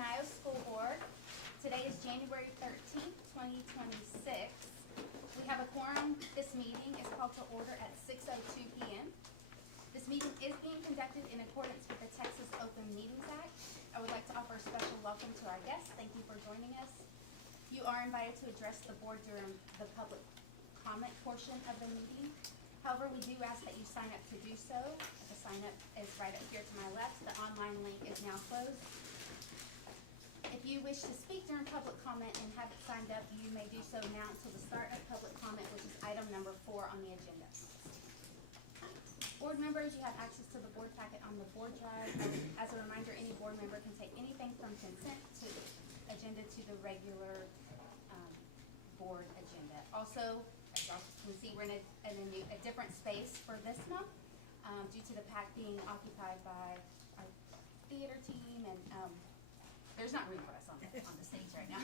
NYOS School Board. Today is January 13th, 2026. We have a quorum. This meeting is called to order at 6:02 p.m. This meeting is being conducted in accordance with the Texas Open Meetings Act. I would like to offer a special welcome to our guests. Thank you for joining us. You are invited to address the board during the public comment portion of the meeting. However, we do ask that you sign up to do so. The sign up is right up here to my left. The online link is now closed. If you wish to speak during public comment and haven't signed up, you may do so now until the start of public comment, which is item number 4 on the agenda. Board members, you have access to the board packet on the board drive. As a reminder, any board member can take anything from consent to agenda to the regular board agenda. Also, as y'all can see, we're in a different space for this month due to the PAC being occupied by our theater team, and there's not room for us on the stage right now.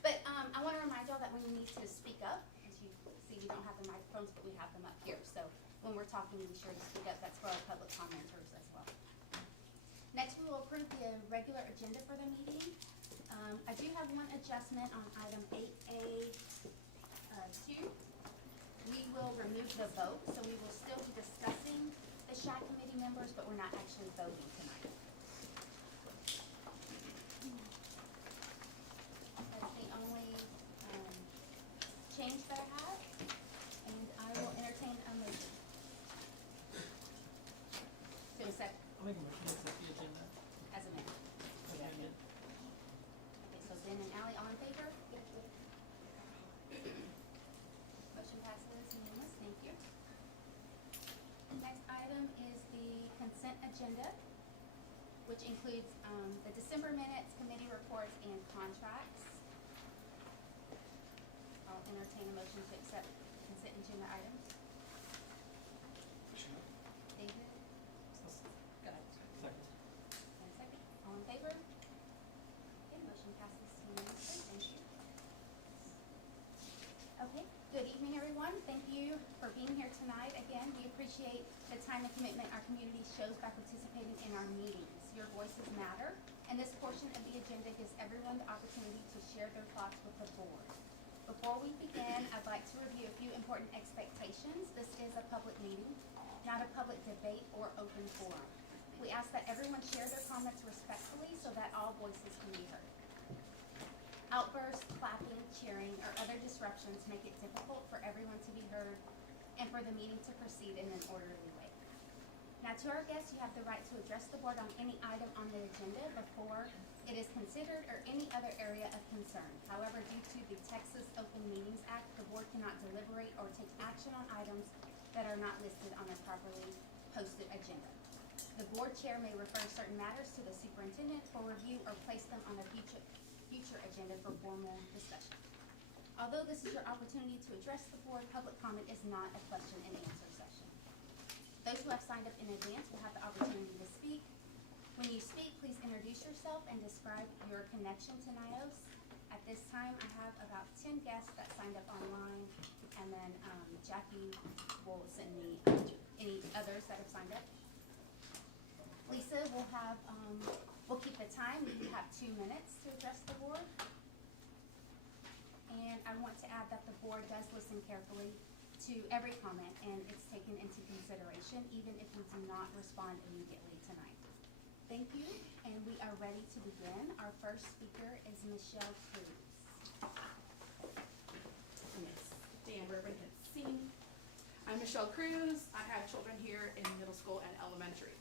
But I want to remind y'all that when you need to speak up, as you see, we don't have the microphones, but we have them up here. So when we're talking, be sure to speak up. That's for our public commenters as well. Next, we will approve the regular agenda for the meeting. I do have one adjustment on item 8A2. We will remove the vote, so we will still be discussing the SHAC committee members, but we're not actually voting tonight. That's the only change that I have, and I will entertain a motion. To accept. I'll make a motion to accept the agenda. As amended. Amendment. Okay, so Ben and Ally, all in favor? Motion passes unanimous. Thank you. Next item is the consent agenda, which includes the December minutes, committee reports, and contracts. I'll entertain a motion to accept consent agenda items. David? Go ahead. Second. And second. All in favor? Okay, motion passes unanimously. Thank you. Okay, good evening, everyone. Thank you for being here tonight. Again, we appreciate the time and commitment our community shows by participating in our meetings. Your voices matter, and this portion of the agenda gives everyone the opportunity to share their thoughts with the board. Before we begin, I'd like to review a few important expectations. This is a public meeting, not a public debate or open forum. We ask that everyone share their comments respectfully so that all voices can be heard. Outbursts, clapping, cheering, or other disruptions make it difficult for everyone to be heard and for the meeting to proceed in an orderly way. Now, to our guests, you have the right to address the board on any item on the agenda before it is considered or any other area of concern. However, due to the Texas Open Meetings Act, the board cannot deliberate or take action on items that are not listed on a properly posted agenda. The board chair may refer certain matters to the superintendent for review or place them on a future agenda for formal discussion. Although this is your opportunity to address the board, public comment is not a question and answer session. Those who have signed up in advance will have the opportunity to speak. When you speak, please introduce yourself and describe your connection to NYOS. At this time, I have about 10 guests that signed up online, and then Jackie will send me any others that have signed up. Lisa will have, we'll keep the time. You have 2 minutes to address the board. And I want to add that the board does listen carefully to every comment, and it's taken into consideration, even if we do not respond immediately tonight. Thank you, and we are ready to begin. Our first speaker is Michelle Cruz. Yes, Dan, everybody can see. I'm Michelle Cruz. I have children here in middle school and elementary.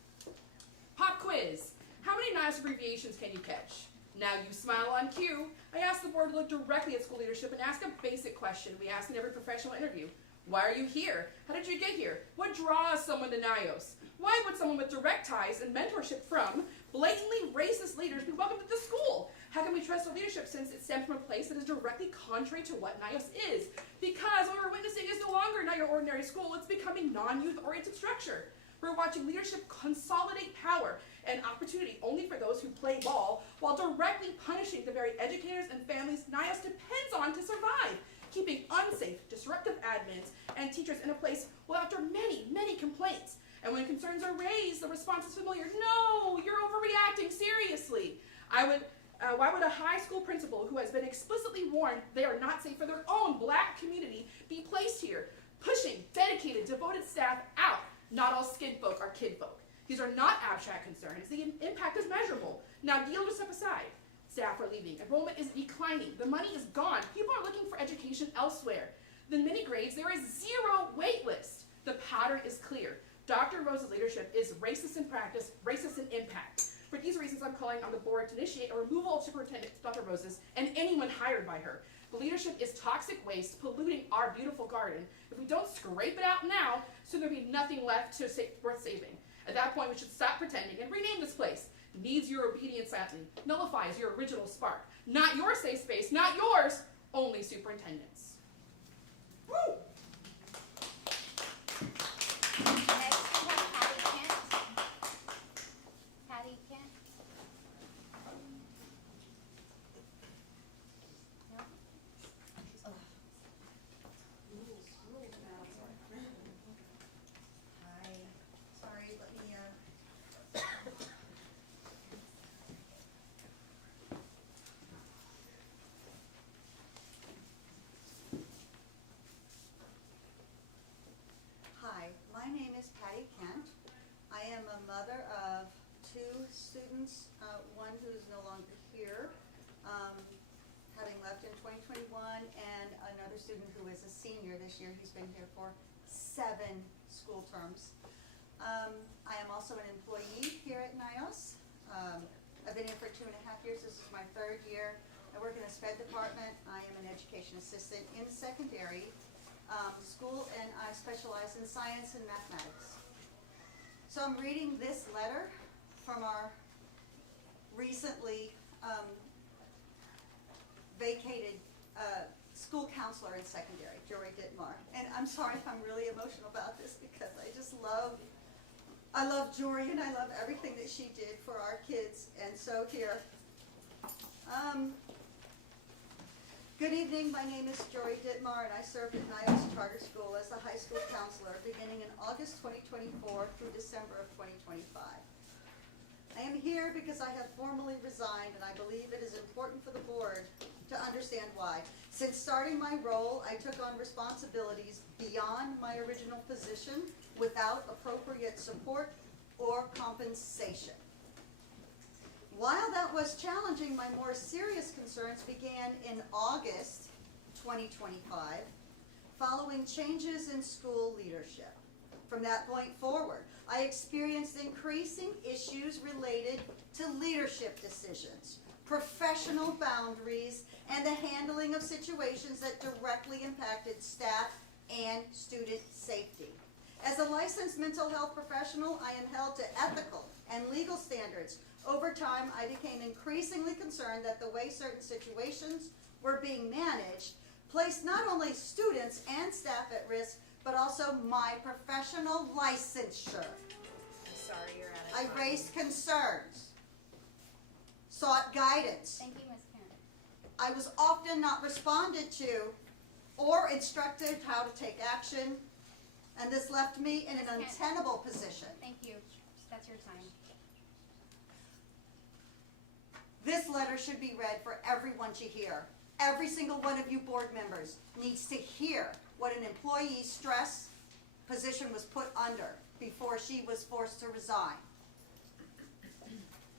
Pop quiz. How many NYOS abbreviations can you catch? Now you smile on cue. I asked the board to look directly at school leadership and ask a basic question we ask in every professional interview. Why are you here? How did you get here? What draws someone to NYOS? Why would someone with direct ties and mentorship from blatantly racist leaders be welcome to the school? How can we trust our leadership since it stems from a place that is directly contrary to what NYOS is? Because what we're witnessing is no longer not your ordinary school, it's becoming non-youth oriented structure. We're watching leadership consolidate power and opportunity only for those who play ball, while directly punishing the very educators and families NYOS depends on to survive, keeping unsafe, disruptive admins and teachers in a place well after many, many complaints. And when concerns are raised, the response is familiar. No, you're overreacting, seriously. I would Why would a high school principal who has been explicitly warned they are not safe for their own black community be placed here, pushing dedicated, devoted staff out? Not all skin folk are kid folk. These are not abstract concerns. The impact is measurable. Now, yield or step aside. Staff are leaving. Enrollment is declining. The money is gone. People are looking for education elsewhere. The mini grades, there is zero wait list. The pattern is clear. Dr. Rose's leadership is racist in practice, racist in impact. For these reasons, I'm calling on the board to initiate a removal of Superintendent Dr. Rose's and anyone hired by her. The leadership is toxic waste, polluting our beautiful garden. If we don't scrape it out now, soon there'll be nothing left worth saving. At that point, we should stop pretending and rename this place. Needs your obedience sadly, nullifies your original spark. Not your safe space, not yours, only superintendents. Woo! Next, we have Patty Kent. Patty Kent. No? Oh. Hi, sorry, let me, Hi, my name is Patty Kent. I am a mother of two students, one who is no longer here, having left in 2021, and another student who is a senior this year. He's been here for 7 school terms. I am also an employee here at NYOS. I've been here for 2.5 years. This is my 3rd year. I work in the SPED department. I am an education assistant in secondary school, and I specialize in science and mathematics. So I'm reading this letter from our recently vacated school counselor in secondary, Jory Dittmar. And I'm sorry if I'm really emotional about this, because I love Jory, and I love everything that she did for our kids. And so here, good evening, my name is Jory Dittmar, and I served at NYOS Charter School as the high school counselor beginning in August 2024 through December of 2025. I am here because I have formally resigned, and I believe it is important for the board to understand why. Since starting my role, I took on responsibilities beyond my original position without appropriate support or compensation. While that was challenging, my more serious concerns began in August 2025, following changes in school leadership. From that point forward, I experienced increasing issues related to leadership decisions, professional boundaries, and the handling of situations that directly impacted staff and student safety. As a licensed mental health professional, I am held to ethical and legal standards. Over time, I became increasingly concerned that the way certain situations were being managed placed not only students and staff at risk, but also my professional licensure. sorry, you're out of time. I raised concerns, sought guidance. Thank you, Ms. Kent. I was often not responded to or instructed how to take action, and this left me in an untenable position. Thank you. That's your time. This letter should be read for everyone to hear. Every single one of you board members needs to hear what an employee's stress position was put under before she was forced to resign.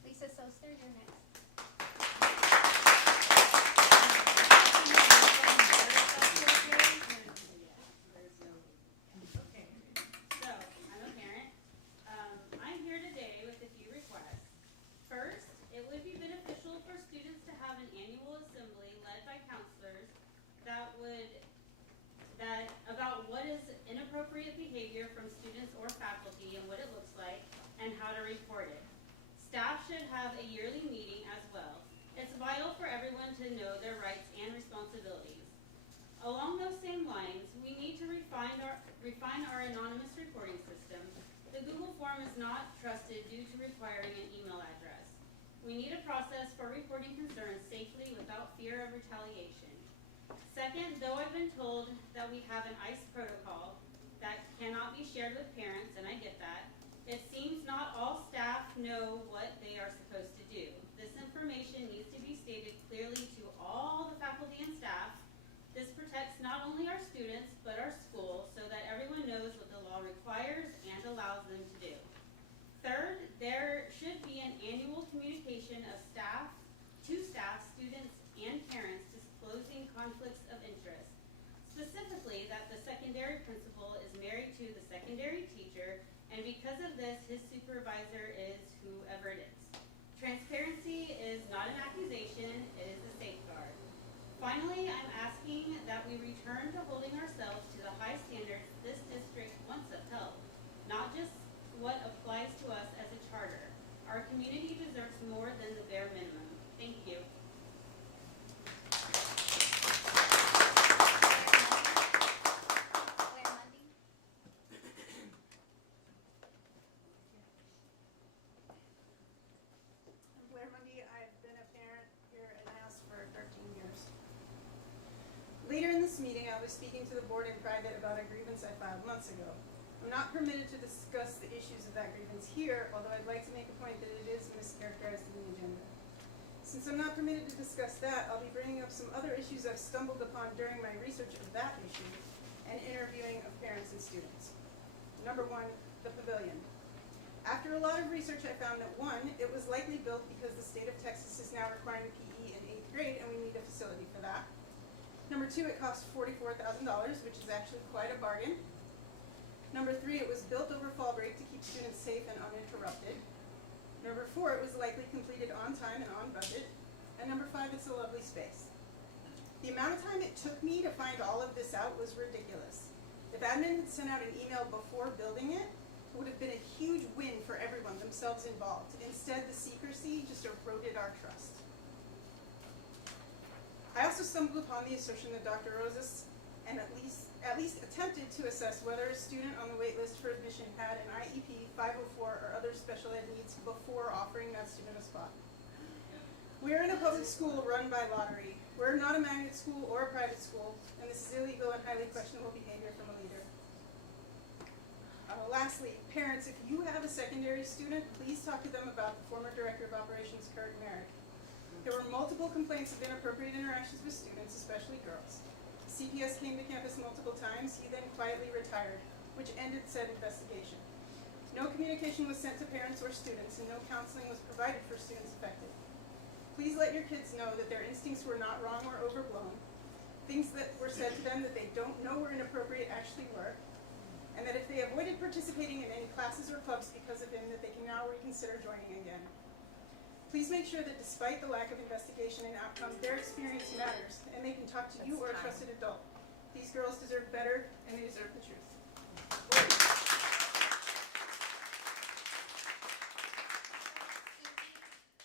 Lisa Soster, you're next. Okay, so I'm a parent. I'm here today with a few requests. First, it would be beneficial for students to have an annual assembly led by counselors about what is inappropriate behavior from students or faculty and what it looks like and how to report it. Staff should have a yearly meeting as well. It's vital for everyone to know their rights and responsibilities. Along those same lines, we need to refine our anonymous reporting system. The Google form is not trusted due to requiring an email address. We need a process for reporting concerns safely without fear of retaliation. Second, though I've been told that we have an ICE protocol that cannot be shared with parents, and I get that, it seems not all staff know what they are supposed to do. This information needs to be secondary teacher, and because of this, his supervisor is whoever it is. Transparency is not an accusation, it is a safeguard. Finally, I'm asking that we return to holding ourselves to the high standards this district once upheld, not just what applies to us as a charter. Our community deserves more than the bare minimum. Thank you. Blair Mundy. I'm Blair Mundy. I've been a parent here at NYOS for 13 years. Later in this meeting, I was speaking to the board in private about a grievance I filed months ago. I'm not permitted to discuss the issues of that grievance here, although I'd like to make a point that it is mischaracterized in the agenda. Since I'm not permitted to discuss that, I'll be bringing up some other issues I've stumbled upon during my research of that issue and interviewing of parents and students. Number one, the pavilion. After a lot of research, I found that one, it was likely built because the state of Texas is now requiring PE in 8th grade and we need a facility for that. Number two, it cost $44,000, which is actually quite a bargain. Number three, it was built over fall break to keep students safe and uninterrupted. Number four, it was likely completed on time and on budget. And number five, it's a lovely space. The amount of time it took me to find all of this out was ridiculous. If admin had sent out an email before building it, it would have been a huge win for everyone, themselves involved. Instead, the secrecy just eroded our trust. I also stumbled upon the assertion that Dr. Rosas and at least attempted to assess whether a student on the wait list for admission had an IEP, 504, or other special ed needs before offering that student a spot. We're in a public school run by lottery. We're not a magnet school or a private school, and this is illegal and highly questionable behavior from a leader. Lastly, parents, if you have a secondary student, please talk to them about the former Director of Operations, Kurt Merrick. There were multiple complaints of inappropriate interactions with students, especially girls. CPS came to campus multiple times. He then quietly retired, which ended said investigation. No communication was sent to parents or students, and no counseling was provided for students affected. Please let your kids know that their instincts were not wrong or overblown. Things that were said to them that they don't know were inappropriate actually were, and that if they avoided participating in any classes or clubs because of him, that they can now reconsider joining again. Please make sure that despite the lack of investigation and outcome, their experience matters, and they can talk to you or a trusted adult. These girls deserve better, and they deserve the truth.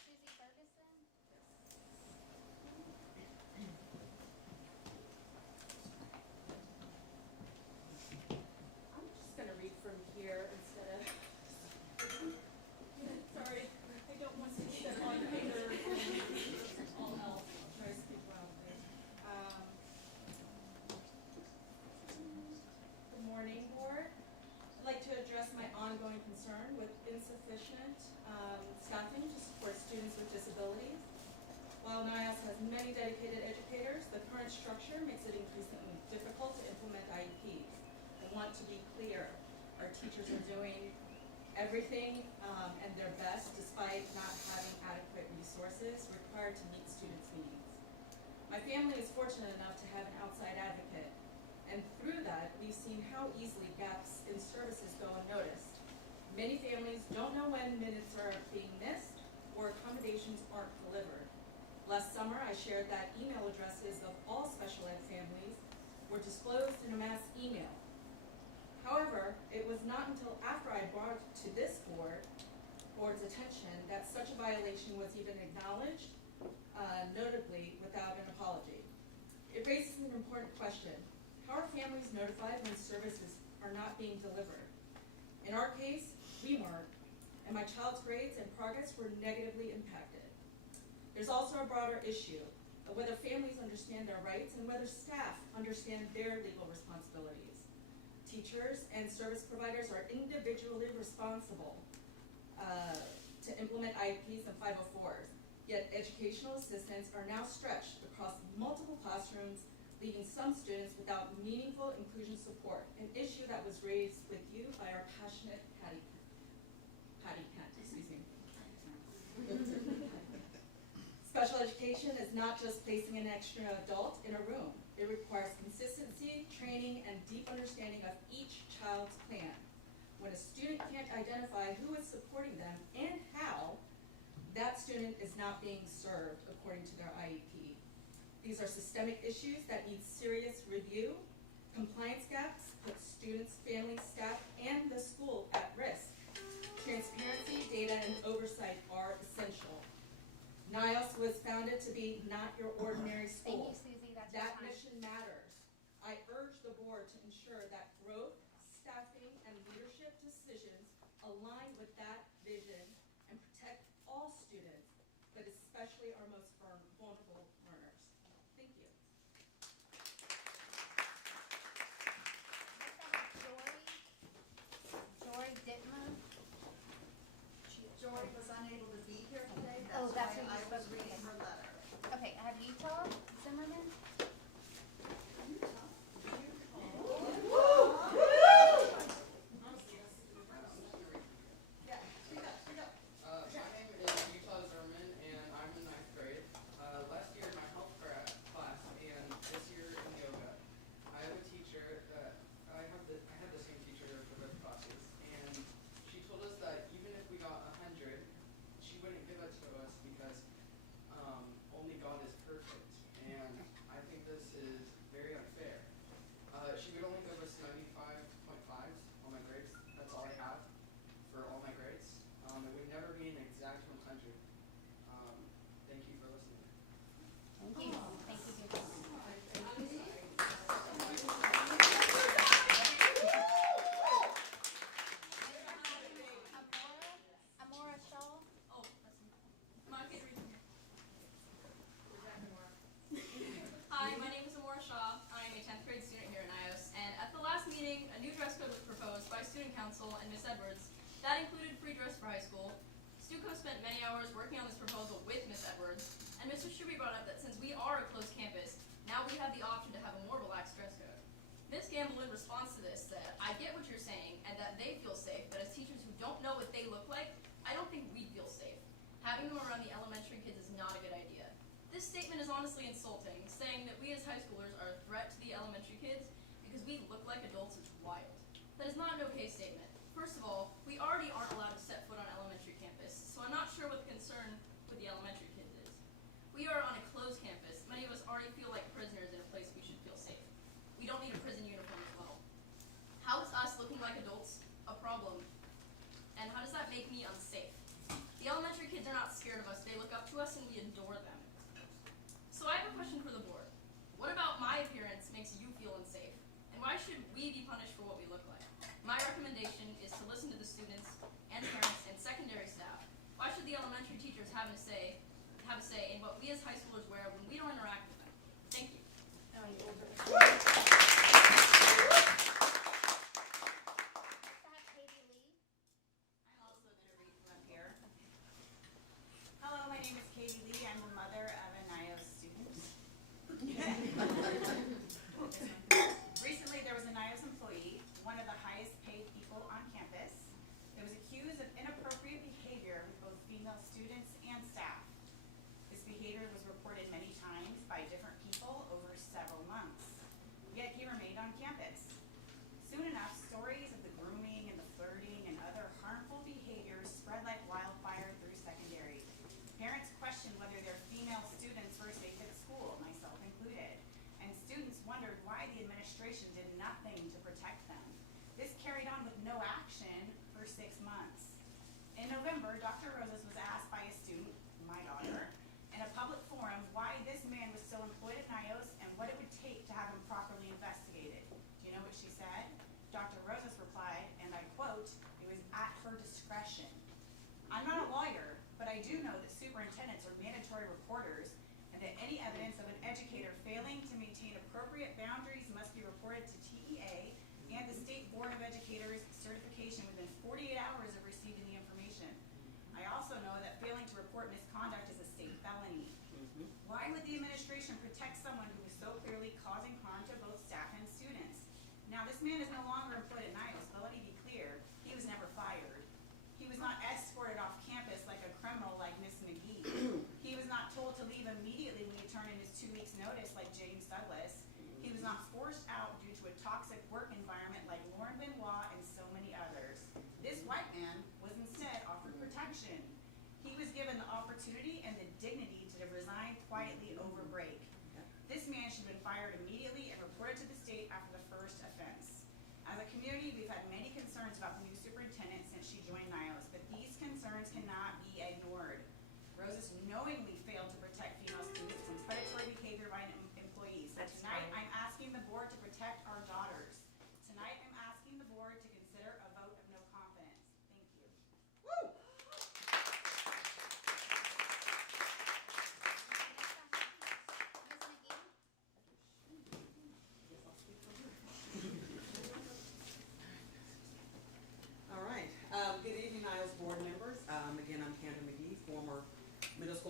Susie Ferguson. I'm just gonna read from here instead of, sorry, I don't want to step on paper. All else, try to speak loudly. Good morning, board. I'd like to address my ongoing concern with insufficient staffing to support students with disabilities. While NYOS has many dedicated educators, the current structure makes it increasingly difficult to implement IEPs. I want to be clear, our teachers are doing everything and their best despite not having adequate resources required to meet students' needs. My family is fortunate enough to have an outside advocate, and through that, we've seen how easily gaps in services go unnoticed. Many families don't know when minutes are being missed or accommodations aren't delivered. Last summer, I shared that email addresses of all special ed families were disclosed in a mass email. However, it was not until after I brought to this board's attention that such a violation was even acknowledged, notably without an apology. It raises an important question. How are families notified when services are not being delivered? In our case, we weren't, and my child's grades and progress were negatively impacted. There's also a broader issue of whether families understand their rights and whether staff understand their legal responsibilities. Teachers and service providers are individually responsible to implement IEPs and 504s, yet educational assistants are now stretched across multiple classrooms, leaving some students without meaningful inclusion support, an issue that was raised with you by our passionate Patty Kent, excuse me. Special education is not just placing an extra adult in a room. It requires consistency, training, and deep understanding of each child's plan. can't identify who is supporting them and how, that student is not being served according to their IEP. These are systemic issues that need serious review. Compliance gaps put students, families, staff, and the school at risk. Transparency, data, and oversight are essential. NYOS was founded to be not your ordinary Thank you, school. Susie, that's your That time. mission matters. I urge the board to ensure that growth, staffing, and leadership decisions align with that vision and protect all students, but especially our most vulnerable learners. Thank you. Joy Dittmer. Jory was unable to be here today, Oh, that's that's why what you I was spoke to. reading her letter. Okay, I have Utah Zimmerman. Yeah, speak up, speak up. My name is Utah Zimmerman, and I'm in 9th grade. Last year in my health class, and this year in yoga, I have a teacher that I had the same teacher for both classes, and she told us that even if we got 100, she wouldn't give it to us because only God is perfect, and I think this is very unfair. She would only give us 95.5s on my grades. That's all I have for all my grades. It would never be an exact 100. Thank you for listening. Thank you. Thank you, Utah. Amora Shaw. Oh, am I okay to read from here? Hi, my name is Amora Shaw. I am a 10th grade student here at NYOS, and at the last meeting, a new dress code was proposed by Student Council and Ms. Edwards. That included free dress for high school. Stuco spent many hours working on this proposal with Ms. Edwards, and Mr. Shuby brought up that since we are a closed campus, now we have the option to have a more relaxed dress code. Ms. Gamble, in response to this, said, I get what you're saying, and that they feel safe, but as teachers who don't know what they look like, I don't think we'd feel safe. Having them around the elementary kids is not a good idea. This statement is honestly insulting, saying that we as high schoolers are a threat to the elementary kids because we look like adults is wild. That is not an okay statement. First of all, we already aren't allowed to set foot on elementary campus, so I'm not sure what the concern with the elementary kids is. We are on a closed campus. Many of us already feel like prisoners in a place we should feel safe. We don't need a prison uniform as well. How is us looking like adults a problem? And how does that make me unsafe? The elementary kids are not scared of us. They look up to us and we adore them. So I have a question for the board. What about my appearance makes you feel unsafe? And why should we be punished for what we look like? My recommendation is to listen to the students and parents and secondary staff. Why should the elementary teachers have a say in what we as high schoolers wear when we don't interact with them? Thank you. Next, I have Katie Lee. I'm also going to read from up here. Hello, my name is Katie Lee. I'm the mother of a NYOS student. Recently, there was a NYOS employee, one of the highest paid people on campus, that was accused of inappropriate behavior with both female students and staff. This behavior was reported many times by different people over several months, yet he remained on campus. Soon enough, stories of the grooming and the flirting and other harmful behaviors spread like wildfire through secondary. Parents questioned whether their female students were safe at school, myself included, and students wondered why the administration did nothing to protect them. This carried on with no action for 6 months. In November, Dr. Rosas was asked by a student, my daughter, in a public forum why this man was still employed at NYOS and what it would take to have him properly investigated. Do you know what she said? Dr. Rosas replied, and I quote, "It was at her discretion." I'm not a lawyer, but I do know that superintendents are mandatory reporters and that any evidence of an educator failing to maintain appropriate boundaries must be reported to TEA and the State Board of Educators certification within 48 hours of receiving the information. I also know that failing to report misconduct is a state felony. Why would the administration protect someone who was so clearly causing harm to both staff and students? Now, this man is no longer employed at NYOS, but let me be clear, he was never fired. He was not escorted off campus like a criminal like Miss McGee. He was not told to leave immediately when he turned in his 2 weeks notice like James Douglas. He was not forced out due to a toxic work environment like Lauren Benoit and so many others. This white man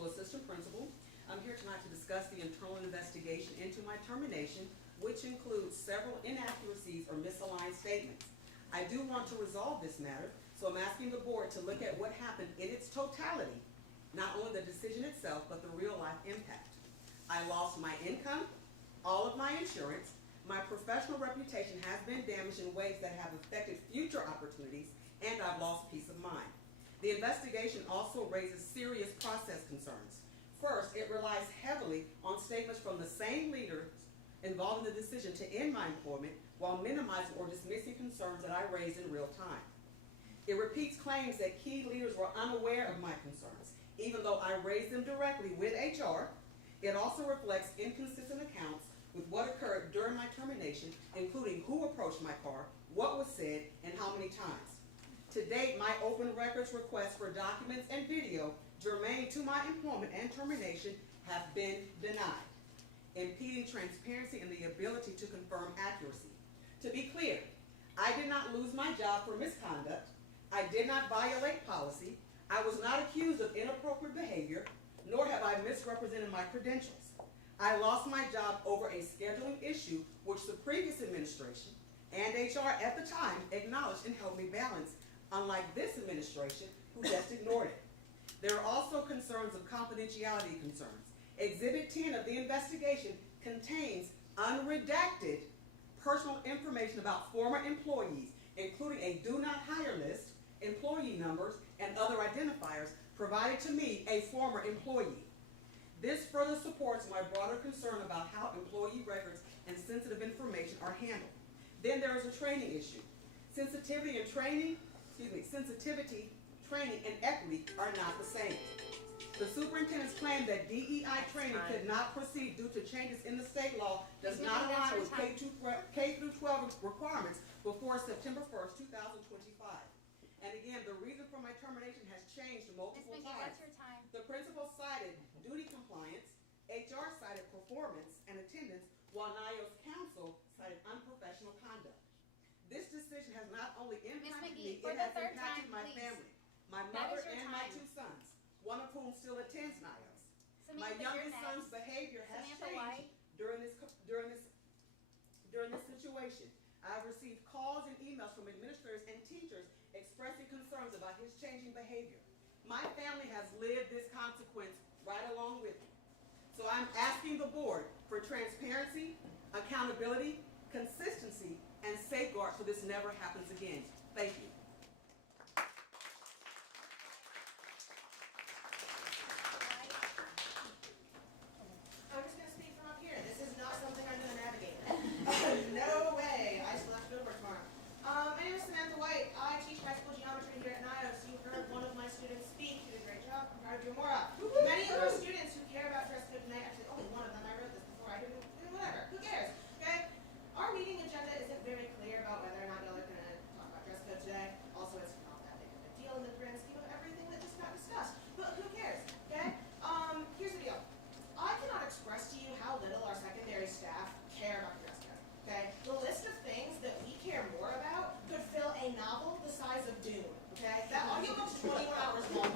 School Assistant Principal. I'm here tonight to discuss the internal investigation into my termination, which includes several inaccuracies or misaligned statements. I do want to resolve this matter, so I'm asking the board to look at what happened in its totality, not only the decision itself, but the real-life impact. I lost my income, all of my insurance, my professional reputation has been damaged in ways that have affected future opportunities, and I've lost peace of mind. The investigation also raises serious process concerns. First, it relies heavily on statements from the same leaders involved in the decision to end my employment while minimizing or dismissing concerns that I raised in real time. It repeats claims that key leaders were unaware of my concerns, even though I raised them directly with HR. It also reflects inconsistent accounts with what occurred during my termination, including who approached my car, what was said, and how many times. To date, my open records requests for documents and video germane to my employment and termination have been denied, impeding transparency and the ability to confirm accuracy. To be clear, I did not lose my job for misconduct. I did not violate policy. I was not accused of inappropriate behavior, nor have I misrepresented my credentials. I lost my job over a scheduling issue which the previous administration and HR at the time acknowledged and helped me balance, unlike this administration who just ignored it. There are also concerns of confidentiality concerns. Exhibit 10 of the investigation contains unredacted personal information about former employees, including a do not hire list, employee numbers, and other identifiers provided to me, a former employee. This further supports my broader concern about how employee records and sensitive information are handled. Then there is a training issue. Sensitivity, training, and equity are not the same. The superintendent's claim that DEI training could not proceed due to changes in the state law does not align with K-12 requirements before September 1st, 2025. And again, the reason for my termination has changed multiple times. The principal cited duty compliance, HR cited performance and attendance, while NYOS counsel cited unprofessional conduct. This decision has not only impacted me, it has impacted my family, my mother and my two sons, one of whom still attends NYOS. My youngest son's behavior has changed during this situation. I've received calls and emails from administrators and teachers expressing concerns about his changing behavior. My family has lived this consequence right along with me. So I'm asking the board for transparency, accountability, consistency, and safeguards so this never happens again. Thank you. I'm just going to speak from up here. This is not something I'm going to navigate. No way. I still have to go to work tomorrow. My name is Samantha White. I teach high school geometry here at NYOS. You heard one of my students speak. You did a great job. I'm proud of you, Maura. Many of our students who care about dress code tonight, actually only one of them, I wrote this before, I didn't, whatever, who cares, okay? Our meeting agenda isn't very clear about whether or not y'all are going to talk about dress code today. Also, it's not that big of a deal in the grand scheme of everything that just got discussed. But who cares, okay? Here's the deal. I cannot express to you how little our secondary staff care about dress code, okay? The list of things that we care more about could fill a novel the size of Dune, okay? That audiobook's 21 hours long,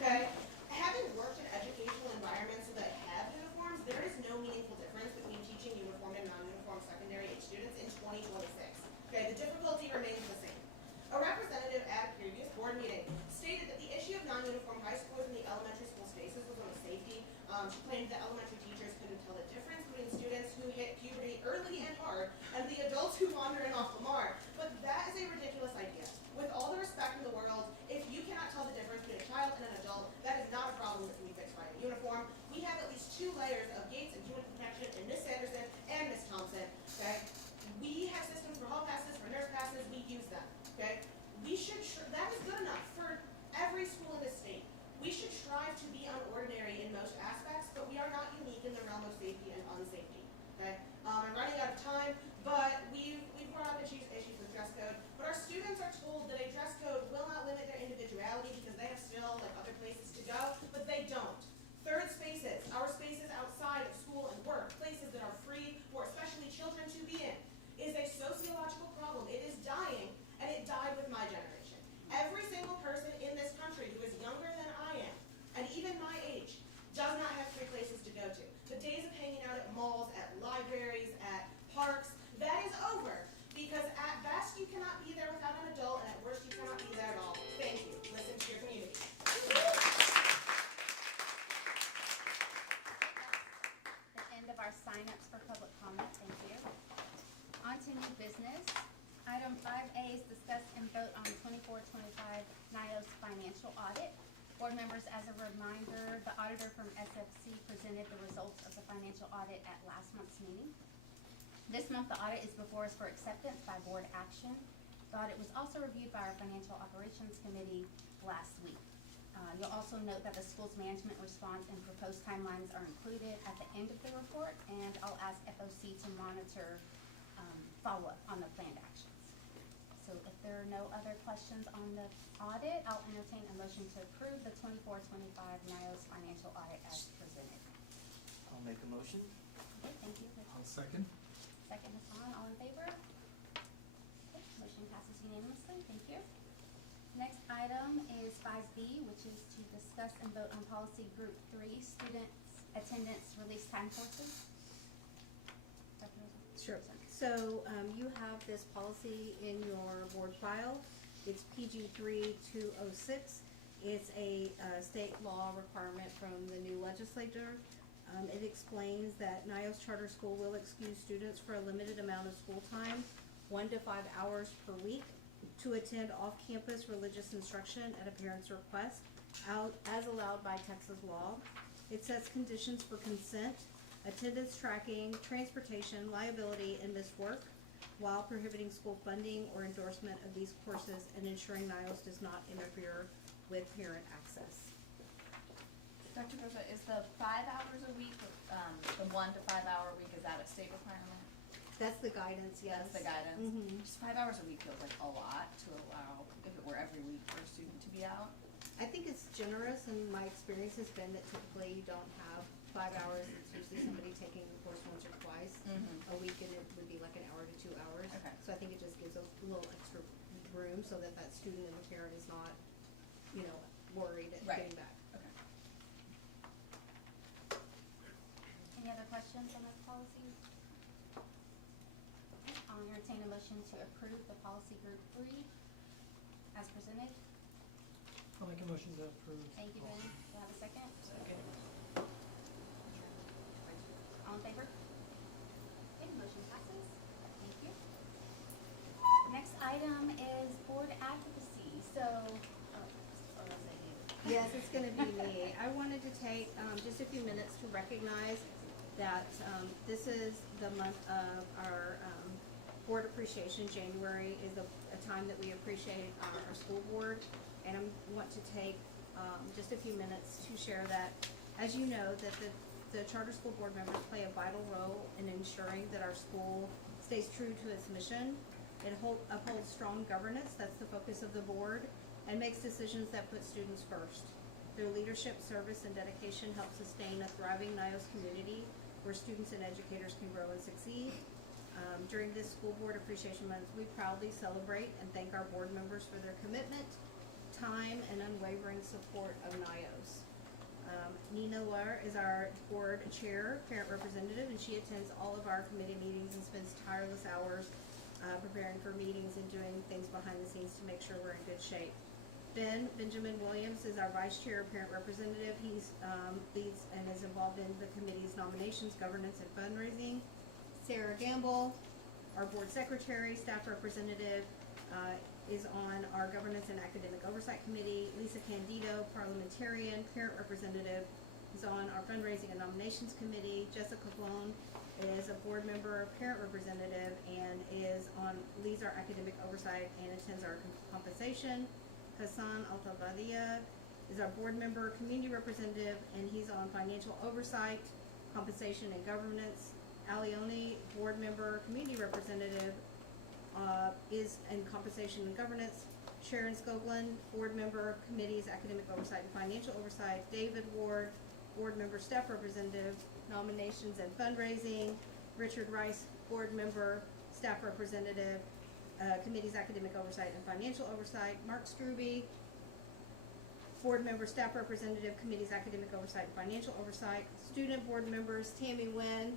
okay? Having worked in educational environments that have uniforms, there is no meaningful difference between teaching uniformed and non-uniformed secondary age students in 2026. Okay, the difficulty remains the same. A representative at a previous board meeting stated that the issue of non-uniformed high schoolers in the elementary school spaces was only safety. She claimed that elementary teachers couldn't tell the difference between students who hit puberty early and hard and the adults who wander in off the mark. But that is a ridiculous idea. With all the respect in the world, if you cannot tell the difference between a child and an adult, that is not a problem that can be fixed by a uniform. We have at least 2 layers of gates and human protection in Miss Sanderson and Miss Thompson, okay? We have systems for hall passes, for nurse passes, we use them, okay? We should, that is good enough for every school in this state. We should strive to be unordinary in most aspects, but we are not on 24-25 NYOS financial audit. Board members, as a reminder, the auditor from SFC presented the results of the financial audit at last month's meeting. This month, the audit is before us for acceptance by board action. The audit was also reviewed by our Financial Operations Committee last week. You'll also note that the school's management response and proposed timelines are included at the end of the report, and I'll ask FOC to monitor follow-up on the planned actions. So if there are no other questions on the audit, I'll entertain a motion to approve the 24-25 NYOS financial audit as presented. I'll make a motion. Okay, thank you. I'll second. Second is on, all in favor? Okay, motion passes unanimously, thank you. Next item is 5B, which is to discuss and vote on policy group 3, students' attendance release time courses. Dr. Rosen? Sure. So, you have this policy in your board file. It's PG 3206. It's a, state law requirement from the new legislature. It explains that NYOS Charter School will excuse students for a limited amount of school time, 1 to 5 hours per week, to attend off-campus religious instruction at a parent's request, as allowed by Texas law. It sets conditions for consent, attendance tracking, transportation, liability, and missed work, while prohibiting school funding or endorsement of these courses and ensuring NYOS does not interfere with parent access. Dr. Rosa, is the 5 hours a week, the 1 to 5 hour week, is that a state requirement? That's the guidance, yes. That's the guidance? Mhm. Just 5 hours a week feels like a lot to allow, if it were every week for a student to be out. I think it's generous, and my experience has been that typically you don't have 5 hours. It's usually somebody taking the course once or twice a week, and it would be like an hour to 2 hours. Okay. So I think it just gives a little extra room so that that student and the parent is not, you know, worried at Right. getting back. Okay. Any other questions on this policy? Okay, I'll entertain a motion to approve the policy group 3 as presented. I'll make a motion to approve. Thank you, Ben. Do you have a second? Second. All in favor? Okay, motion passes. Thank you. Next item is board advocacy. So, oh, is that you? Yes, it's gonna be me. I wanted to take, just a few minutes to recognize that, this is the month of our, board appreciation. January is a time that we appreciate our school board. And I want to take, just a few minutes to share that, as you know, that the charter school board members play a vital role in ensuring that our school stays true to its mission. It upholds strong governance, that's the focus of the board, and makes decisions that put students first. Their leadership, service, and dedication help sustain a thriving NYOS community where students and educators can grow and succeed. During this School Board Appreciation Month, we proudly celebrate and thank our board members for their commitment, time, and unwavering support of NYOS. Nina Lahr is our board chair, parent representative, and she attends all of our committee meetings and spends tireless hours preparing for meetings and doing things behind the scenes to make sure we're in good shape. Benjamin Williams is our vice chair, parent representative. He's leads and is involved in the committee's nominations, governance, and fundraising. Sarah Gamble, our board secretary, staff representative, is on our governance and academic oversight committee. Lisa Candido, parliamentarian, parent representative, is on our fundraising and nominations committee. Jessica Vaughn is a board member, parent representative, and leads our academic oversight and attends our compensation. Hassan Altavadia is our board member, community representative, and he's on financial oversight, compensation, and governance. Alioni, board member, community representative, is in compensation and governance. Sharon Scoglin, board member, committees, academic oversight and financial oversight. David Ward, board member, staff representative, nominations and fundraising. Richard Rice, board member, staff representative, committees, academic oversight and financial oversight. Mark Struby, board member, staff representative, committees, academic oversight and financial oversight. Student board members, Tammy Nguyen,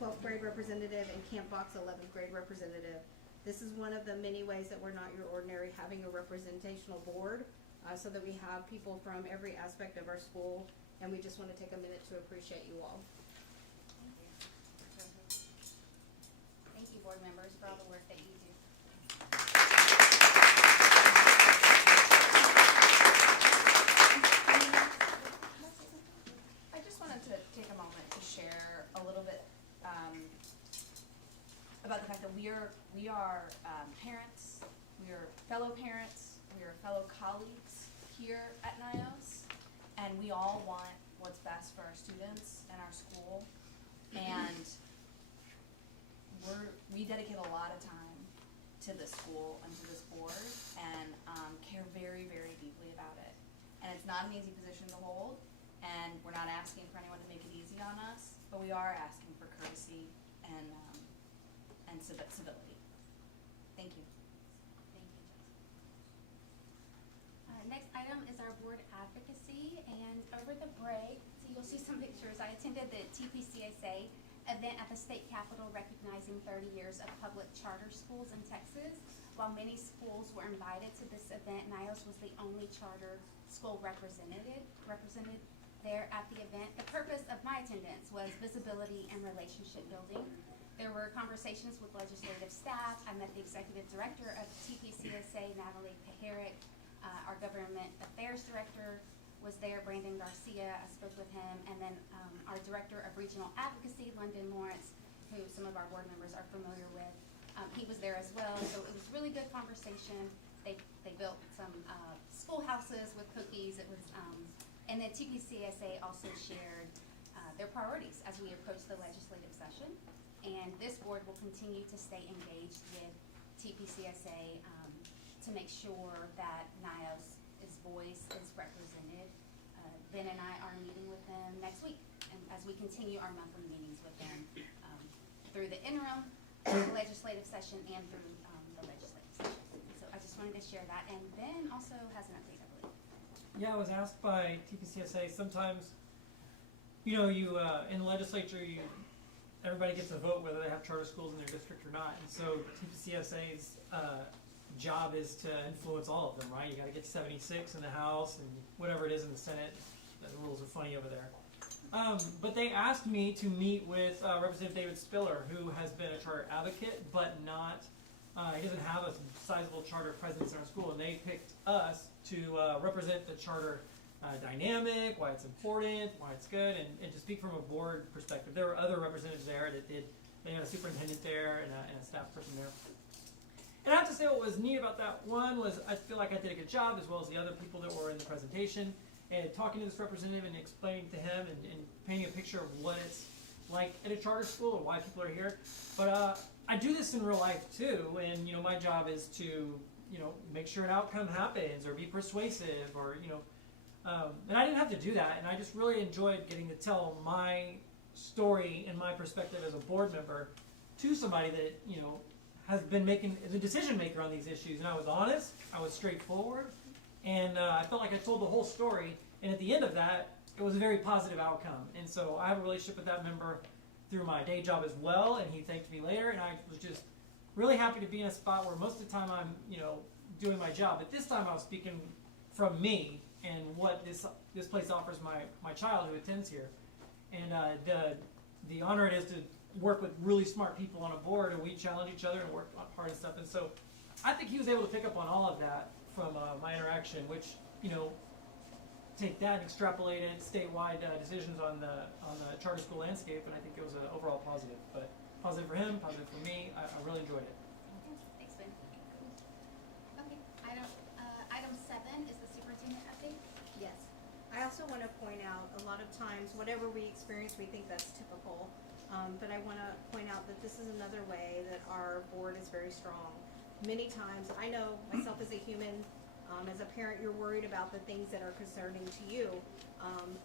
12th grade representative, and Camp Box, 11th grade representative. This is one of the many ways that we're not your ordinary, having a representational board, so that we have people from every aspect of our school, and we just want to take a minute to appreciate you all. Thank you, board members, for all the work that you do. your fellow colleagues here at NYOS, and we all want what's best for our students and our school, and we dedicate a lot of time to this school and to this board, and care very, very deeply about it. And it's not an easy position to hold, and we're not asking for anyone to make it easy on us, but we are asking for courtesy and civility. Thank you. Thank you, Jessica. Next item is our board advocacy, and over the break, so you'll see some pictures. I attended the TPCSA event at the state capitol recognizing 30 years of public charter schools in Texas. While many schools were invited to this event, NYOS was the only charter school represented there at the event. The purpose of my attendance was visibility and relationship building. There were conversations with legislative staff. I met the executive director of TPCSA, Natalie Paharic. Our government affairs director was there, Brandon Garcia. I spoke with him. And then our director of regional advocacy, London Lawrence, who some of our board members are familiar with. He was there as well. So it was really good conversation. They built some schoolhouses with cookies. It was, and then TPCSA also shared their priorities as we approach the legislative session. And this board will continue to stay engaged with TPCSA to make sure that NYOS's voice is represented. Ben and I are meeting with them next week, and as we continue our monthly meetings with them through the interim legislative session and through the legislative session. So I just wanted to share that, and Ben also has an update, I believe. Yeah, I was asked by TPCSA, sometimes, you know, in the legislature, everybody gets a vote whether they have charter schools in their district or not. And so TPCSA's job is to influence all of them, right? You got to get 76 in the House and whatever it is in the Senate. The rules are funny over there. But they asked me to meet with Representative David Spiller, who has been a charter advocate, but not, he doesn't have a sizable charter presence in our school. And they picked us to represent the charter dynamic, why it's important, why it's good, and to speak from a board perspective. There were other representatives there that they had a superintendent there and a staff person there. And I have to say what was neat about that one was I feel like I did a good job, as well as the other people that were in the presentation, and talking to this representative and explaining to him and painting a picture of what it's like at a charter school and why people are here. But I do this in real life too, and you know, my job is to, you know, make sure an outcome happens or be persuasive or, you know, and I didn't have to do that, and I just really enjoyed getting to tell my story and my perspective as a board member to somebody that, you know, has been making the decision maker on these issues. And I was honest, I was straightforward, and I felt like I told the whole story. And at the end of that, it was a very positive outcome. And so I have a relationship with that member through my day job as well, and he thanked me later, and I was just really happy to be in a spot where most of the time I'm, you know, doing my job. But this time I was speaking from me and what this place offers my child who attends here. And the honor it is to work with really smart people on a board, and we challenge each other and work hard and stuff. And so I think he was able to pick up on all of that from my interaction, which, you know, take that and extrapolate it statewide decisions on the charter school landscape, and I think it was an overall positive. But positive for him, positive for me. I really enjoyed it. Thanks, Ben. Okay, item 7 is the superintendent update. Yes. I also want to point out, a lot of times, whatever we experience, we think that's typical. But I want to point out that this is another way that our board is very strong. Many times, I know myself as a human, as a parent, you're worried about the things that are concerning to you.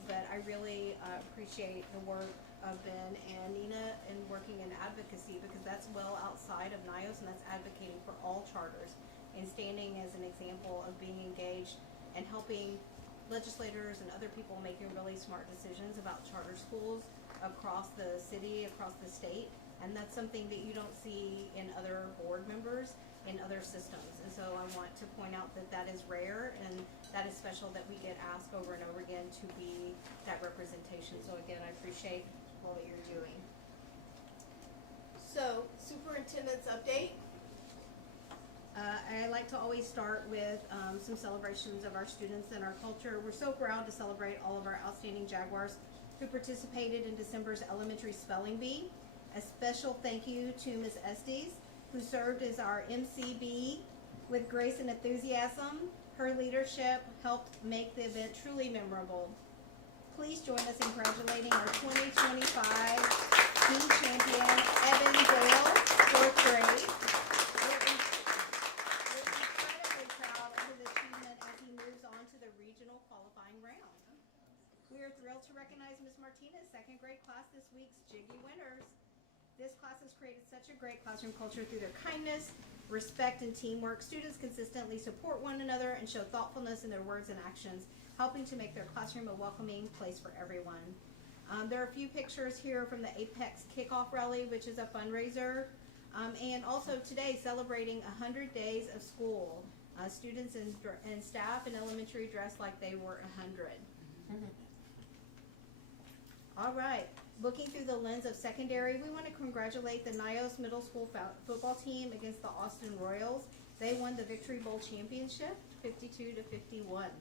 But I really appreciate the work of Ben and Nina in working in advocacy, because that's well outside of NYOS, and that's advocating for all charters and standing as an example of being engaged and helping legislators and other people making really smart decisions about charter schools across the city, across the state. And that's something that you don't see in other board members in other systems. And so I want to point out that that is rare, and that is special that we get asked over and over again to be that representation. So again, I appreciate what you're doing. So, superintendent's update. I like to always start with some celebrations of our students and our culture. We're so proud to celebrate all of our outstanding Jaguars who participated in December's elementary spelling bee. A special thank you to Ms. Estes, who served as our MCB with grace and enthusiasm. Her leadership helped make the event truly memorable. Please join us in congratulating our 2025 team champion, Evan Doyle, 4th grade. We're incredibly proud of his achievement as he moves on to the regional qualifying round. We are thrilled to recognize Ms. Martinez, 2nd grade class, this week's Jiggy winners. This class has created such a great classroom culture through their kindness, respect, and teamwork. Students consistently support one another and show thoughtfulness in their words and actions, helping to make their classroom a welcoming place for everyone. There are a few pictures here from the Apex Kickoff Rally, which is a fundraiser, and also today celebrating 100 days of school. Students and staff in elementary dressed like they were 100. All right, looking through the lens of secondary, we want to congratulate the NYOS middle school football team against the Austin Royals. They won the Victory Bowl championship, 52-51.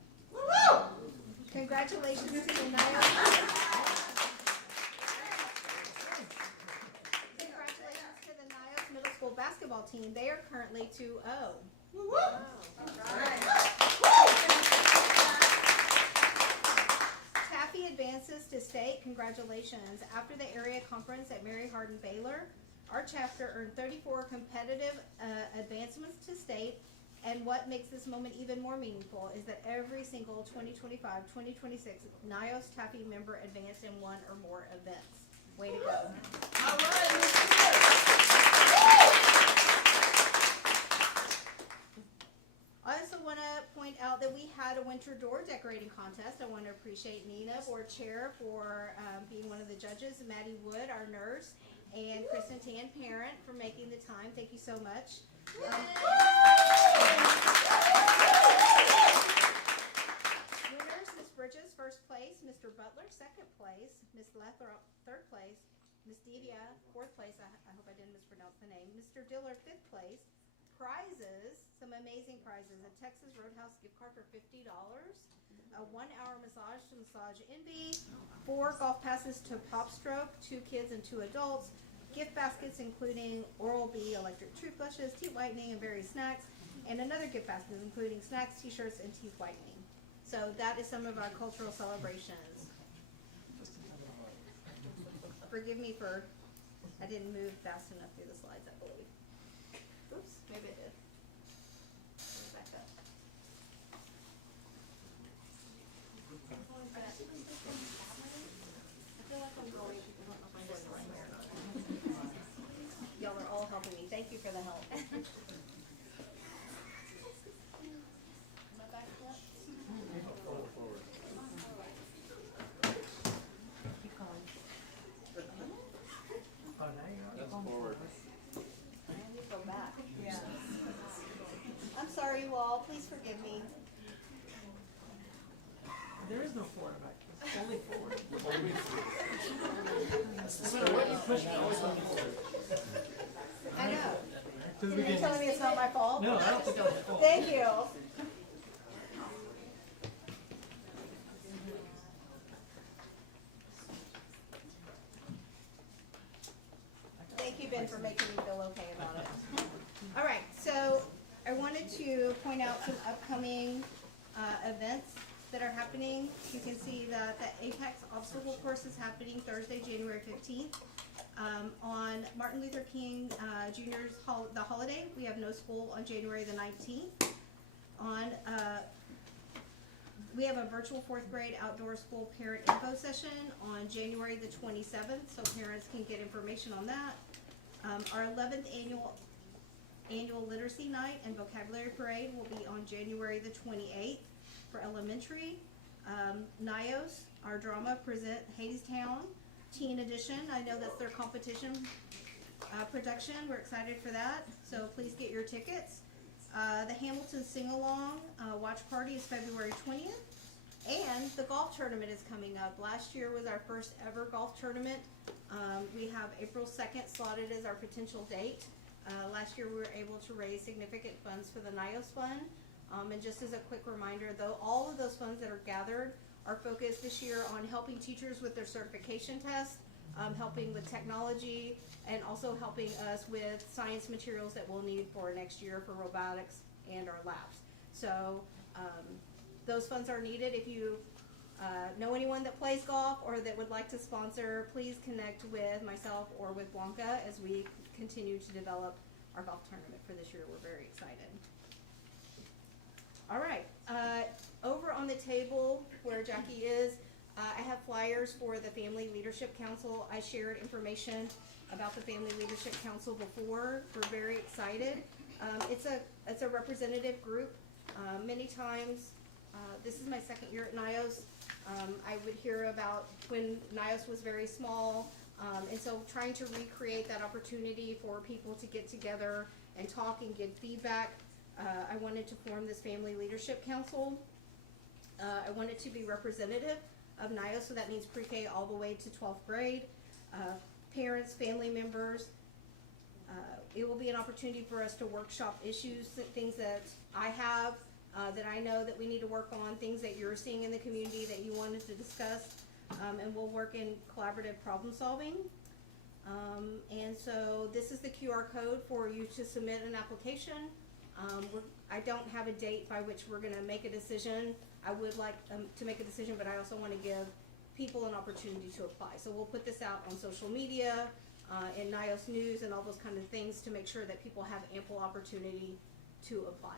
Congratulations to the NYOS. Congratulations to the NYOS middle school basketball team. They are currently 2-0. Taffy advances to state. Congratulations. After the area conference at Mary Hardin Baylor, our chapter earned 34 competitive advancements to state. And what makes this moment even more meaningful is that every single 2025-2026 NYOS Taffy member advanced in one or more events. Way to go. All right. I also want to point out that we had a winter door decorating contest. I want to appreciate Nina, board chair, for being one of the judges, Maddie Wood, our nurse, and Kristen Tan, parent, for making the time. Thank you so much. Winners, Miss Bridges, 1st place, Mr. Butler, 2nd place, Miss Lathrop, 3rd place, Miss Devia, 4th place, I hope I didn't mispronounce the name, Mr. Dillard, 5th place. Prizes, some amazing prizes, a Texas Roadhouse gift card for $50, a 1-hour massage to Massage Envy, 4 golf passes to Pop Stroke, 2 kids and 2 adults, gift baskets including Oral-B electric toothbrushes, teeth whitening, and various snacks, and another gift basket including snacks, t-shirts, and teeth whitening. So that is some of our cultural celebrations. Forgive me for, I didn't move fast enough through the slides, I believe. Oops, maybe I did. Back up. I feel like I'm going, I don't know if I'm going the right way or not. Y'all are all helping me. Thank you for the help. Am I back up? Keep going. Oh, now you're on. That's forward. I need to go back. Yeah. I'm sorry, you all. Please forgive me. There is no forward back. It's only forward. No matter what you push, it always goes forward. I know. Because So we you're can. telling me it's not my fault? No, I don't think that was your fault. Thank you. Thank you, Ben, for making me feel okay about it. All right, so I wanted to point out some upcoming events that are happening. You can see that the Apex Obstacle Course is happening Thursday, January 15th. On Martin Luther King Jr.'s the holiday, we have no school on January the 19th. We have a virtual 4th grade outdoor school parent info session on January the 27th, so parents can get information on that. Our 11th annual literacy night and vocabulary parade will be on January the 28th for elementary. NYOS, our drama, present Hadestown Teen Edition. I know that's their competition production. We're excited for that, so please get your tickets. The Hamilton Sing-Along watch party is February 20th, and the golf tournament is coming up. Last year was our first ever golf tournament. We have April 2nd slotted as our potential date. Last year we were able to raise significant funds for the NYOS Fund. And just as a quick reminder, though, all of those funds that are gathered are focused this year on helping teachers with their certification test, helping with technology, and also helping us with science materials that we'll need for next year for robotics and our labs. So Those funds are needed. If you know anyone that plays golf or that would like to sponsor, please connect with myself or with Blanca as we continue to develop our golf tournament for this year. We're very excited. All right, over on the table where Jackie is, I have flyers for the Family Leadership Council. I shared information about the Family Leadership Council before. We're very excited. It's a representative group. Many times, this is my second year at NYOS. I would hear about when NYOS was very small, and so trying to recreate that opportunity for people to get together and talk and give feedback. I wanted to form this Family Leadership Council. I wanted to be representative of NYOS, so that means pre-K all the way to 12th grade. Parents, family members. It will be an opportunity for us to workshop issues, things that I have, that I know that we need to work on, things that you're seeing in the community that you wanted to discuss, and we'll work in collaborative problem solving. And so this is the QR code for you to submit an application. I don't have a date by which we're gonna make a decision. I would like to make a decision, but I also wanna give people an opportunity to apply. So we'll put this out on social media, in NYOS News and all those kind of things to make sure that people have ample opportunity to apply.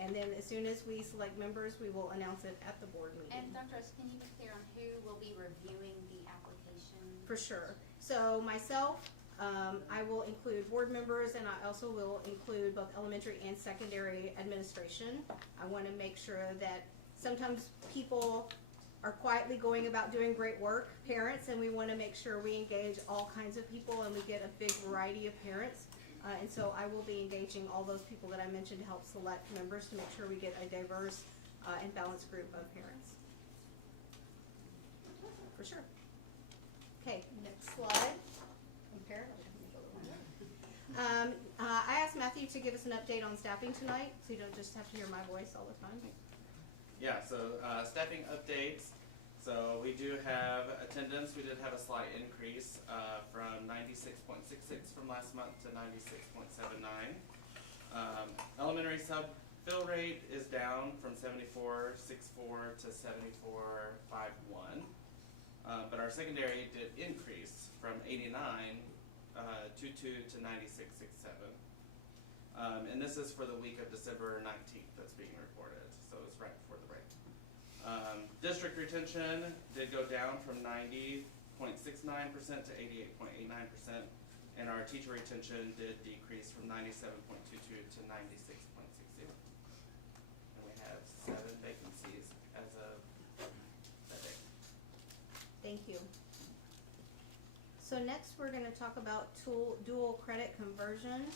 And then as soon as we select members, we will announce it at the board meeting. And Dr. Rose, can you be clear on who will be reviewing the application? For sure. So myself, I will include board members, and I also will include both elementary and secondary administration. I want to make sure that sometimes people are quietly going about doing great work, parents, and we want to make sure we engage all kinds of people and we get a big variety of parents. And so I will be engaging all those people that I mentioned to help select members to make sure we get a diverse and balanced group of parents. For sure. Okay, next slide. Compare. I asked Matthew to give us an update on staffing tonight, so you don't just have to hear my voice all the time. Yeah, so staffing updates. So we do have attendance. We did have a slight increase from 96.66 from last month to 96.79. Elementary sub fill rate is down from 74.64 to 74.51. But our secondary did increase from 89.22 to 96.67. And this is for the week of December 19th that's being reported. So it's right before the break. District retention did go down from 90.69% to 88.89%, and our teacher retention did decrease from 97.22 to 96.60. And we have 7 vacancies as of that day. Thank you. So next we're going to talk about dual credit conversion.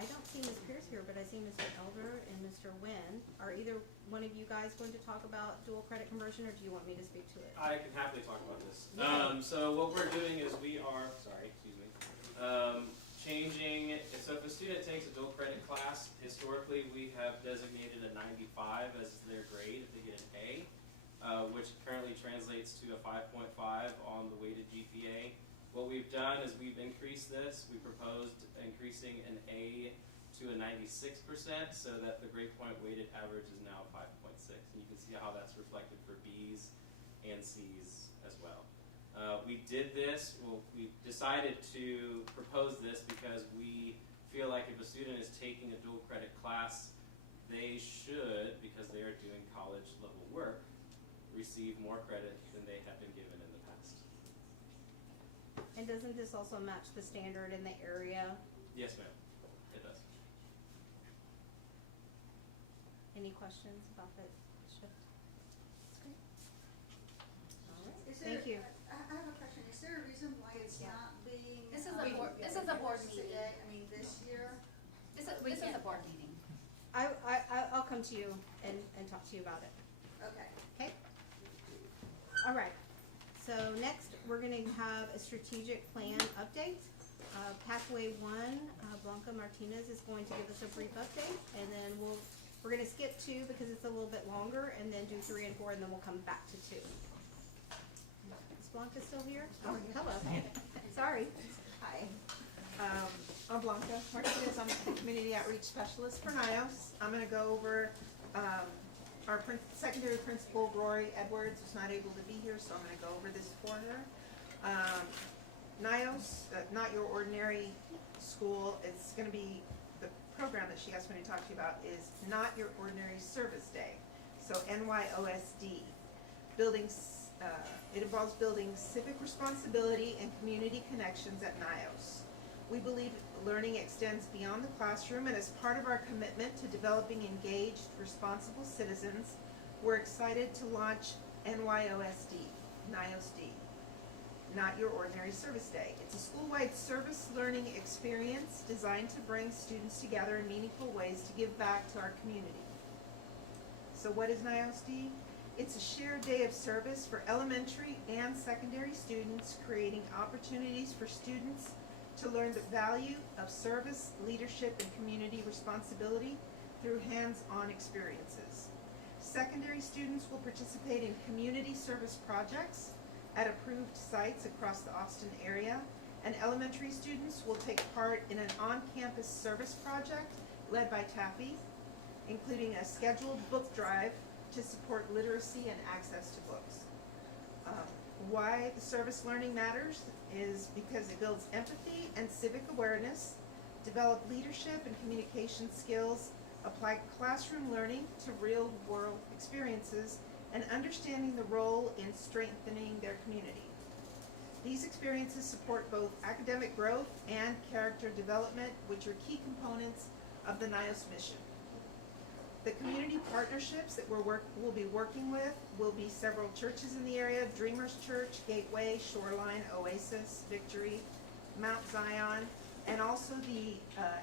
I don't see Ms. Pierce here, but I see Mr. Elder and Mr. Nguyen. Are either one of you guys going to talk about dual credit conversion, or do you want me to speak to it? I can happily talk about this. Yeah. So what we're doing is we are, changing, so if a student takes a dual credit class, historically we have designated a 95 as their grade if they get an A, which currently translates to a 5.5 on the weighted GPA. What we've done is we've increased this. We proposed increasing an A to a 96% so that the grade point weighted average is now 5.6. And you can see how that's reflected for B's and C's as well. We did this, we decided to propose this because we feel like if a student is taking a dual credit class, they should, because they are doing college level work, receive more credit than they have been given in the past. And doesn't this also match the standard in the area? Yes, ma'am. It does. Any questions about the shift? That's great. All right. Thank you. I have a question. Is there a reason why it's not being? This is a board used meeting. today? I mean, this year? This is a board meeting. I'll come to you and talk to you about it. Okay. Okay? All right. So next, we're going to have a strategic plan update. Pathway 1, Blanca Martinez is going to give us a brief update, and then we're going to skip 2 because it's a little bit longer, and then do 3 and 4, and then we'll come back to 2. Is Blanca still here? Oh, hello. Sorry. Hi. I'm Blanca Martinez. I'm the Community Outreach Specialist for NYOS. I'm going to go over our secondary principal, Rory Edwards, is not able to be here, so I'm gonna go over this for her. NYOS, Not Your Ordinary School, it's gonna be, the program that she asked me to talk to you about is Not Your Ordinary Service Day, so NYOSD. It involves building civic responsibility and community connections at NYOS. We believe learning extends beyond the classroom, and as part of our commitment to developing engaged, responsible citizens, we're excited to launch NYOSD, Not Your Ordinary Service Day. It's a school-wide service learning experience designed to bring students together in meaningful ways to give back to our community. So what is NYOSD? It's a shared day of service for elementary and secondary students, creating opportunities for students to learn the value of service, leadership, and community responsibility through hands-on experiences. Secondary students will participate in community service projects at approved sites across the Austin area, and elementary students will take part in an on-campus service project led by Taffy, including a scheduled book drive to support literacy and access to books. Why the service learning matters is because it builds empathy and civic awareness, develop leadership and communication skills, apply classroom learning to real-world experiences, and understanding the role in strengthening their community. These experiences support both academic growth and character development, which are key components of the NYOS mission. The community partnerships that we'll be working with will be several churches in the area: Dreamers Church, Gateway, Shoreline, Oasis, Victory, Mount Zion, and also the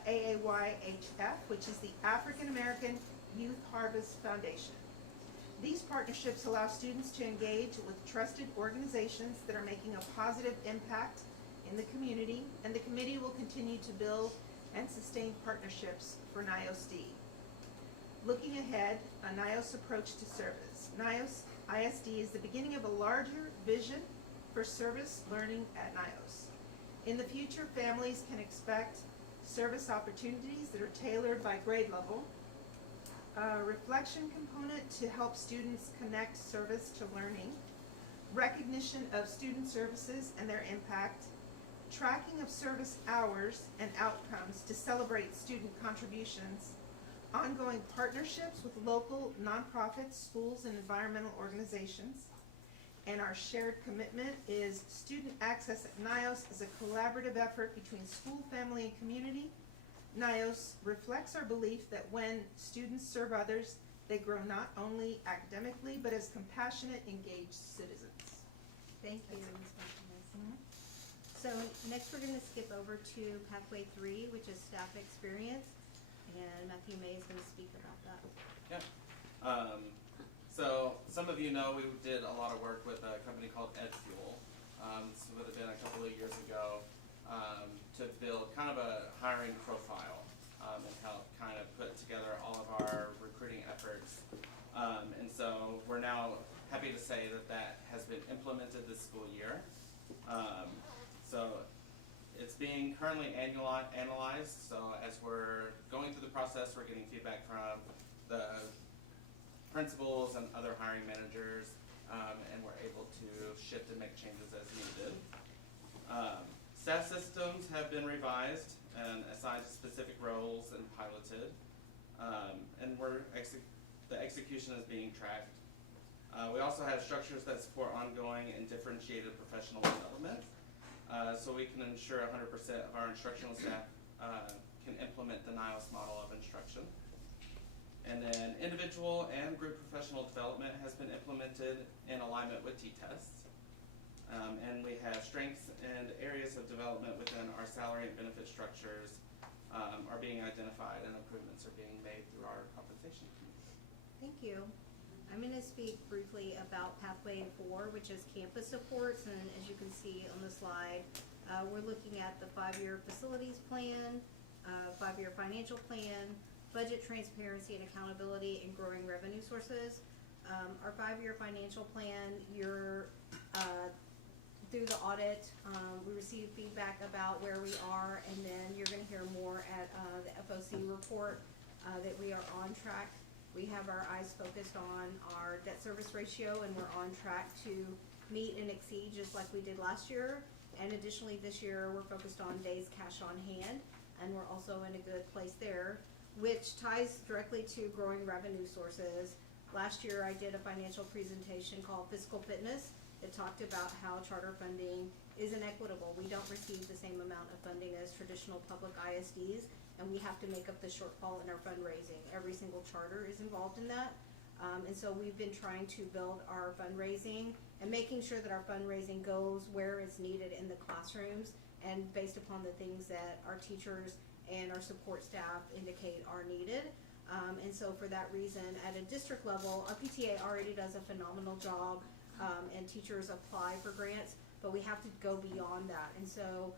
AAYHF, which is the African American Youth Harvest Foundation. These partnerships allow students to engage with trusted organizations that are making a positive impact in the community, and the committee will continue to build and sustain partnerships for NYOSD. Looking ahead, a NYOS approach to service. NYOS ISD is the beginning of a larger vision for service learning at NYOS. In the future, families can expect service opportunities that are tailored by grade level, a reflection component to help students connect service to learning, recognition of student services and their impact, tracking of service hours and outcomes to celebrate student contributions, ongoing partnerships with local nonprofits, schools, and environmental organizations. And our shared commitment is student access at NYOS is a collaborative effort between school, family, and community. NYOS reflects our belief that when students serve others, they grow not only academically, but as compassionate, engaged citizens. Thank you, Ms. Martinez. So next we're gonna skip over to Pathway 3, which is staff experience, and Matthew May is gonna speak about that. Yeah. So some of you know we did a lot of work with a company called EdFuel. This would have been a couple of years ago, to build kind of a hiring profile and help kind of put together all of our recruiting efforts. And so we're now happy to say that that has been implemented this school year. So it's being currently analyzed. So as we're going through the process, we're getting feedback from the principals and other hiring managers, and we're able to shift and make changes as needed. Staff systems have been revised and assigned to specific roles and piloted, and the execution is being tracked. We also have structures that support ongoing and differentiated professional development, so we can ensure 100% of our instructional staff can implement the NYOS model of instruction. And then individual and group professional development has been implemented in alignment with T-tests. And we have strengths and areas of development within our salary and benefit structures are being identified, and improvements are being made through our compensation committee. Thank you. I'm going to speak briefly about Pathway 4, which is campus supports, and as you can see on the slide, we're looking at the 5-year facilities plan, 5-year financial plan, budget transparency and accountability, and growing revenue sources. Our 5-year financial plan, through the audit, we received feedback about where we are, and then you're going to hear more at the FOC report that we are on track We have our eyes focused on our debt service ratio, and we're on track to meet and exceed just like we did last year. And additionally, this year, we're focused on days cash on hand, and we're also in a good place there, which ties directly to growing revenue sources. Last year, I did a financial presentation called Fiscal Fitness. It talked about how charter funding is inequitable. We don't receive the same amount of funding as traditional public ISDs, and we have to make up the shortfall in our fundraising. Every single charter is involved in that. And so we've been trying to build our fundraising and making sure that our fundraising goes where it's needed in the classrooms and based upon the things that our teachers and our support staff indicate are needed. And so for that reason, at a district level, our PTA already does a phenomenal job, and teachers apply for grants, but we have to go beyond that. And so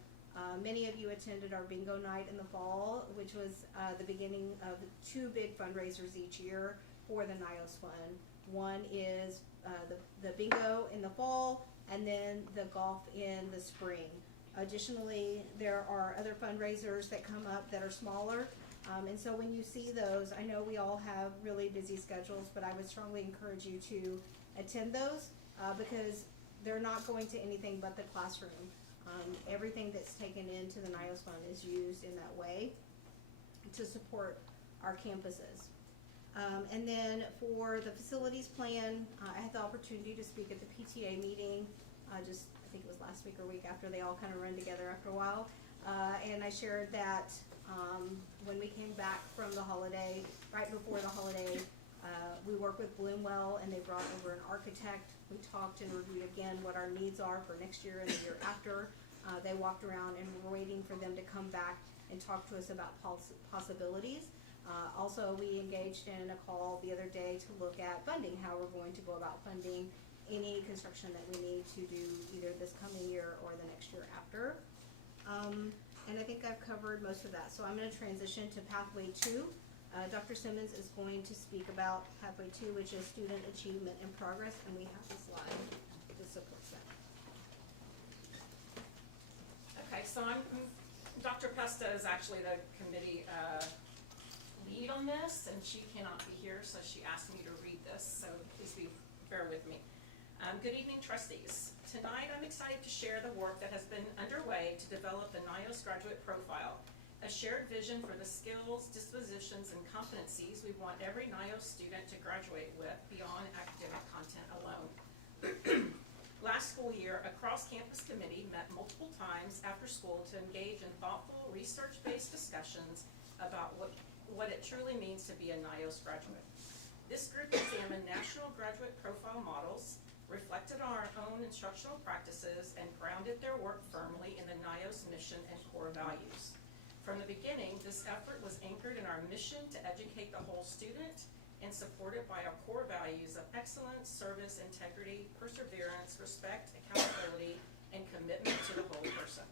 many of you attended our bingo night in the fall, which was the beginning of 2 big fundraisers each year for the NYOS Fund. One is the bingo in the fall, and then the golf in the spring. Additionally, there are other fundraisers that come up that are smaller. And so when you see those, I know we all have really busy schedules, but I would strongly encourage you to attend those because they're not going to anything but the classroom. Everything that's taken into the NYOS Fund is used in that way to support our campuses. And then for the facilities plan, I had the opportunity to speak at the PTA meeting, I think it was last week or week after, they all kind of run together after a while. And I shared that when we came back from the holiday, right before the holiday, we worked with Bloomwell and they brought over an architect. We talked and reviewed again what our needs are for next year and the year after. They walked around and we're waiting for them to come back and talk to us about possibilities. Also, we engaged in a call the other day to look at funding, how we're going to go about funding any construction that we need to do either this coming year or the next year after. And I think I've covered most of that. So I'm going to transition to Pathway 2. Dr. Simmons is going to speak about Pathway 2, which is student achievement and progress, and we have a slide that supports that. Okay, so Dr. Pesta is actually the committee lead on this, and she cannot be here, so she asked me to read this, so please bear with me. Good evening, trustees. Tonight I'm excited to share the work that has been underway to develop the NYOS graduate profile, a shared vision for the skills, dispositions, and competencies we want every NYOS student to graduate with beyond academic content alone. Last school year, a cross-campus committee met multiple times after school to engage in thoughtful, research-based discussions about what it truly means to be a NYOS graduate. This group examined national graduate profile models, reflected on our own instructional practices, and grounded their work firmly in the NYOS mission and core values. From the beginning, this effort was anchored in our mission to educate the whole student and supported by our core values of excellence, service, integrity, perseverance, respect, accountability, and commitment to the whole person.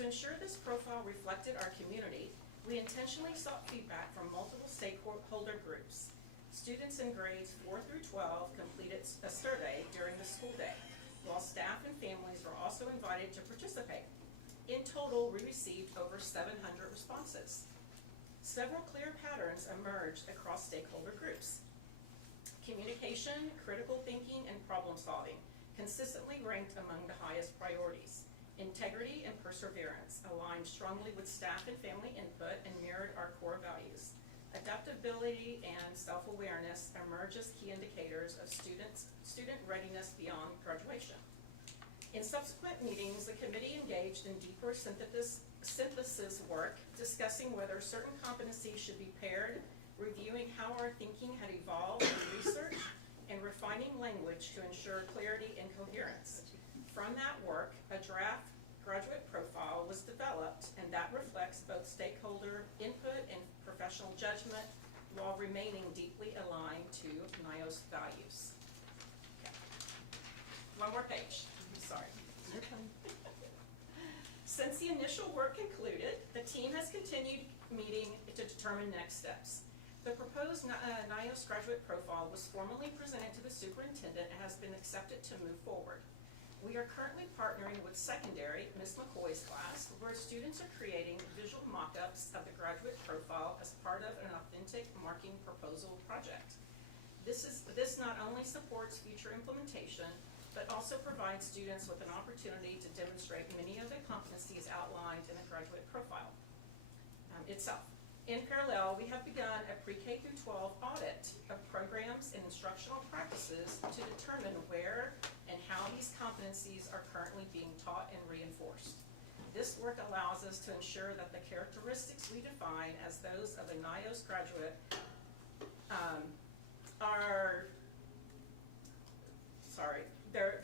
To ensure this profile reflected our community, we intentionally sought feedback from multiple stakeholder groups. Students in grades 4 through 12 completed a survey during the school day, while staff and families were also invited to participate. In total, we received over 700 responses. Several clear patterns emerged across stakeholder groups. Communication, critical thinking, and problem solving consistently ranked among the highest priorities. Integrity and perseverance aligned strongly with staff and family input and mirrored our core values. Adaptability and self-awareness emerge as key indicators of student readiness beyond graduation. In subsequent meetings, the committee engaged in deeper synthesis work, discussing whether certain competencies should be paired, reviewing how our thinking had evolved in research, and refining language to ensure clarity and coherence. From that work, a draft graduate profile was developed, and that reflects both stakeholder input and professional judgment while remaining deeply aligned to NYOS values. Okay. One more page. I'm sorry. Since the initial work concluded, the team has continued meeting to determine next steps. The proposed NYOS graduate profile was formally presented to the superintendent and has been accepted to move forward. We are currently partnering with secondary, Ms. McCoy's class, where students are creating visual mock-ups of the graduate profile as part of an authentic marking proposal project. This not only supports future implementation, but also provides students with an opportunity to demonstrate many of the competencies outlined in the graduate profile itself. In parallel, we have begun a pre-K through 12 audit of programs and instructional practices to determine where and how these competencies are currently being taught and reinforced. This work allows us to ensure that the characteristics we define as those of a NYOS graduate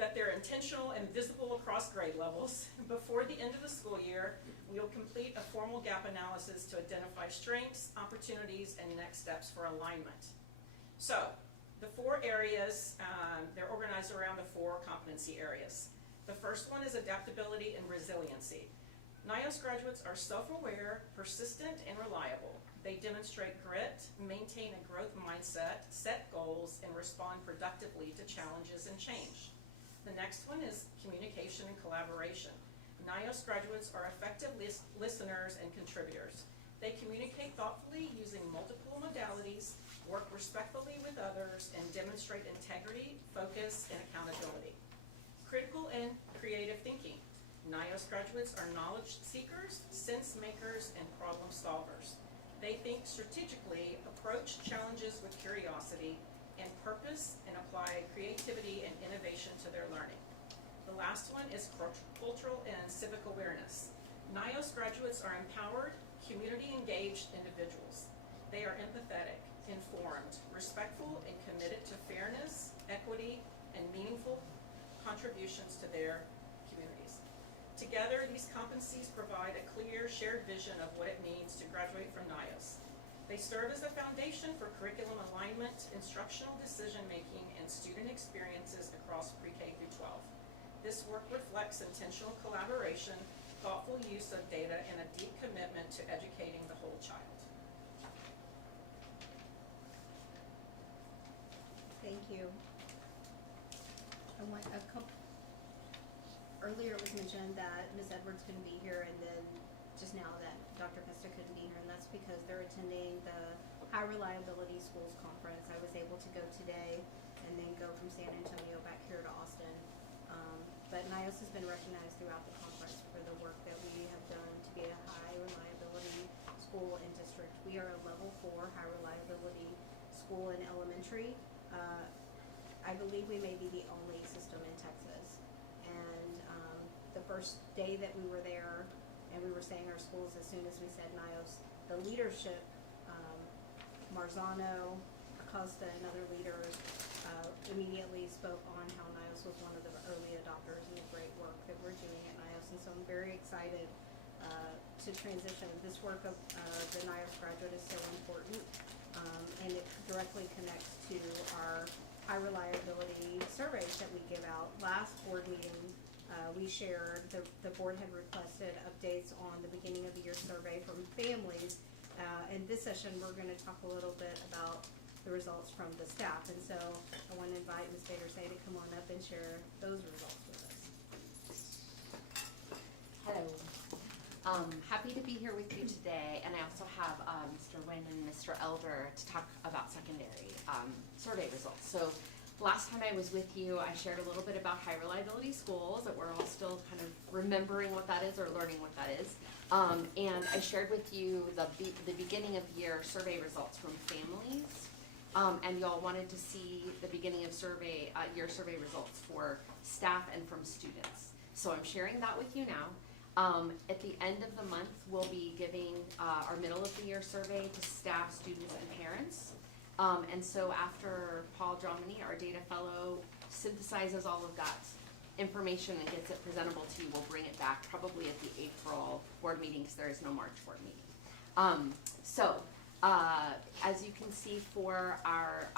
that they're intentional and visible across grade levels. Before the end of the school year, we'll complete a formal gap analysis to identify strengths, opportunities, and next steps for alignment. So, the 4 areas, they're organized around the 4 competency areas. The first one is adaptability and resiliency. NYOS graduates are self-aware, persistent, and reliable. They demonstrate grit, maintain a growth mindset, set goals, and respond productively to challenges and change. The next one is communication and collaboration. NYOS graduates are effective listeners and contributors. They communicate thoughtfully using multiple modalities, work respectfully with others, and demonstrate integrity, focus, and accountability. Critical and creative thinking. NYOS graduates are knowledge seekers, sense makers, and problem solvers. They think strategically, approach challenges with curiosity and purpose, and apply creativity and innovation to their learning. The last one is cultural and civic awareness. NYOS graduates are empowered, community-engaged individuals. They are empathetic, informed, respectful, and committed to fairness, equity, and meaningful contributions to their communities. Together, these competencies provide a clear, shared vision of what it means to graduate from NYOS. They serve as a foundation for curriculum alignment, instructional decision-making, and student experiences across pre-K through 12. This work reflects intentional collaboration, thoughtful use of data, and a deep commitment to educating the whole child. Thank you. I want a couple, earlier it was mentioned that Ms. Edwards couldn't be here, and then just now that Dr. Pesta couldn't be here, and that's because they're attending the High Reliability Schools Conference. I was able to go today and then go from San Antonio back here to Austin. But NYOS has been recognized throughout the conference for the work that we have done to be a high reliability school and district. We are a level 4 high reliability school in elementary. I believe we may be the only system in Texas. And the first day that we were there, and we were saying our schools as soon as we said NYOS, the leadership, Marzano, Acosta, and other leaders immediately spoke on how NYOS was one of the early adopters and the great work that we're doing at NYOS. And so I'm very excited to transition. This work of the NYOS graduate is so important, and it directly connects to our high reliability surveys that we give out. Last board meeting, we shared, the board had requested updates on the beginning of the year survey from families. In this session, we're going to talk a little bit about the results from the staff. And so I want to invite Ms. Bader-Say to come on up and share those results with us. Hello. Happy to be here with you today, and I also have Mr. Wynn and Mr. Elder to talk about secondary survey results. So last time I was with you, I shared a little bit about high reliability schools, that we're all still kind of remembering what that is or learning what that is. And I shared with you the beginning of year survey results from families. And y'all wanted to see the beginning of year survey results for staff and from students. So I'm sharing that with you now. At the end of the month, we'll be giving our middle of the year survey to staff, students, and parents. And so after Paul Jomini, our data fellow, synthesizes all of that information and gets it presentable to you, we'll bring it back probably at the April board meeting, because there is no March board meeting. As you can see, for our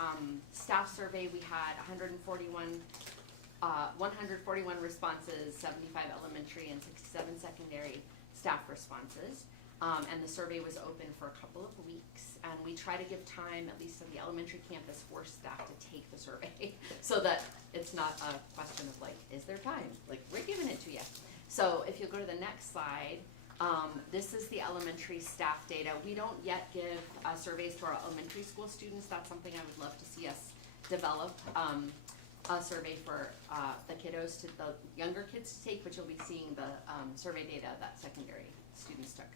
staff survey, we had 141 responses, 75 elementary and 67 secondary staff responses. And the survey was open for a couple of weeks, and we try to give time, at least on the elementary campus, for staff to take the survey so that it's not a question of like, is there time? Like, we're giving it to you. So if you go to the next slide, this is the elementary staff data. We don't yet give surveys to our elementary school students. That's something I would love to see us develop. A survey for the kiddos, to the younger kids to take, but you'll be seeing the survey data that secondary students took.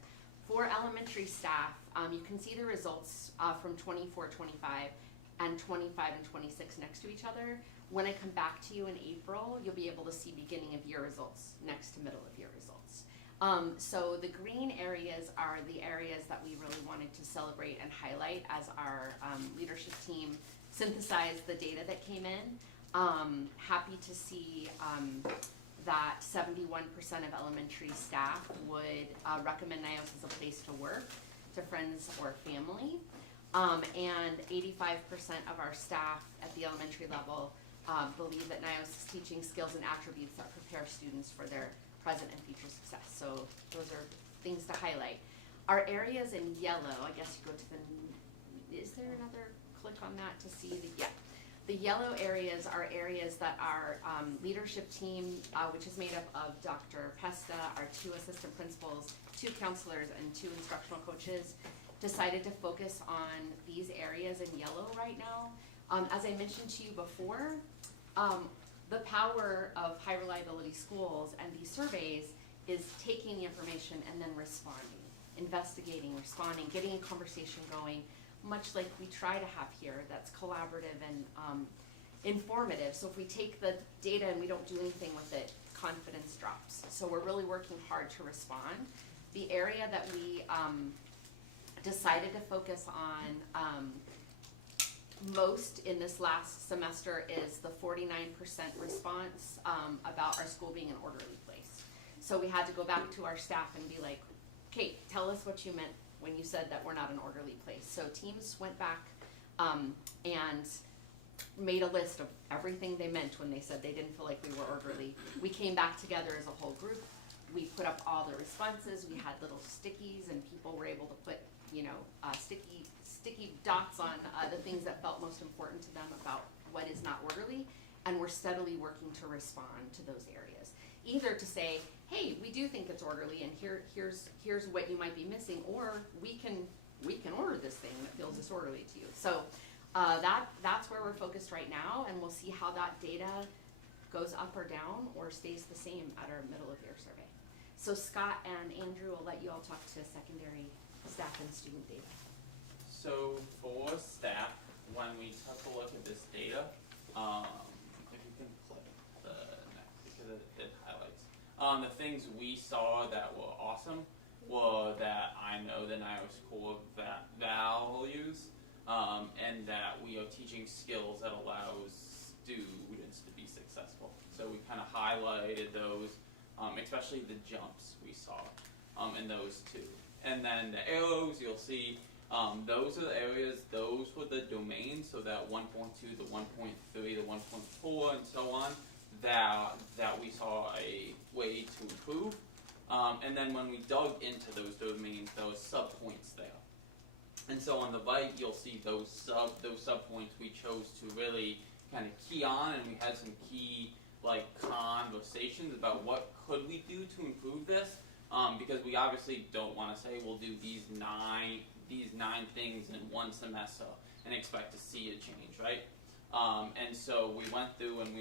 For elementary staff, you can see the results from 24, 25, and 25 and 26 next to each other. When I come back to you in April, you'll be able to see beginning of year results next to middle of year results. So the green areas are the areas that we really wanted to celebrate and highlight as our leadership team synthesized the data that came in. Happy to see that 71% of elementary staff would recommend NYOS as a place to work to friends or family. And 85% of our staff at the elementary level believe that NYOS is teaching skills and attributes that prepare students for their present and future success. So those are things to highlight. Our areas in yellow, I guess you go to the, is there another click on that to see the, yeah. The yellow areas are areas that our leadership team, which is made up of Dr. Pesta, our 2 assistant principals, 2 counselors, and 2 instructional coaches, decided to focus on these areas in yellow right now. As I mentioned to you before, the power of high reliability schools and these surveys is taking the information and then responding, investigating, responding, getting a conversation going, much like we try to have here, that's collaborative and informative. So if we take the data and we don't do anything with it, confidence drops. So we're really working hard to respond. The area that we decided to focus on most in this last semester is the 49% response about our school being an orderly place. So we had to go back to our staff and be like, Kate, tell us what you meant when you said that we're not an orderly place. So teams went back and made a list of everything they meant when they said they didn't feel like we were orderly. We came back together as a whole group. We put up all the responses. We had little stickies, and people were able to put, you know, sticky dots on the things that felt most important to them about what is not orderly. And we're steadily working to respond to those areas. Either to say, hey, we do think it's orderly, and here's what you might be missing, or we can order this thing that feels disorderly to you. So that's where we're focused right now, and we'll see how that data goes up or down or stays the same at our middle of year survey. So Scott and Andrew will let you all talk to secondary staff and student data. So for staff, when we took a look at this data, if you can click the next, because it highlights. The things we saw that were awesome were that I know the NYOS core values, and that we are teaching skills that allows students to be successful. So we kind of highlighted those, especially the jumps we saw in those 2. And then the arrows, you'll see, those are the areas, those were the domains, so that 1.2, the 1.3, the 1.4, and so on, that we saw a way to improve. And then when we dug into those domains, there was sub-points there. And so on the right, you'll see those sub-points we chose to really kind of key on, and we had some key conversations about what could we do to improve this, because we obviously don't want to say we'll do these nine things in one semester and expect to see a change, right? And so we went through and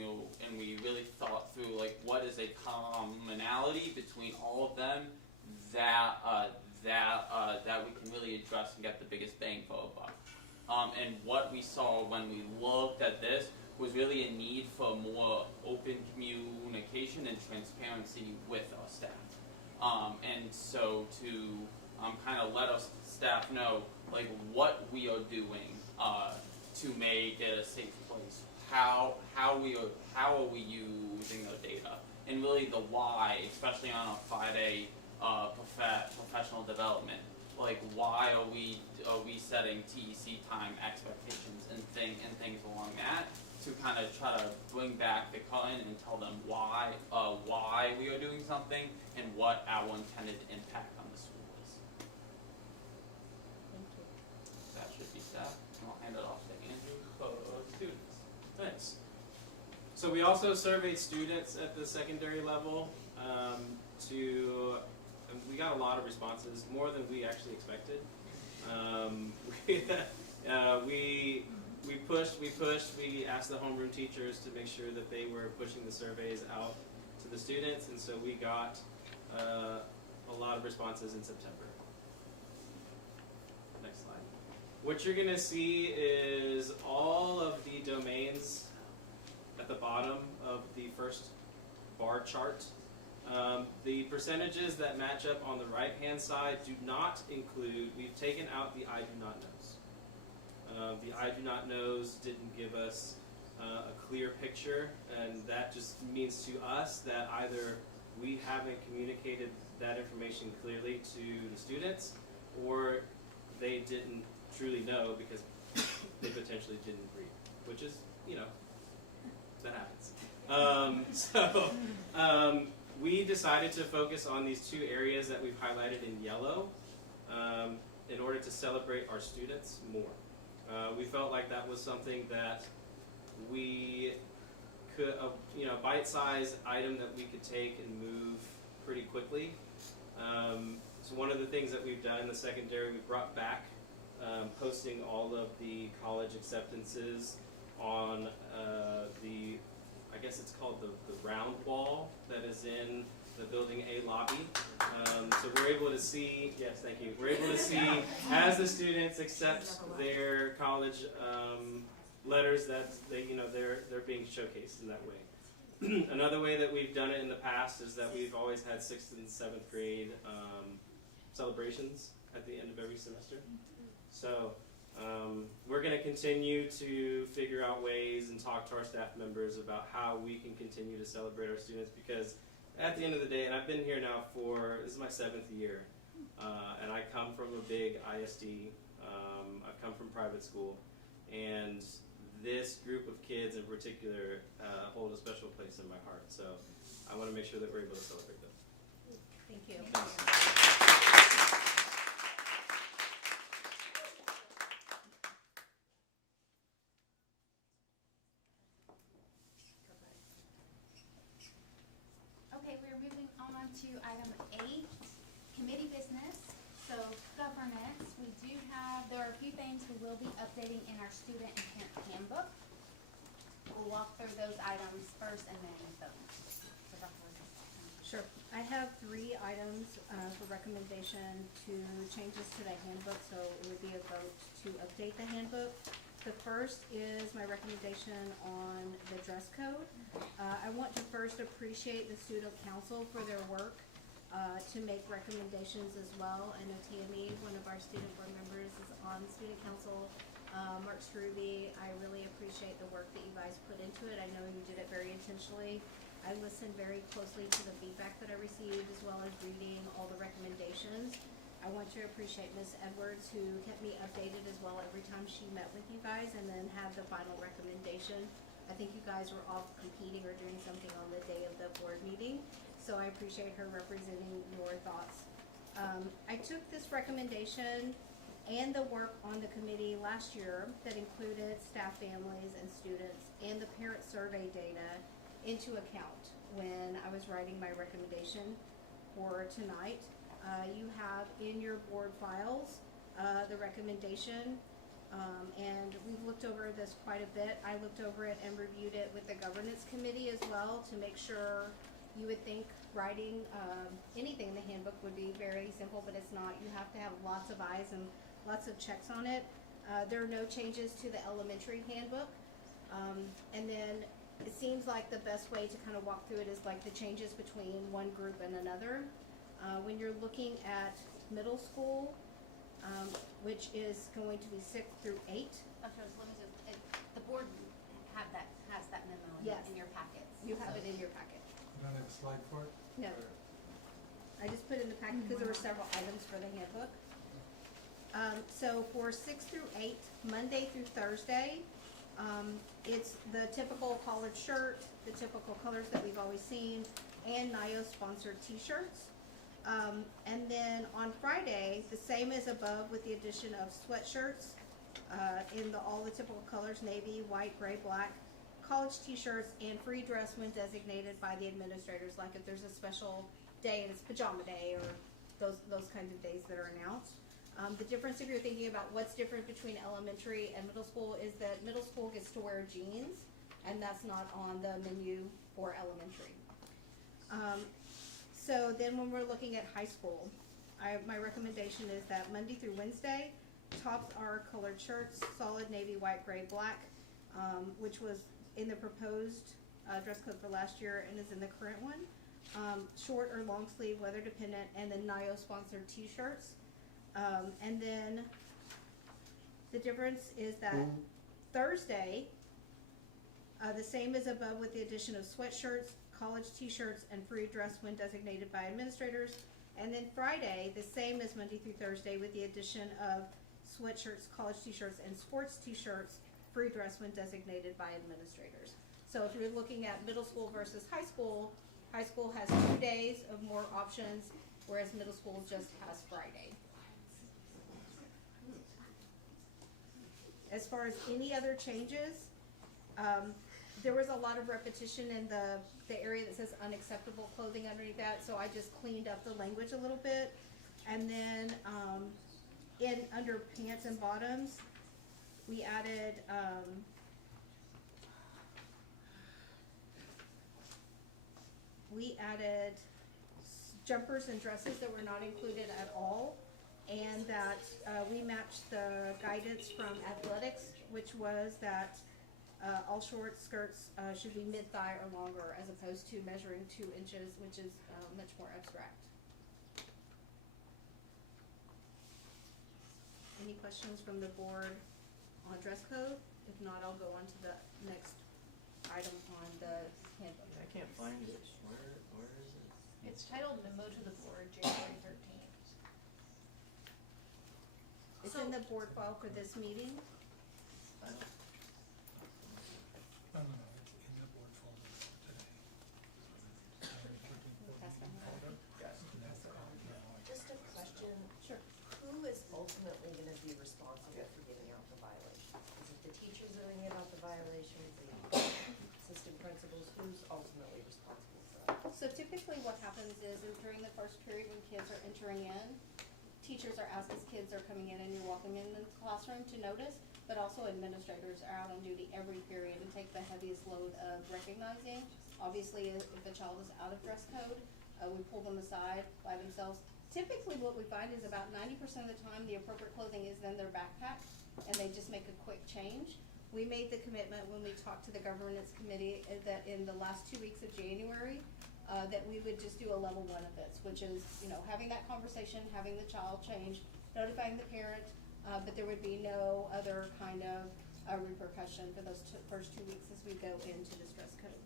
we really thought through what is a commonality between all of them that we can really address and get the biggest bang for our buck. And what we saw when we looked at this was really a need for more open communication and transparency with our staff. And so to kind of let us staff know what we are doing to make it a safe place. How are we using the data, and really the why, especially on a 5A professional development. Why are we setting TEC time expectations and things along that, to kind of try to bring back the client and tell them why we are doing something and what our intended impact on the school is. Thank you. That should be staff, and I'll hand it off to Andrew for students. Thanks. So we also surveyed students at the secondary level and we got a lot of responses, more than we actually expected. We pushed, we asked the homeroom teachers to make sure that they were pushing the surveys out to the students, and so we got a lot of responses in September. Next slide. What you're going to see is all of the domains at the bottom of the first bar chart. The percentages that match up on the right-hand side do not include, we've taken out the I do not knows. The I do not knows didn't give us a clear picture, and that just means to us that either we haven't communicated that information clearly to the students, or they didn't truly know because they potentially didn't read, which is, you know, that happens. We decided to focus on these two areas that we've highlighted in yellow in order to celebrate our students more. We felt like that was something that we could, bite-sized item that we could take and move pretty quickly. So one of the things that we've done in the secondary, we brought back posting all of the college acceptances on I guess it's called the round wall that is in the Building A lobby. So we're able to see, yes, thank you. We're able to see as the students accept their college letters that they're being showcased in that way. Another way that we've done it in the past is that we've always had 6th and 7th grade celebrations at the end of every semester. So we're going to continue to figure out ways and talk to our staff members about how we can continue to celebrate our students, because at the end of the day, and I've been here now this is my 7th year, and I come from a big ISD, I've come from private school, and this group of kids in particular hold a special place in my heart, so I want to make sure that we're able to celebrate them. Thank you. Okay, we're moving on to item 8, committee business. So governance, there are a few things we will be updating in our student and parent handbook. We'll walk through those items first and then vote. So Dr. Williams. Sure. I have 3 items for recommendation to changes to the handbook, so it would be a vote to update the handbook. The first is my recommendation on the dress code. I want to first appreciate the student council for their work to make recommendations as well. I know Tammy, one of our student board members, is on student council. Mark Struby, I really appreciate the work that you guys put into it. I know you did it very intentionally. I listened very closely to the feedback that I received, as well as reading all the recommendations. I want to appreciate Ms. Edwards, who kept me updated as well every time she met with you guys, and then had the final recommendation. I think you guys were off competing or doing something on the day of the board meeting, so I appreciate her representing your thoughts. I took this recommendation and the work on the committee last year that included staff, families, and students, and the parent survey data into account when I was writing my recommendation for tonight. You have in your board files the recommendation, and we've looked over this quite a bit. I looked over it and reviewed it with the governance committee as well to make sure. You would think writing anything in the handbook would be very simple, but it's not. You have to have lots of eyes and lots of checks on it. There are no changes to the elementary handbook, and then it seems like the best way to kind of walk through it is like the changes between one group and another. When you're looking at middle school, which is going to be 6th through 8. Dr. Williams, the board has that memo Yes. in your packets. You have it in your packet. You don't have a slide for it? No. I just put it in the packet because there were several items for the handbook. So for 6th through 8, Monday through Thursday, it's the typical collared shirt, the typical colors that we've always seen, and NYOS sponsored t-shirts. And then on Friday, the same as above with the addition of sweatshirts in all the typical colors, navy, white, gray, black, college t-shirts and free dress when designated by the administrators, like if there's a special day and it's pajama day or those kinds of days that are announced. The difference, if you're thinking about what's different between elementary and middle school, is that middle school gets to wear jeans, and that's not on the menu for elementary. So then when we're looking at high school, my recommendation is that Monday through Wednesday, tops are colored shirts, solid navy, white, gray, black, which was in the proposed dress code for last year and is in the current one. Short or long sleeve, weather dependent, and then NYOS sponsored t-shirts. And then the difference is that Thursday, the same as above with the addition of sweatshirts, college t-shirts, and free dress when designated by administrators. And then Friday, the same as Monday through Thursday with the addition of sweatshirts, college t-shirts, and sports t-shirts, free dress when designated by administrators. So if you're looking at middle school versus high school has 2 days of more options, whereas middle school just has Friday. As far as any other changes, there was a lot of repetition in the area that says unacceptable clothing underneath that, so I just cleaned up the language a little bit. And then under pants and bottoms, we added jumpers and dresses that were not included at all, and that we matched the guidance from athletics, which was that all short skirts should be mid-thigh or longer, as opposed to measuring 2 inches, which is much more abstract. Any questions from the board on dress code? If not, I'll go on to the next item on the handbook. I can't find it. Where is it? It's titled Memo to the Board, January 13th. It's in the board file for this meeting. No, it's in the board folder today. Just a question. Sure. Who is ultimately gonna be responsible for giving out the violations? Is it the teachers that are gonna give out the violations, the assistant principals? Who's ultimately responsible for that? So typically what happens is during the first period when kids are entering in, teachers are asked as kids are coming in and you're walking in the classroom to notice, but also administrators are out on duty every period and take the heaviest load of recognizing. Obviously, if a child is out of dress code, we pull them aside by themselves. Typically what we find is about 90% of the time the appropriate clothing is in their backpack and they just make a quick change. We made the commitment when we talked to the governance committee that in the last 2 weeks of January, that we would just do a level 1 of this, which is, having that conversation, having the child change, notifying the parent, but there would be no other kind of repercussion for those first 2 weeks as we go into this dress code.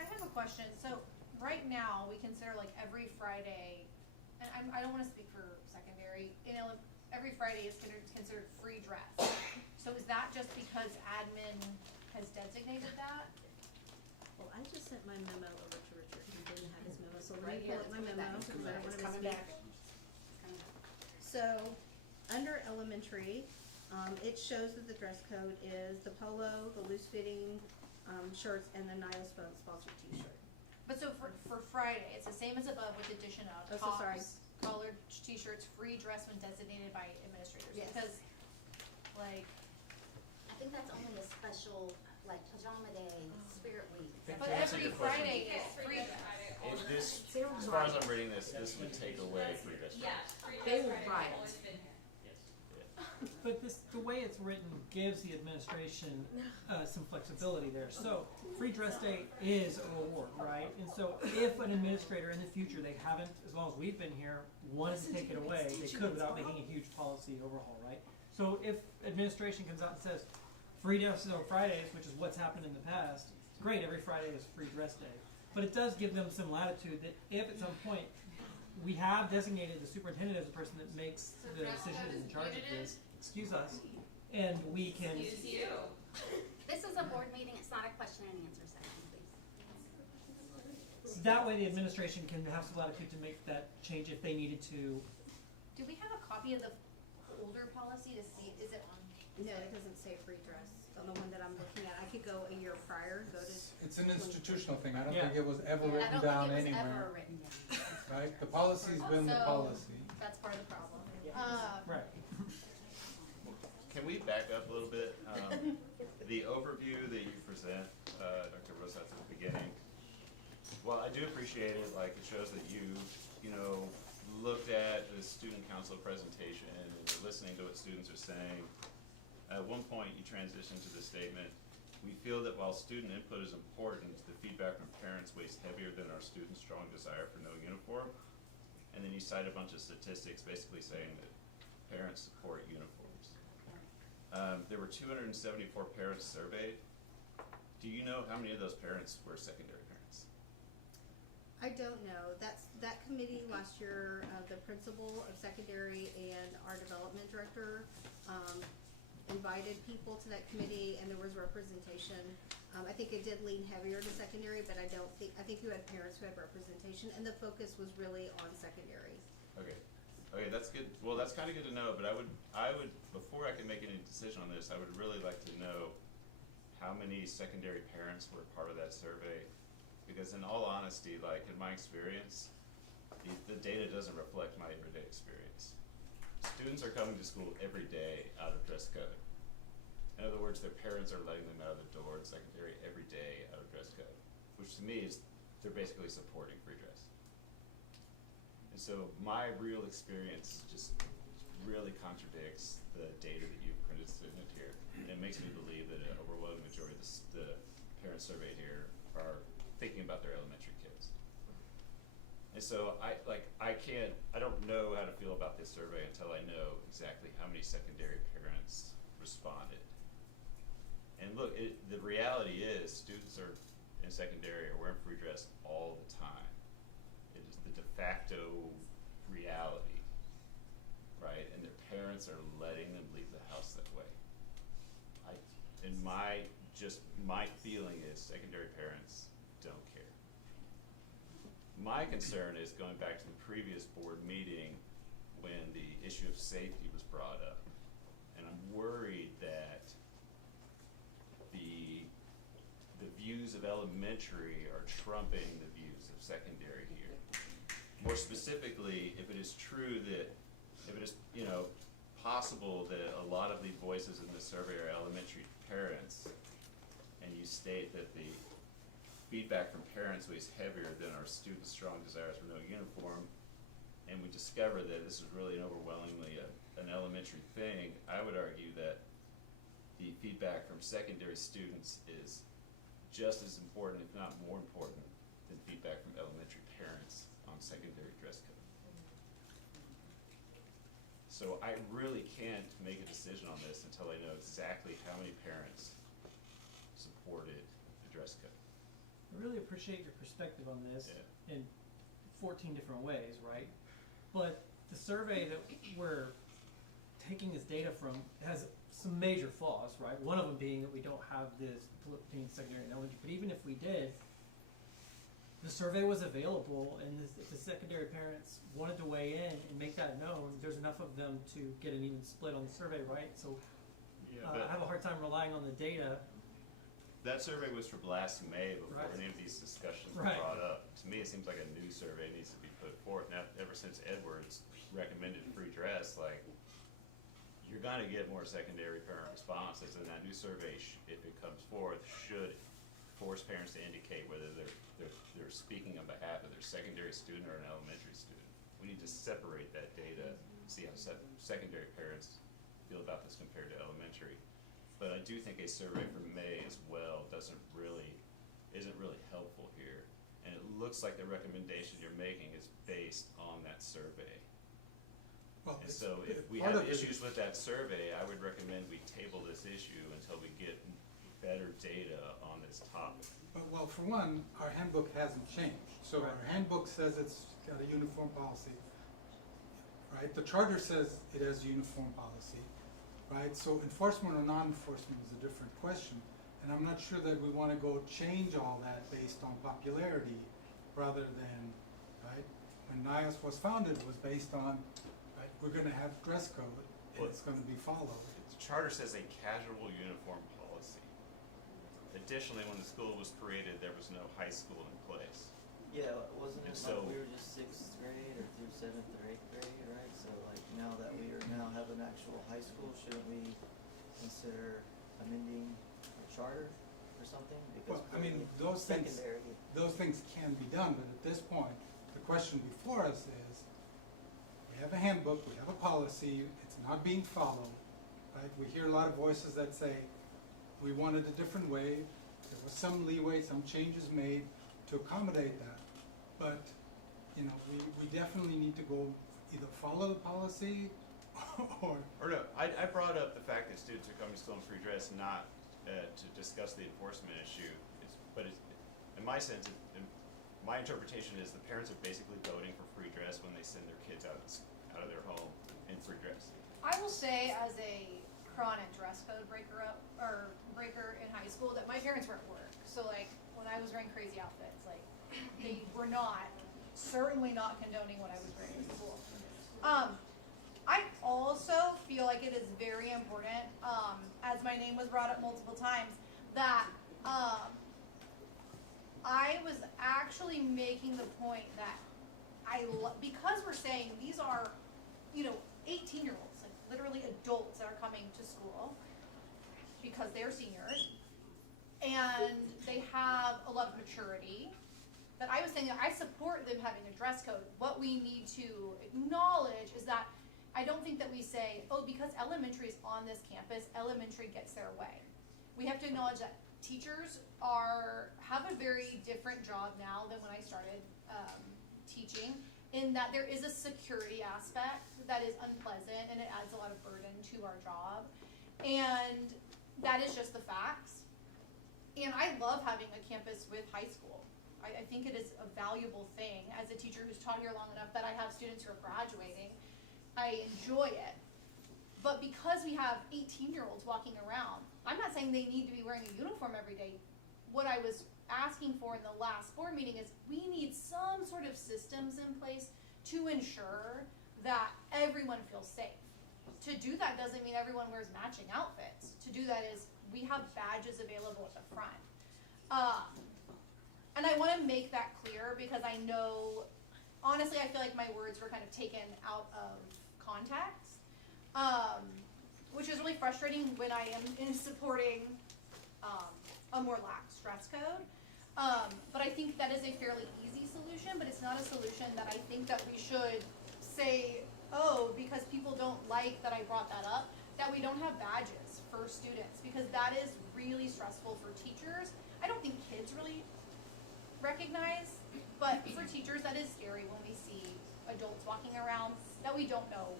I have a question. So right now, we consider like every Friday, and I don't want to speak for secondary, every Friday is considered free dress. So is that just because admin has designated that? Well, I just sent my memo over to Richard. He didn't have his memo, so let Right me here, pull up my it's coming memo back. because I don't want It's to coming misspeak. back. So, under elementary, it shows that the dress code is the polo, the loose-fitting shirts, and the NYOS sponsored t-shirt. But so for Friday, it's the same as above with the addition of Oh, so sorry. tops, collared t-shirts, free dress when designated by administrators. Yes. Because, like, I think that's only a special, like pajama day, spirit week. but every Friday is free dress. If this, as far as I'm reading this would take away free dress. They will riot. But the way it's written gives the administration some flexibility there. So free dress day is a reward, right? And so if an administrator in the future, they haven't, as long as we've been here, wanted to take it away, they could without making a huge policy overhaul, right? So if administration comes out and says, free dress on Fridays, which is what's happened in the past, great, every Friday is free dress day. But it does give them some latitude that if at some point we have designated the superintendent as the person that makes the decisions in charge of this, excuse us, and we can. Excuse you. This is a board meeting, it's not a question and answer session, please. That way the administration can have some latitude to make that change if they needed to. Do we have a copy of the older policy to see, is it on? No, it doesn't say free dress. on the one that I'm looking at. I could go a year prior, go to. It's an institutional thing, I don't Yeah. think it was ever Yeah, I written don't down think it was anywhere, ever written down. right? The policy's been the So- policy. That's part of the problem. Right. Can we back up a little bit? The overview that you present, Dr. Rosas, at the beginning, well, I do appreciate it, like, it shows that you know, looked at the student council presentation and you're listening to what students are saying. At one point, you transitioned to the statement, we feel that while student input is important, the feedback from parents weighs heavier than our students' strong desire for no uniform. And then you cite a bunch of statistics basically saying that parents support uniforms. There were 274 parents surveyed. Do you know how many of those parents were secondary parents? I don't know. That committee last year, the principal of secondary and our development director, invited people to that committee and there was representation. I think it did lean heavier to secondary, but I think you had parents who had representation and the focus was really on secondary. Okay, that's good. Well, that's kind of good to know, but I would, before I can make any decision on this, I would really like to know how many secondary parents were part of that survey. Because in all honesty, like in my experience, the data doesn't reflect my everyday experience. Students are coming to school every day out of dress code. In other words, their parents are letting them out of the door in secondary every day out of dress code, which to me is, they're basically supporting free dress. And so my real experience just really contradicts the data that you've printed here. And it makes me believe that an overwhelming majority of the parents surveyed here are thinking about their elementary kids. And so I don't know how to feel about this survey until I know exactly how many secondary parents responded. And look, the reality is students are in secondary are wearing free dress all the time. It is the de facto reality, right? And their parents are letting them leave the house that way. My feeling is secondary parents don't care. My concern is going back to the previous board meeting when the issue of safety was brought up. And I'm worried that the views of elementary are trumping the views of secondary here. More specifically, if it is true that, if it is, possible that a lot of the voices in the survey are elementary parents, and you state that the feedback from parents weighs heavier than our students' strong desires for no uniform, and we discover that this is really an overwhelmingly an elementary thing, I would argue that the feedback from secondary students is just as important, if not more important, than feedback from elementary parents on secondary dress code. So I really can't make a decision on this until I know exactly how many parents supported the dress code. I really appreciate your perspective on this in 14 different ways, right? But the survey that we're taking this data from has some major flaws, right? One of them being that we don't have this being secondary and elementary, but even if we did, the survey was available, and if the secondary parents wanted to weigh in and make that known, there's enough of them to get an even split on the survey, right? So I have a hard time relying on the data. That survey was from last May before Right. any of these discussions were brought up. To me, it seems like a new survey needs to be put forth. Now, ever since Edwards recommended free dress, like, you're gonna get more secondary parent responses, and that new survey, if it comes forth, should force parents to indicate whether they're speaking on behalf of their secondary student or an elementary student. We need to separate that data, see how secondary parents feel about this compared to elementary. But I do think a survey from May as well isn't really helpful here. And it looks like the recommendation you're making is based on that survey. Well, And so if we part have of it- issues with that survey, I would recommend we table this issue until we get better data on this topic. Well, for one, our handbook hasn't changed. So our handbook says it's got a uniform policy, right? The charter says it has a uniform policy, right? So enforcement or non-enforcement is a different question. And I'm not sure that we want to go change all that based on popularity rather than, right? When NYOS was founded, it was based on, right, we're going to have dress code and it's going to be followed. The charter says a casual uniform policy. additionally, when the school was created, there was no high school in place. Yeah, wasn't it So- like we were just 6th grade or through 7th or 8th grade, right? So like now that we are now have an actual high school, shouldn't we consider amending the charter or something? Because Well, I mean, clearly those things can be done, but at this point, the question before us is, we have a handbook, we have a policy, it's not being followed, right? We hear a lot of voices that say, we wanted a different way, there was some leeway, some changes made to accommodate that. But, you know, we definitely need to go either follow the policy or Or no, I brought up the fact that students are coming still in free dress, not to discuss the enforcement issue. In my sense, in my interpretation is the parents are basically voting for free dress when they send their kids out of their home in free dress. I will say, as a chronic dress code breaker in high school, that my parents were at work. So like when I was wearing crazy outfits, like they were certainly not condoning what I was wearing in school. I also feel like it is very important, as my name was brought up multiple times, that I was actually making the point that because we're saying these are, 18-year-olds, like literally adults that are coming to school because they're seniors and they have a lot of maturity, that I was saying that I support them having a dress code. What we need to acknowledge is that I don't think that we say, oh, because elementary is on this campus, elementary gets their way. We have to acknowledge that teachers have a very different job now than when I started teaching, in that there is a security aspect that is unpleasant and it adds a lot of burden to our job. And that is just the facts. And I love having a campus with high school. I think it is a valuable thing. As a teacher who's taught here long enough that I have students who are graduating, I enjoy it. But because we have 18-year-olds walking around, I'm not saying they need to be wearing a uniform every day. What I was asking for in the last board meeting is we need some sort of systems in place to ensure that everyone feels safe. To do that doesn't mean everyone wears matching outfits. To do that is we have badges available at the front. And I want to make that clear because I know, honestly, I feel like my words were kind of taken out of context, which is really frustrating when I am supporting a more lax dress code. But I think that is a fairly easy solution, but it's not a solution that I think that we should say, oh, because people don't like that I brought that up, that we don't have badges for students, because that is really stressful for teachers. I don't think kids really recognize, but for teachers that is scary when we see adults walking around that we don't know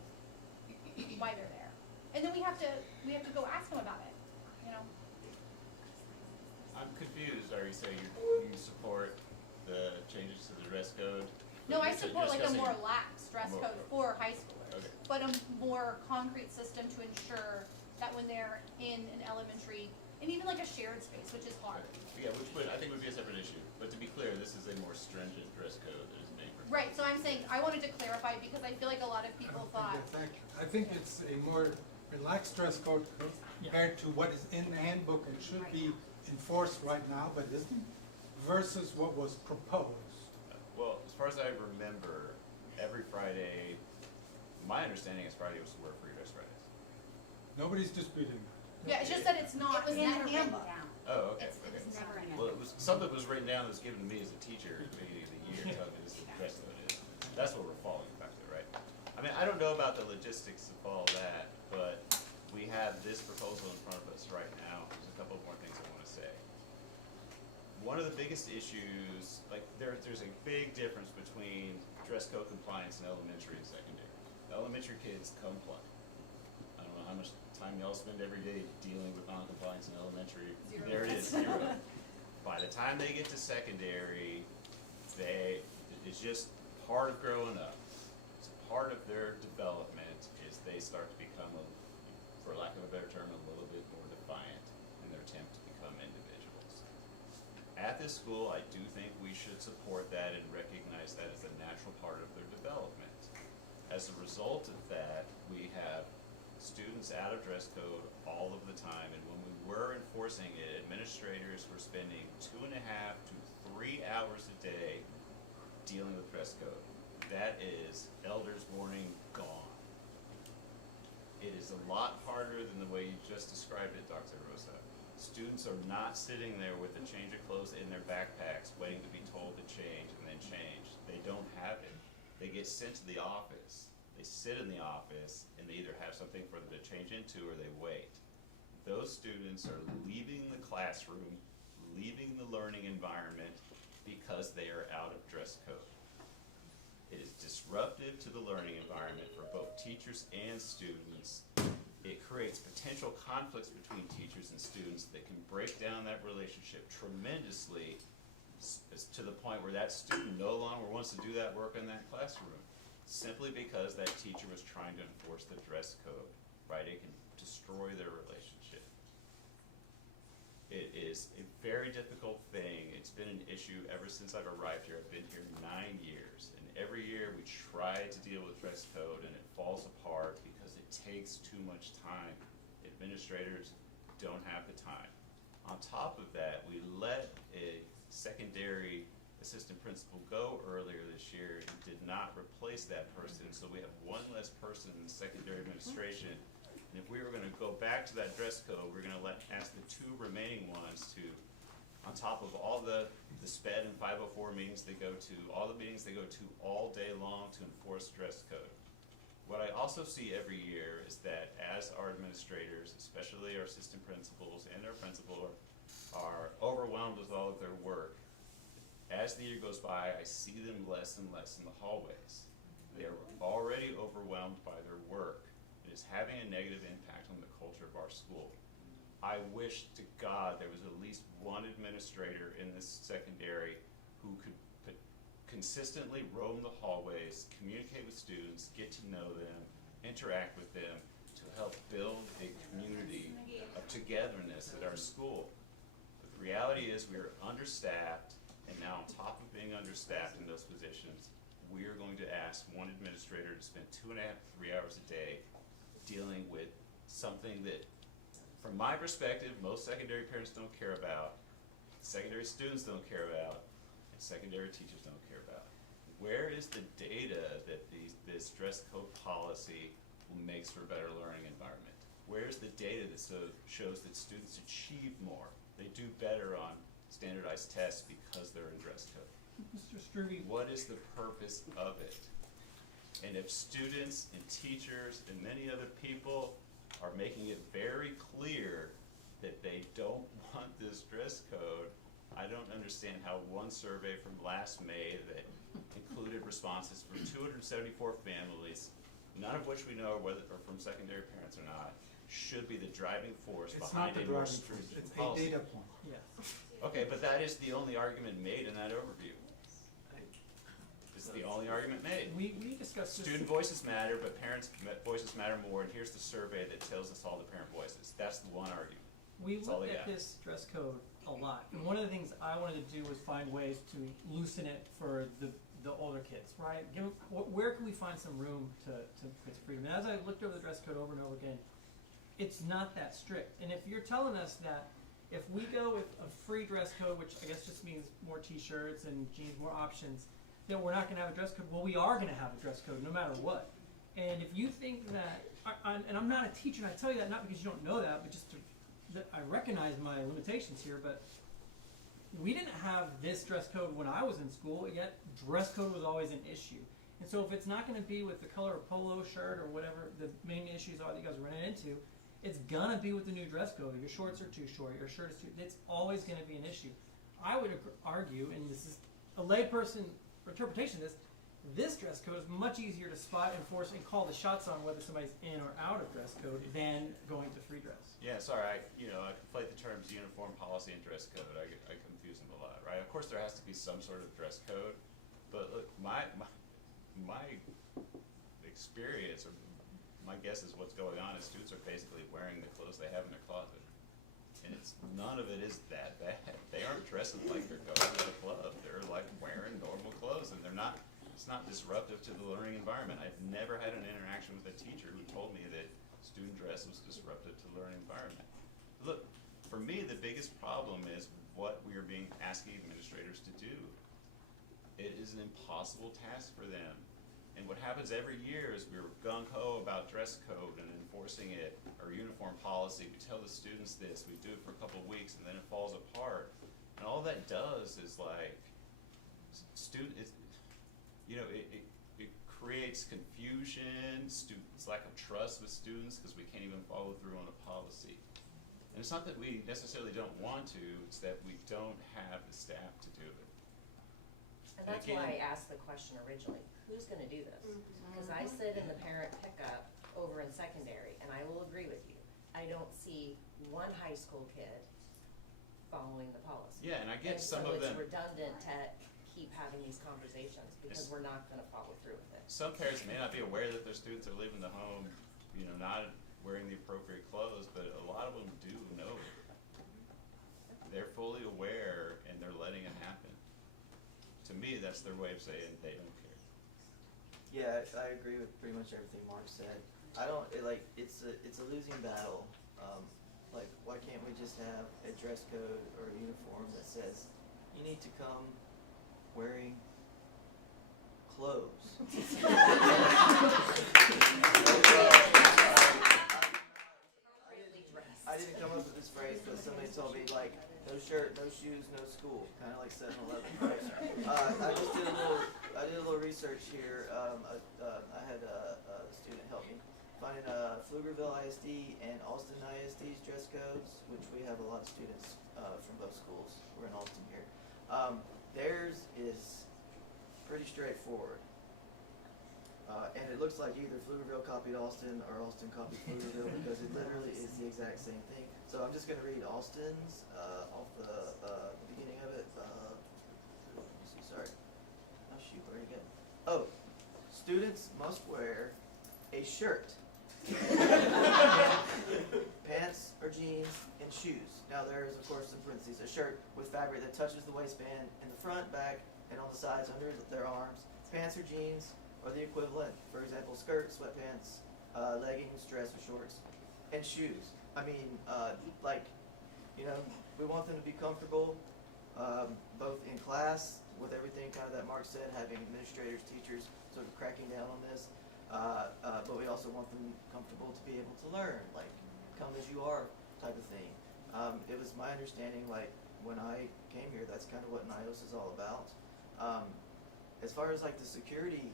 why they're there. And then we have to go ask them about it, I'm confused. Are you saying you support the changes to the dress code? No, I You're support like a discussing- more lax dress code for high schoolers, Okay. but a more concrete system to ensure that when they're in an elementary, and even like a shared space, which is hard. Yeah, which I think would be a separate issue. But to be clear, this is a more stringent dress code that is being proposed. Right, so I'm saying, I wanted to clarify because I feel like a lot of people thought, that's accurate. I think it's a more relaxed dress code compared to what is in the handbook and should be enforced right now, but isn't, versus what was proposed. Well, as far as I remember, every Friday, my understanding is Friday was to wear free dress Fridays. Nobody's disputing that. yeah, it's just that it's not It was in never the written handbook. down. Oh, okay. It was never in Well, it was something was written down that was given to me as a teacher at the beginning of the year, telling me this is the dress code is. That's what we're following back to, right? I mean, I don't know about the logistics of all that, but we have this proposal in front of us right now. There's a couple of more things I want to say. One of the biggest issues, like there's a big difference between dress code compliance in elementary and secondary. The elementary kids comply. I don't know how much time y'all spend every day dealing with non-compliance in elementary. Zero. There it is, 0. By the time they get to secondary, it's just part of growing up. It's part of their development is they start to become, for lack of a better term, a little bit more defiant in their attempt to become individuals. At this school, I do think we should support that and recognize that as a natural part of their development. As a result of that, we have students out of dress code all of the time, and when we were enforcing it, administrators were spending 2.5 to 3 hours a day dealing with dress code. That is elder's warning gone. It is a lot harder than the way you just described it, Dr. Rosa. Students are not sitting there with a change of clothes in their backpacks waiting to be told to change and then change. They don't have it. They get sent to the office. They sit in the office and they either have something for them to change into or they wait. Those students are leaving the classroom, leaving the learning environment because they are out of dress code. It is disruptive to the learning environment for both teachers and students. It creates potential conflicts between teachers and students that can break down that relationship tremendously to the point where that student no longer wants to do that work in that classroom simply because that teacher was trying to enforce the dress code, right? It can destroy their relationship. It is a very difficult thing. It's been an issue ever since I've arrived here. I've been here 9 years, and every year we try to deal with dress code and it falls apart because it takes too much time. Administrators don't have the time. On top of that, we let a secondary assistant principal go earlier this year and did not replace that person, so we have one less person in secondary administration. And if we were gonna go back to that dress code, we're gonna ask the 2 remaining ones to, on top of all the SPED and 504 meetings they go to, all the meetings they go to all day long to enforce dress code. What I also see every year is that as our administrators, especially our assistant principals and our principal are overwhelmed with all of their work, as the year goes by, I see them less and less in the hallways. They are already overwhelmed by their work. It is having a negative impact on the culture of our school. I wish to God there was at least one administrator in this secondary who could consistently roam the hallways, communicate with students, get to know them, interact with them to help build a community of togetherness at our school. But the reality is we are understaffed, and now on top of being understaffed in those positions, we are going to ask one administrator to spend 2.5 to 3 hours a day dealing with something that, from my perspective, most secondary parents don't care about, secondary students don't care about, and secondary teachers don't care about. Where is the data that this dress code policy makes for a better learning environment? Where's the data that shows that students achieve more? They do better on standardized tests because they're in dress code. Mr. Struve. What is the purpose of it? And if students and teachers and many other people are making it very clear that they don't want this dress code, I don't understand how one survey from last May that included responses from 274 families, none of which we know whether are from secondary parents or not, should be the driving force It's behind not the a more driving force, stringent it's a policy. data point. Yes. Okay, but that is the only argument made in that overview. It's the only argument made. We discussed this. Student voices matter, but parents' voices matter more, and here's the survey that tells us all the parent voices. That's the one argument. We That's all looked they at got. this dress code a lot, and one of the things I wanted to do was find ways to loosen it for the older kids, right? Where can we find some room to put some freedom? And as I looked over the dress code over and over again, it's not that strict. And if you're telling us that if we go with a free dress code, which I guess just means more t-shirts and jeans, more options, then we're not going to have a dress code. Well, we are going to have a dress code no matter what. And if you think that, and I'm not a teacher, and I tell you that not because you don't know that, but just that I recognize my limitations here, but we didn't have this dress code when I was in school, yet dress code was always an issue. And so if it's not going to be with the color of polo shirt or whatever the main issues are that you guys are running into, it's going to be with the new dress code. Your shorts are too short, your shirt is too, it's always going to be an issue. I would argue, and this is a layperson interpretation of this dress code is much easier to spot, enforce, and call the shots on whether somebody's in or out of dress code than going to free dress. Yeah, sorry, I conflate the terms uniform policy and dress code. I confuse them a lot, right? Of course, there has to be some sort of dress code, but look, my experience, or my guess is what's going on is students are basically wearing the clothes they have in their closet, and none of it is that bad. They aren't dressing like they're going to the club. They're like wearing normal clothes, and they're not. It's not disruptive to the learning environment. I've never had an interaction with a teacher who told me that student dress was disruptive to the learning environment. Look, for me, the biggest problem is what we are being asking administrators to do. It is an impossible task for them. And what happens every year is we're gung-ho about dress code and enforcing it, or uniform policy. We tell the students this, we do it for a couple of weeks, and then it falls apart. And all that does is like, it creates confusion, students' lack of trust with students because we can't even follow through on a policy. And it's not that we necessarily don't want to, it's that we don't have the staff to do it. And that's why I asked the question originally, who's gonna do this? Because I sit in the parent pickup over in secondary, and I will agree with you. I don't see one high school kid following the policy. Yeah, and I get some of them. So it's redundant to keep having these conversations because we're not gonna follow through with it. Some parents may not be aware that their students are leaving the home, not wearing the appropriate clothes, but a lot of them do know. They're fully aware and they're letting it happen. To me, that's their way of saying they don't care. Yeah, I agree with pretty much everything Mark said. It's a losing battle. Why can't we just have a dress code or a uniform that says you need to come wearing clothes? I didn't come up with this phrase, but somebody told me no shirt, no shoes, no school, kind of like 7-Eleven, right? I did a little research here. I had a student help me finding Pflugerville ISD and Austin ISD's dress codes, which we have a lot of students from both schools. We're in Austin here. Theirs is pretty straightforward. And it looks like either Pflugerville copied Austin or Austin copied Pflugerville because it literally is the exact same thing. So I'm just going to read Austin's off the beginning of it. Sorry. Oh shoot, where'd it go? Oh, students must wear a shirt, pants or jeans, and shoes. Now there is of course in parentheses a shirt with fabric that touches the waistband in the front, back, and on the sides under their arms. Pants or jeans or the equivalent, for example, skirt, sweatpants, leggings, dress or shorts, and shoes. I mean, we want them to be comfortable, both in class with everything kind of that Mark said, having administrators, teachers sort of cracking down on this, but we also want them comfortable to be able to learn, like come as you are type of thing. It was my understanding, when I came here, that's kind of what NYOS is all about. As far as the security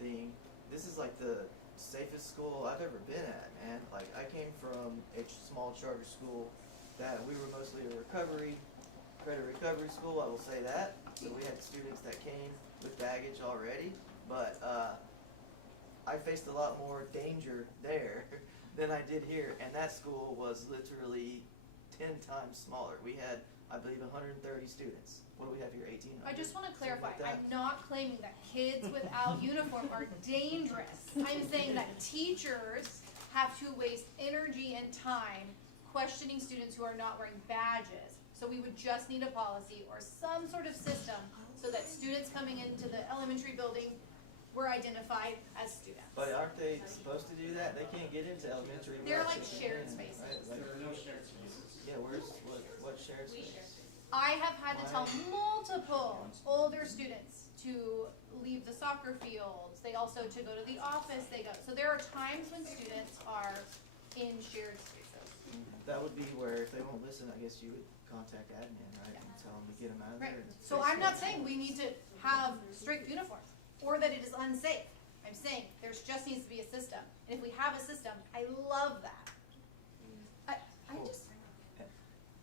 thing, this is the safest school I've ever been at, man. I came from a small charter school that we were mostly a credit recovery school, I will say that. So we had students that came with baggage already, but I faced a lot more danger there than I did here, and that school was literally 10 times smaller. We had, I believe, 130 students. What do we have here, 1,800? I just want to clarify, Something like that. I'm not claiming that kids without uniform are dangerous. I'm saying that teachers have to waste energy and time questioning students who are not wearing badges. So we would just need a policy or some sort of system so that students coming into the elementary building were identified as students. But aren't they supposed to do that? They can't get into elementary. They're without like checking shared in, spaces. right? There are no shared spaces. Yeah, what shared space? I have had to tell multiple older students to leave the soccer fields. They also to go to the office. So there are times when students are in shared spaces. That would be where if they won't listen, I guess you would contact admin, right, and tell them to get them out of Right. there. So I'm not saying we need to have strict uniforms or that it is unsafe. I'm saying there just needs to be a system. And if we have a system, I love that.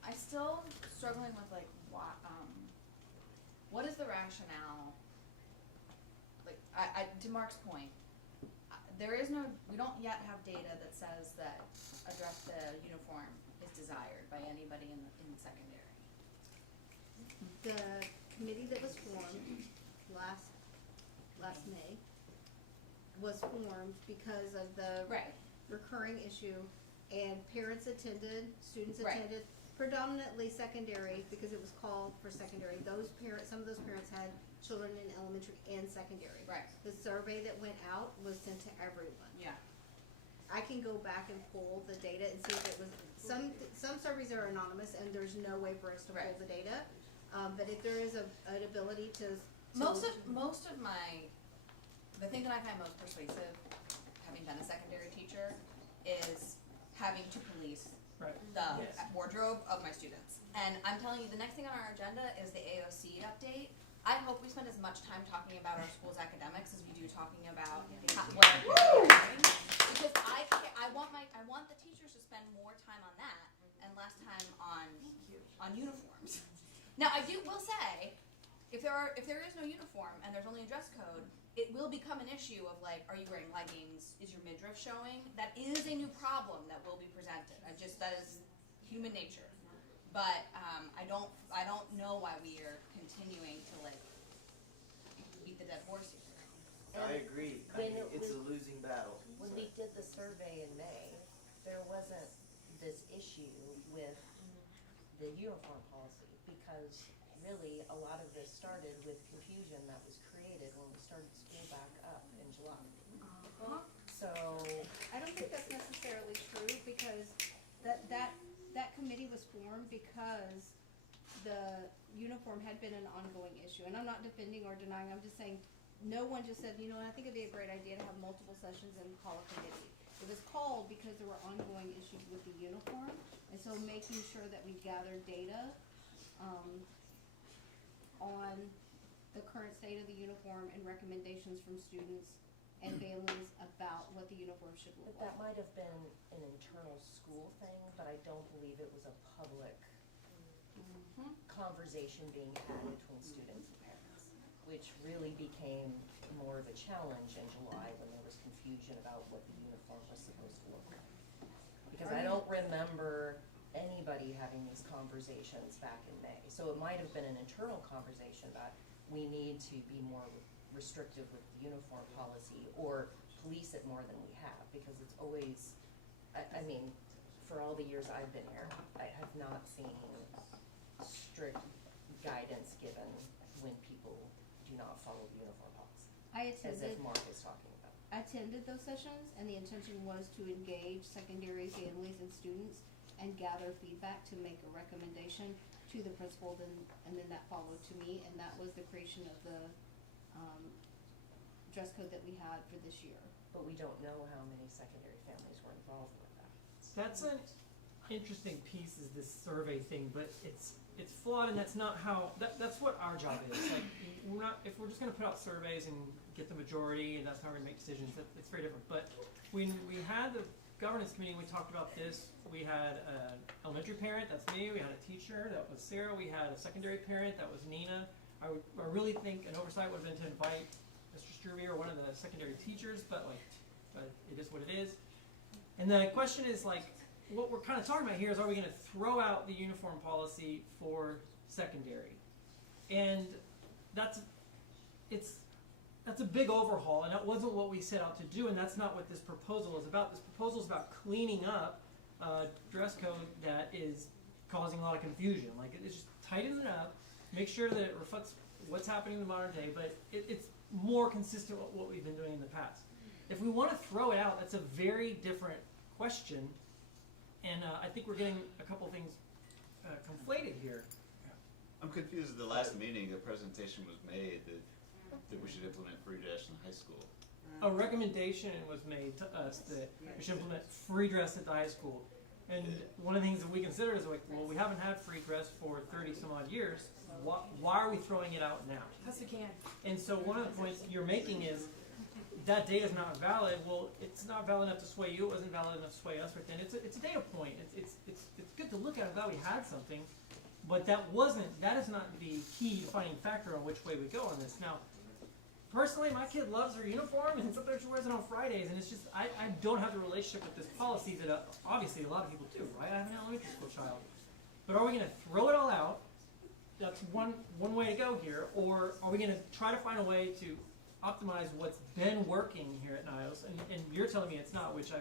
I'm still struggling with what is the rationale? To Mark's point, we don't yet have data that says that the uniform is desired by anybody in secondary. The committee that was formed last May was formed because of the recurring issue, and parents attended, students Right. attended, predominantly secondary because it was called for secondary. Some of those parents had children in elementary and secondary. Right. The survey that went out was sent to everyone. Yeah. I can go back and pull the data and see if it was, some surveys are anonymous and there's no way for us to pull the data. But if there is an ability to. Most of the thing that I find most persuasive, having been a secondary teacher, is having to police the wardrobe of my students. And I'm telling you, the next thing on our agenda is the AOC update. I hope we spend as much time talking about our school's academics as we do talking about what our kids are doing. Because I want the teachers to spend more time on that and less time on uniforms. Now I will say, if there is no uniform and there's only a dress code, it will become an issue of like, are you wearing leggings? Is your midriff showing? That is a new problem that will be presented. That is human nature. But I don't know why we are continuing to like beat the dead horse here. I agree. It's a losing battle. When we did the survey in May, there wasn't this issue with the uniform policy because really a lot of this started with confusion that was created when we started school back up in July. So I don't think that's necessarily true because that committee was formed because the uniform had been an ongoing issue. And I'm not defending or denying, I'm just saying, no one just said, I think it'd be a great idea to have multiple sessions and call a committee. It was called because there were ongoing issues with the uniform. And so making sure that we gather data on the current state of the uniform and recommendations from students and families about what the uniform should look But that like. might have been an internal school thing, but I don't believe it was a public conversation being had between students and parents, which really became more of a challenge in July when there was confusion about what the uniform was supposed to look like. Because I don't remember anybody having these conversations back in May. So it might have been an internal conversation about we need to be more restrictive with the uniform policy or police it more than we have, because it's always, I mean, for all the years I've been here, I have not seen strict guidance given when people do not follow the uniform policy. As if Mark is talking about. I attended those sessions and the intention was to engage secondary families and students and gather feedback to make a recommendation to the principal and then that followed to me, and that was the creation of the dress code that we had for this year. But we don't know how many secondary families were involved with that. That's an interesting piece, is this survey thing, but it's flawed, and that's not how, that's what our job is. Like, if we're just gonna put out surveys and get the majority, and that's how we're gonna make decisions, it's very different. But when we had the governance committee, we talked about this. We had an elementary parent, that's me. We had a teacher, that was Sarah. We had a secondary parent, that was Nina. I really think an oversight would have been to invite Mr. Struby or one of the secondary teachers, but it is what it is. And the question is, like, what we're kind of talking about here is, are we going to throw out the uniform policy for secondary? And that's a big overhaul, and that wasn't what we set out to do, and that's not what this proposal is about. This proposal is about cleaning up a dress code that is causing a lot of confusion. Like, it's just tighten it up, make sure that it reflects what's happening in the modern day, but it's more consistent with what we've been doing in the past. If we want to throw it out, that's a very different question, and I think we're getting a couple things conflated here. I'm confused. At the last meeting, a presentation was made that we should implement free dress in high school. A recommendation was made to us that we should implement free dress at the high school. And one of the things that we considered is like, well, we haven't had free dress for 30 some odd years. Why are we throwing it out now? Because we can. And so one of the points you're making is that data is not valid. Well, it's not valid enough to sway you. It wasn't valid enough to sway us right then. It's a data point. It's good to look at. I'm glad we had something, but that is not the key defining factor on which way we go on this. Now, personally, my kid loves her uniform, and sometimes she wears it on Fridays, and it's just, I don't have the relationship with this policy that obviously a lot of people do, right? I have an elementary school child. But are we going to throw it all out? That's one way to go here. Or are we going to try to find a way to optimize what's been working here at NYOS? And you're telling me it's not, which I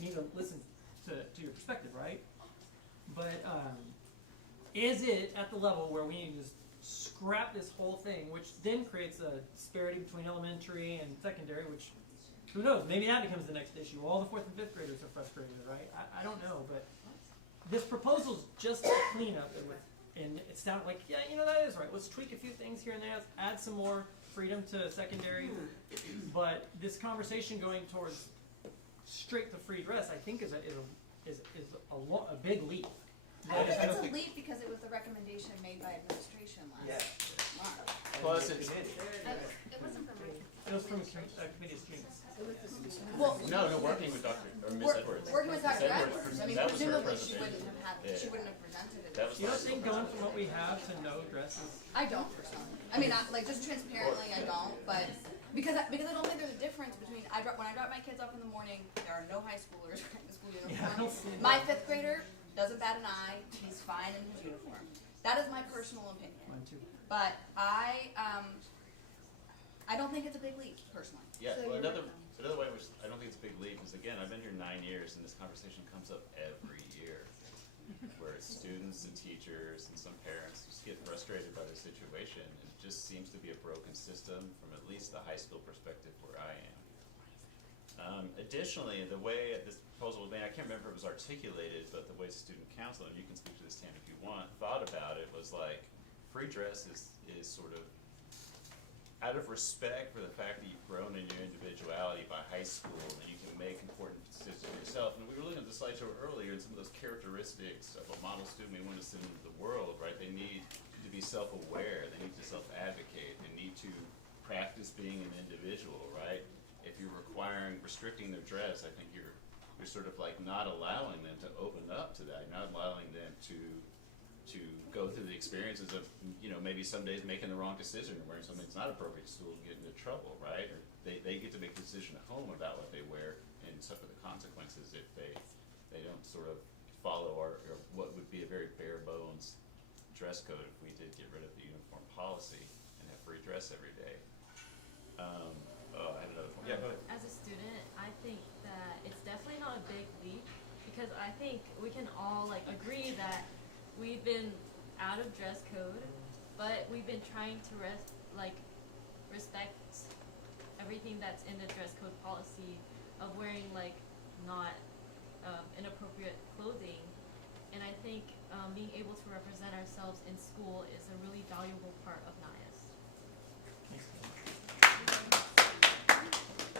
need to listen to your perspective, right? But is it at the level where we need to just scrap this whole thing, which then creates a disparity between elementary and secondary, which who knows? Maybe that becomes the next issue. All the 4th and 5th graders are frustrated, right? I don't know, but this proposal's just a cleanup, and it sounded like, yeah, you know, that is right. Let's tweak a few things here and there. Let's add some more freedom to secondary. But this conversation going towards straight to free dress, I think, is a big leap. I think it's a leap because it was the recommendation made by administration last month. Plus, it's It wasn't from me. It was from a committee of students. Well, No, working with Dr. or Ms. Edwards. Working with Dr. Ms. Edwards, I mean, that was her presumably she presentation. wouldn't have Yeah. she wouldn't have presented it. That was You don't her think going from what we have to no dresses? I don't personally. I mean, like just transparently, I don't. But because I don't think there's a difference between when I drop my kids off in the morning, there are no high schoolers wearing the school Yeah, I don't uniform. see My that. 5th grader doesn't bat an eye. He's fine in his uniform. That is my personal opinion. Mine too. But I don't think it's a big leap personally. Yeah, well, another way which I don't think it's a big leap is, again, I've been here 9 years, and this conversation comes up every year, where students and teachers and some parents just get frustrated by the situation. It just seems to be a broken system from at least the high school perspective where I am. Additionally, the way this proposal was made, I can't remember if it was articulated, but the way student council, and you can speak to this, Tam, if you want, thought about it was like, free dress is sort of out of respect for the fact that you've grown in your individuality by high school and you can make important decisions for yourself. And we were looking at the slideshow earlier, and some of those characteristics of a model student we want to send into the world, right? They need to be self-aware, they need to self-advocate, they need to practice being an individual, right? If you're restricting their dress, I think you're sort of like not allowing them to open up to that, not allowing them to go through the experiences of, you know, maybe some days making the wrong decision or wearing something that's not appropriate to school and getting into trouble, right? Or they get to make a decision at home about what they wear and suffer the consequences if they don't sort of follow or what would be a very bare bones dress code if we did get rid of the uniform policy and have free dress every day. I had another point. Yeah, go ahead. As a student, I think that it's definitely not a big leap because I think we can all like agree that we've been out of dress code, but we've been trying to respect everything that's in the dress code policy of wearing like not inappropriate clothing. And I think being able to represent ourselves in school is a really valuable part of NYOS.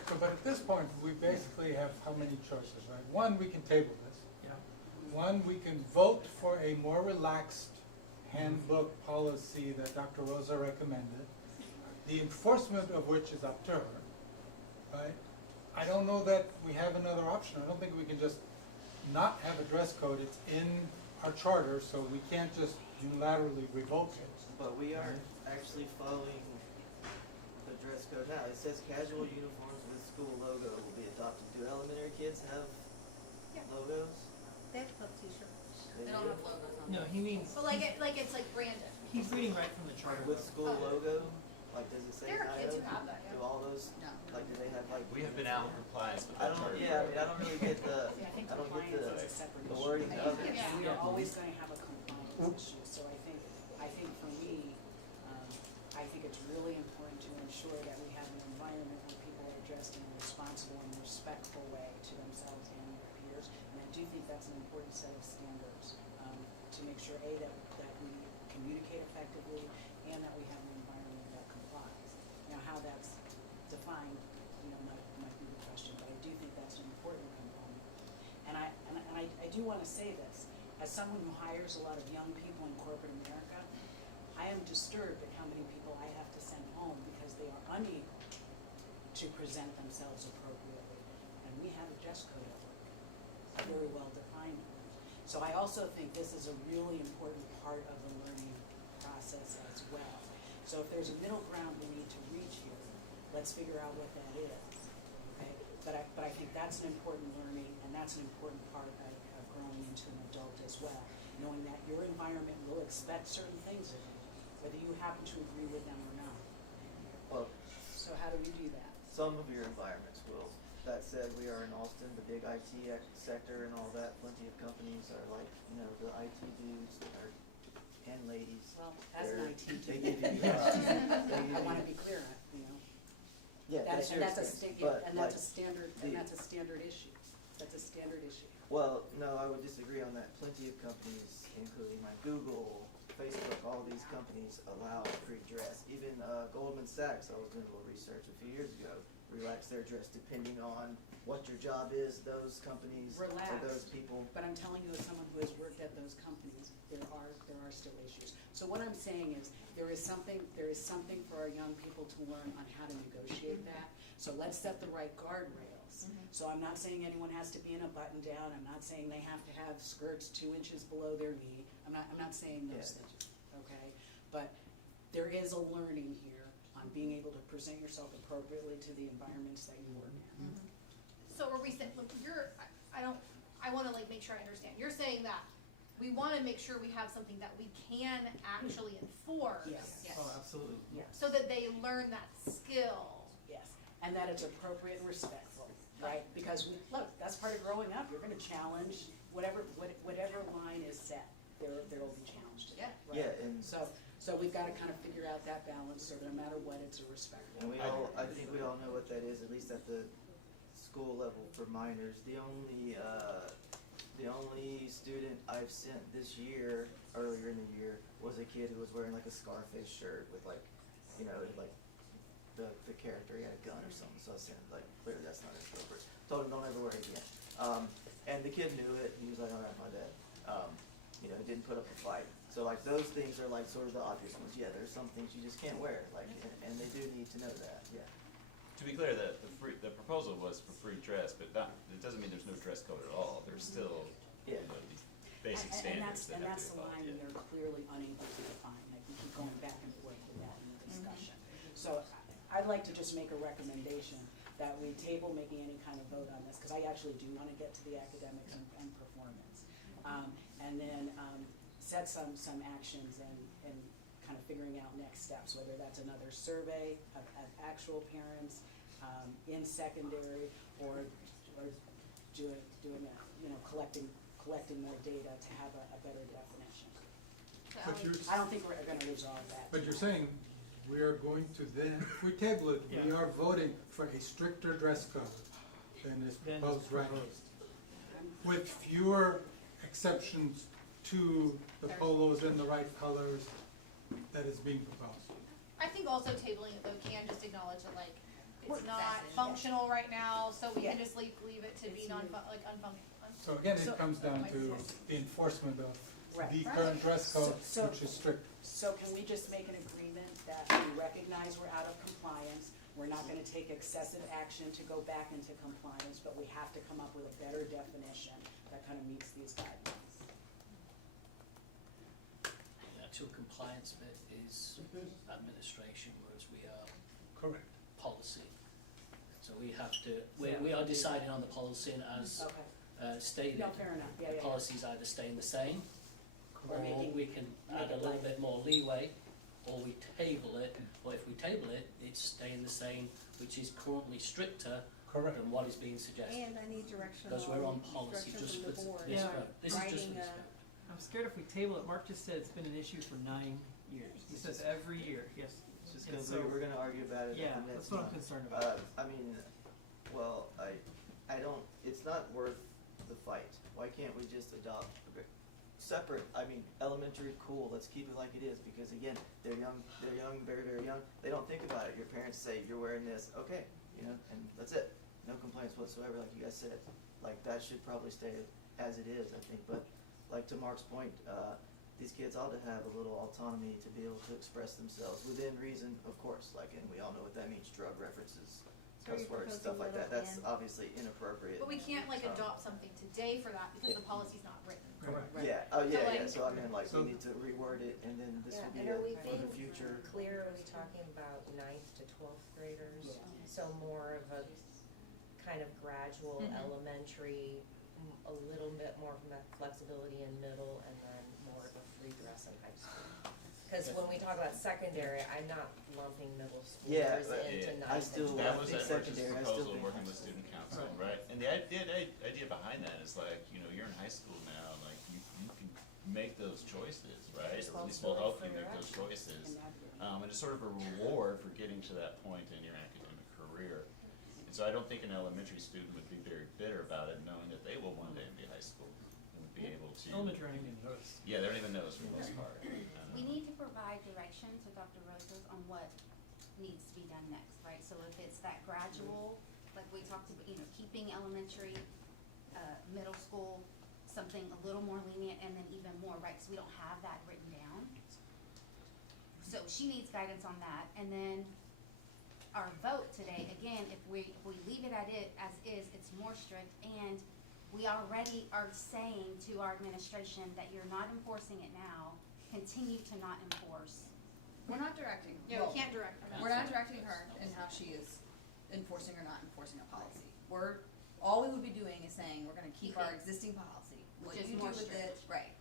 So, but at this point, we basically have how many choices, right? One, we can table this. Yeah. One, we can vote for a more relaxed handbook policy that Dr. Rosa recommended, the enforcement of which is up to her, right? I don't know that we have another option. I don't think we can just not have a dress code. It's in our charter, so we can't just unilaterally revoke it. But we are actually following the dress code now. It says casual uniforms with school logo will be adopted. Do elementary kids have logos? They have club t-shirts. They don't have logos on No, them. he means But it's like branded. he's reading right from the charter. With school logo? Like, does it say There are kids who NYOS? have that, yeah. Do all those, No. like, do they have like? We have been out in compliance with I that don't, charter. yeah, I mean, I don't really get the, See, I think I don't get compliance is a separate the issue. wording of it. Yeah. We are always going to have a compliance issue, so I think for me, I think it's really important to ensure that we have an environment where people are dressed in a responsible and respectful way to themselves and their peers, and I do think that's an important set of standards, to make sure, A, that we communicate effectively, and that we have an environment that complies. Now, how that's defined, might be the question, but I do think that's an important component. And I do want to say this, as someone who hires a lot of young people in corporate America, I am disturbed at how many people I have to send home because they are unable to present themselves appropriately. And we have a dress code at work, a very well defined one. So I also think this is a really important part of the learning process as well. So if there's a middle ground we need to reach here, let's figure out what that is. Okay? But I think that's an important learning, and that's an important part of growing into an adult as well. Knowing that your environment will expect certain things of you, whether you happen to agree with them or not. Well, So how do we do that? some of your environments will. That said, we are in Austin, the big IT sector and all that. Plenty of companies are like, the IT dudes and ladies. Well, as an They're- IT they dude, give you, I want to be clear, Yeah, that That's your and that's a experience, sta- yeah, but and that's a like standard, the- and that's a standard issue. That's a standard issue. Well, no, I would disagree on that. Plenty of companies, including like Google, Facebook, all these companies allow free dress. Even Goldman Sachs, I was doing a little research a few years ago, relax their dress depending on what your job is, those companies, or those people. But I'm telling you, as someone who has worked at those companies, there are still issues. So what I'm saying is, there is something for our young people to learn on how to negotiate that. So let's set the right guardrails. So I'm not saying anyone has to be in a button down, I'm not saying they have to have skirts 2 inches below their knee, I'm not saying those things, okay? But there is a learning here on being able to present yourself appropriately to the environments that you work in. So are we saying, look, I wanna like make sure I understand, you're saying that we wanna make sure we have something that we can actually enforce. Yes. Oh, absolutely. Yes. So that they learn that skill. Yes, and that it's appropriate and respectful, right? Because, look, that's part of growing up, you're gonna challenge whatever line is set, there will be challenged, Yeah. right? Yeah, and So we've gotta kind of figure out that balance, so no matter what, it's a respectful. And I think we all know what that is, at least at the school level for minors. The only student I've sent this year, earlier in the year, was a kid who was wearing like a Scarface shirt with like, you know, like the character, he had a gun or something, so I sent him, like, clearly that's not appropriate. Told him don't ever wear it again. And the kid knew it, he was like, alright, my bad. You know, he didn't put up a fight. So like those things are like sort of the obvious ones. Yeah, there's some things you just can't wear, like, and they do need to know that, yeah. To be clear, the proposal was for free dress, but it doesn't mean there's no dress code at all. There's still, you know, these basic standards that And have that's to the be line followed. we are clearly unable to define, like we keep going back and forth with that in the discussion. So I'd like to just make a recommendation that we table making any kind of vote on this, because I actually do want to get to the academics and performance. And then set some actions and kind of figuring out next steps, whether that's another survey of actual parents in secondary, or doing a, you know, collecting more data to have a better definition. But I don't think we're gonna resolve that. But you're saying we are going to then, if we table it, we Yeah. are voting for a stricter dress code than is Then it's proposed right now. proposed. With fewer exceptions to the polos in the right colors that is being proposed. I think also tabling it though can just acknowledge that like, it's It's not excessive. functional right now, so we can Yeah. just leave it to be unfunctional. So again, it comes down to the enforcement of Right. the current dress code, So- which is strict. So can we just make an agreement that we recognize we're out of compliance, we're not gonna take excessive action to go back into compliance, but we have to come up with a better definition that kind of meets these guidelines? The actual compliance bit is administration, whereas we are Correct. policy. So we have to, we are deciding on the policy, and as Okay. stated, No, fair enough, yeah, the yeah, yeah. policy's either staying the same, Or or making- we can add a it little like- bit more leeway, or we table it, but if we table it, it's staying the same, which is currently stricter Correct. than what is being suggested. And I need direction Because we're on on policy direction just from for the board. this, Yeah. this is just for Writing this. I'm scared if we table it, Mark just said it's been an issue for 9 years. He says every year, yes. It's just And gonna so- be, we're gonna argue about it Yeah, at the that's next what I'm month. concerned about. I mean, well, I don't, it's not worth the fight. Why can't we just adopt separate, I mean, elementary, cool, let's keep it like it is, because again, they're young, very, very young, they don't think about it. Your parents say, you're wearing this, okay, you know, and that's it. No complaints whatsoever, like you guys said. Like, that should probably stay as it is, I think, but like to Mark's point, these kids ought to have a little autonomy to be able to express themselves within reason, of course, like, and we all know what that means, drug references, So are you cuss words, stuff like proposing that, that's little obviously inappropriate. But we can't like adopt something today for that because the policy's not written. Correct. Yeah, oh, yeah, like- yeah, so I mean, like, So- we need to reword it, and then this Yeah, will be and are we for the being future. clear, are we talking about 9th to 12th graders? Yeah. So more of a kind of gradual elementary, a little bit more flexibility in middle, and then more of a free dress in high school. Because when we talk about secondary, I'm not lumping middle Yeah, schoolers but into I 9th still- and That 12th. was think that March's secondary, I still proposal, think working high with school. student council, right? And the idea behind that is like, you know, you're in high school now, like, you can make those choices, right? Or at least we'll help you make those choices. And it's sort of a reward for getting to that point in your academic career. career. And so I don't think an elementary student would be very bitter about it, knowing that they will one day be high school and would be able to. Elementary aren't even notice. Yeah, they don't even know us for the most part. We need to provide direction to Dr. Roses on what needs to be done next, right? So if it's that gradual, like we talked about, you know, keeping elementary, middle school, something a little more lenient, and then even more, right? Because we don't have that written down. So she needs guidance on that. And then our vote today, again, if we leave it as is, it's more strict, and we already are saying to our administration that you're not enforcing it now, continue to not enforce. We're not directing. Yeah, we can't direct her. We're not directing her in how she is enforcing or not enforcing a policy. All we would be doing is saying, we're gonna keep Keep our it. existing policy. What Which is you do more with it, strict. right.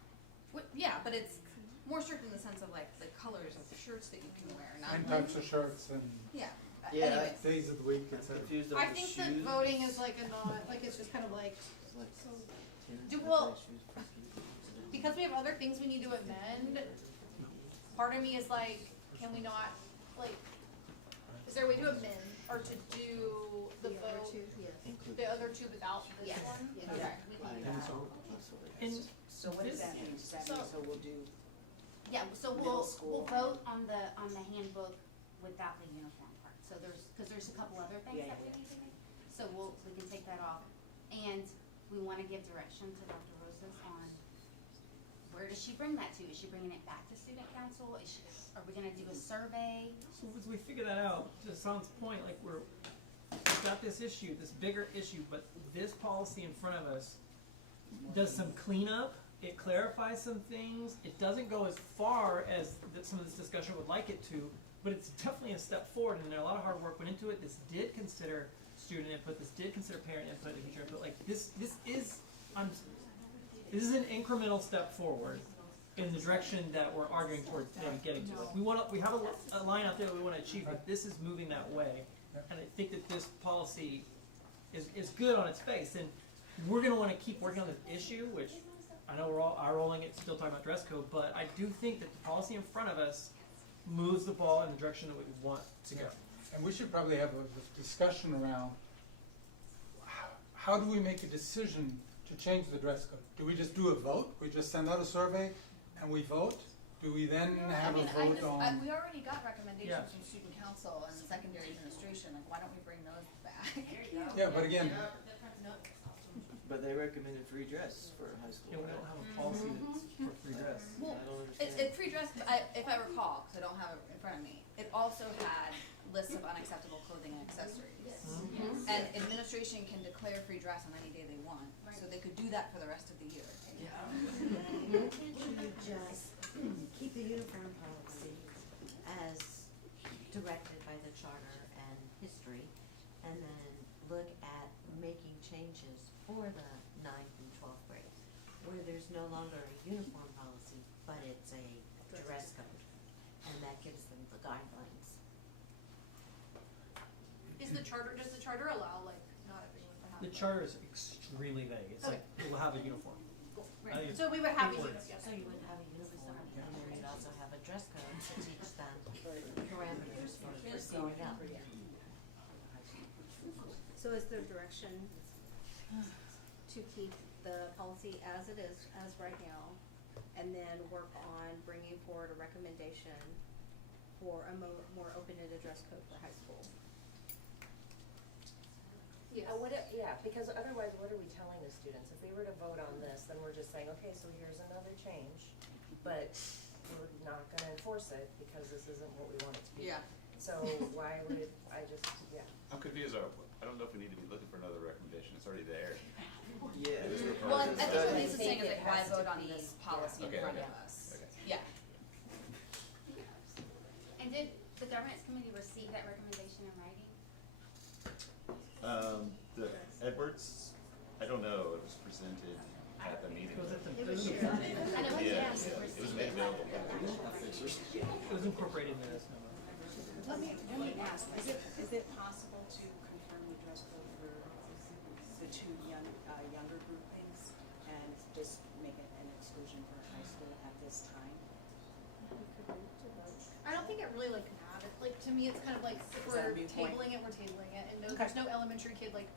Yeah, but it's more strict in the sense of like the colors of the shirts that you can wear, not And like, types of shirts and yeah. Yeah, Anyways. days of the week, I'm etc. confused I over the think shoes. that voting is like a non, like it's just kind of like, Like, well, because we have other things we need to amend, part of me is like, can we not, like, is there a way to amend or to do the vote, the other two without this Yes. one? Yes. Okay. We can do that. And So what does that mean? Does that mean, so we'll do, Yeah, so Middle we'll school. vote on the handbook without the uniform part. So because there's a couple other things Yeah, that we yeah. need to make. So we can take that off. And we wanna give direction to Dr. Roses on where does she bring that to? Is she bringing it back to student council? Are we gonna do a survey? So as we figure that out, to Hassan's point, like we've got this issue, this bigger issue, but this policy in front of us does some cleanup. It clarifies some things. It doesn't go as far as some of this discussion would like it to, but it's definitely a step forward, and a lot of hard work went into it. This did consider student input. This did consider parent input and teacher input. Like this is an incremental step forward in the direction that we're arguing towards getting to. Like we have a line out there that we want to achieve, but this is moving that way, and I think that this policy is good on its face, and we're going to want to keep working on this issue, which I know we're all eye-rolling it, still talking about dress code, but I do think that the policy in front of us moves the ball in the direction that we want to go. And we should probably have a discussion around how do we make a decision to change the dress code? Do we just do a vote? We just send out a survey and we vote? Do we then have a vote on? We already got recommendations Yeah. from student council and secondary administration, like, why don't we bring those back? Yeah, but again, But they recommended free dress for high school. Yeah, we don't have a policy that's for free dress. Well, I don't it's understand. free dress, if I recall, because I don't have it in front of me, it also had lists of unacceptable clothing and accessories. Mhm. And administration can declare free dress on any day they want, so they could do that for the rest of the year. Can't you just keep the uniform policy as directed by the charter and history, and then look at making changes for the 9th and 12th grade, where there's no longer a uniform policy, but it's a dress code, and that gives them the guidelines. Does the charter allow, like, not everyone to have? The charter is extremely vague. It's like we'll have a uniform. I think it's So we would have a big uniform, words. yes. So you would have a uniform, and then you'd also have a dress code to teach them parameters for growing up. So is there direction to keep the policy as it is, as right now, and then work on bringing forward a recommendation for a more open-ended dress code for high school? Yes. Yeah, because otherwise, what are we telling the students? If we were to vote on this, then we're just saying, okay, so here's another change, but we're not gonna enforce it because this isn't what we want it to be. Yeah. So why would yeah. I'm confused. I don't know if we need to be looking for another recommendation. It's alreed there. Yeah. it was the Well, I part of think the what study. Lisa's saying is like, why It has to vote on be- this policy in Okay, front okay. of us? Okay. Yeah. And did the governance committee receive that recommendation in writing? The Edwards, I don't know. It was presented at the meeting. It was at the, It was it shared. I know, Yeah, yes. it was made available. was incorporated in this memo. let me ask, is it possible to confirm the dress code for the two younger groupings and just make it an exclusion for high school at this time? I don't think it really like matters, like, to me, it's kind of like, if Is that a we're viewpoint? tabling it, we're tabling it, and Okay. there's no elementary kid like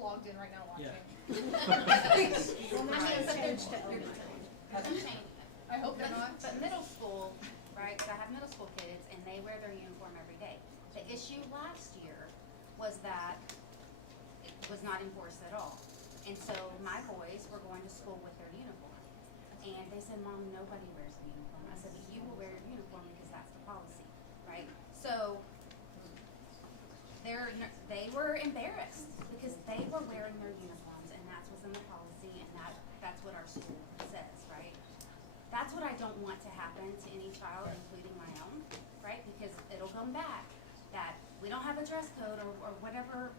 logged in right now watching. Well, I mean, but change to they're- elementary. Doesn't change. I hope they're not. But middle school, right, because I have middle school kids and they wear their uniform every day. The issue last year was that it was not enforced at all. And so my boys were going to school with their uniform. And they said, Mom, nobody wears a uniform. I said, but you will wear your uniform because that's the policy, right? So they were embarrassed because they were wearing their uniforms and that's what's in the policy and that's what our school says, right? That's what I don't want to happen to any child, including my own, right? Because it'll come back that we don't have a dress code or whatever,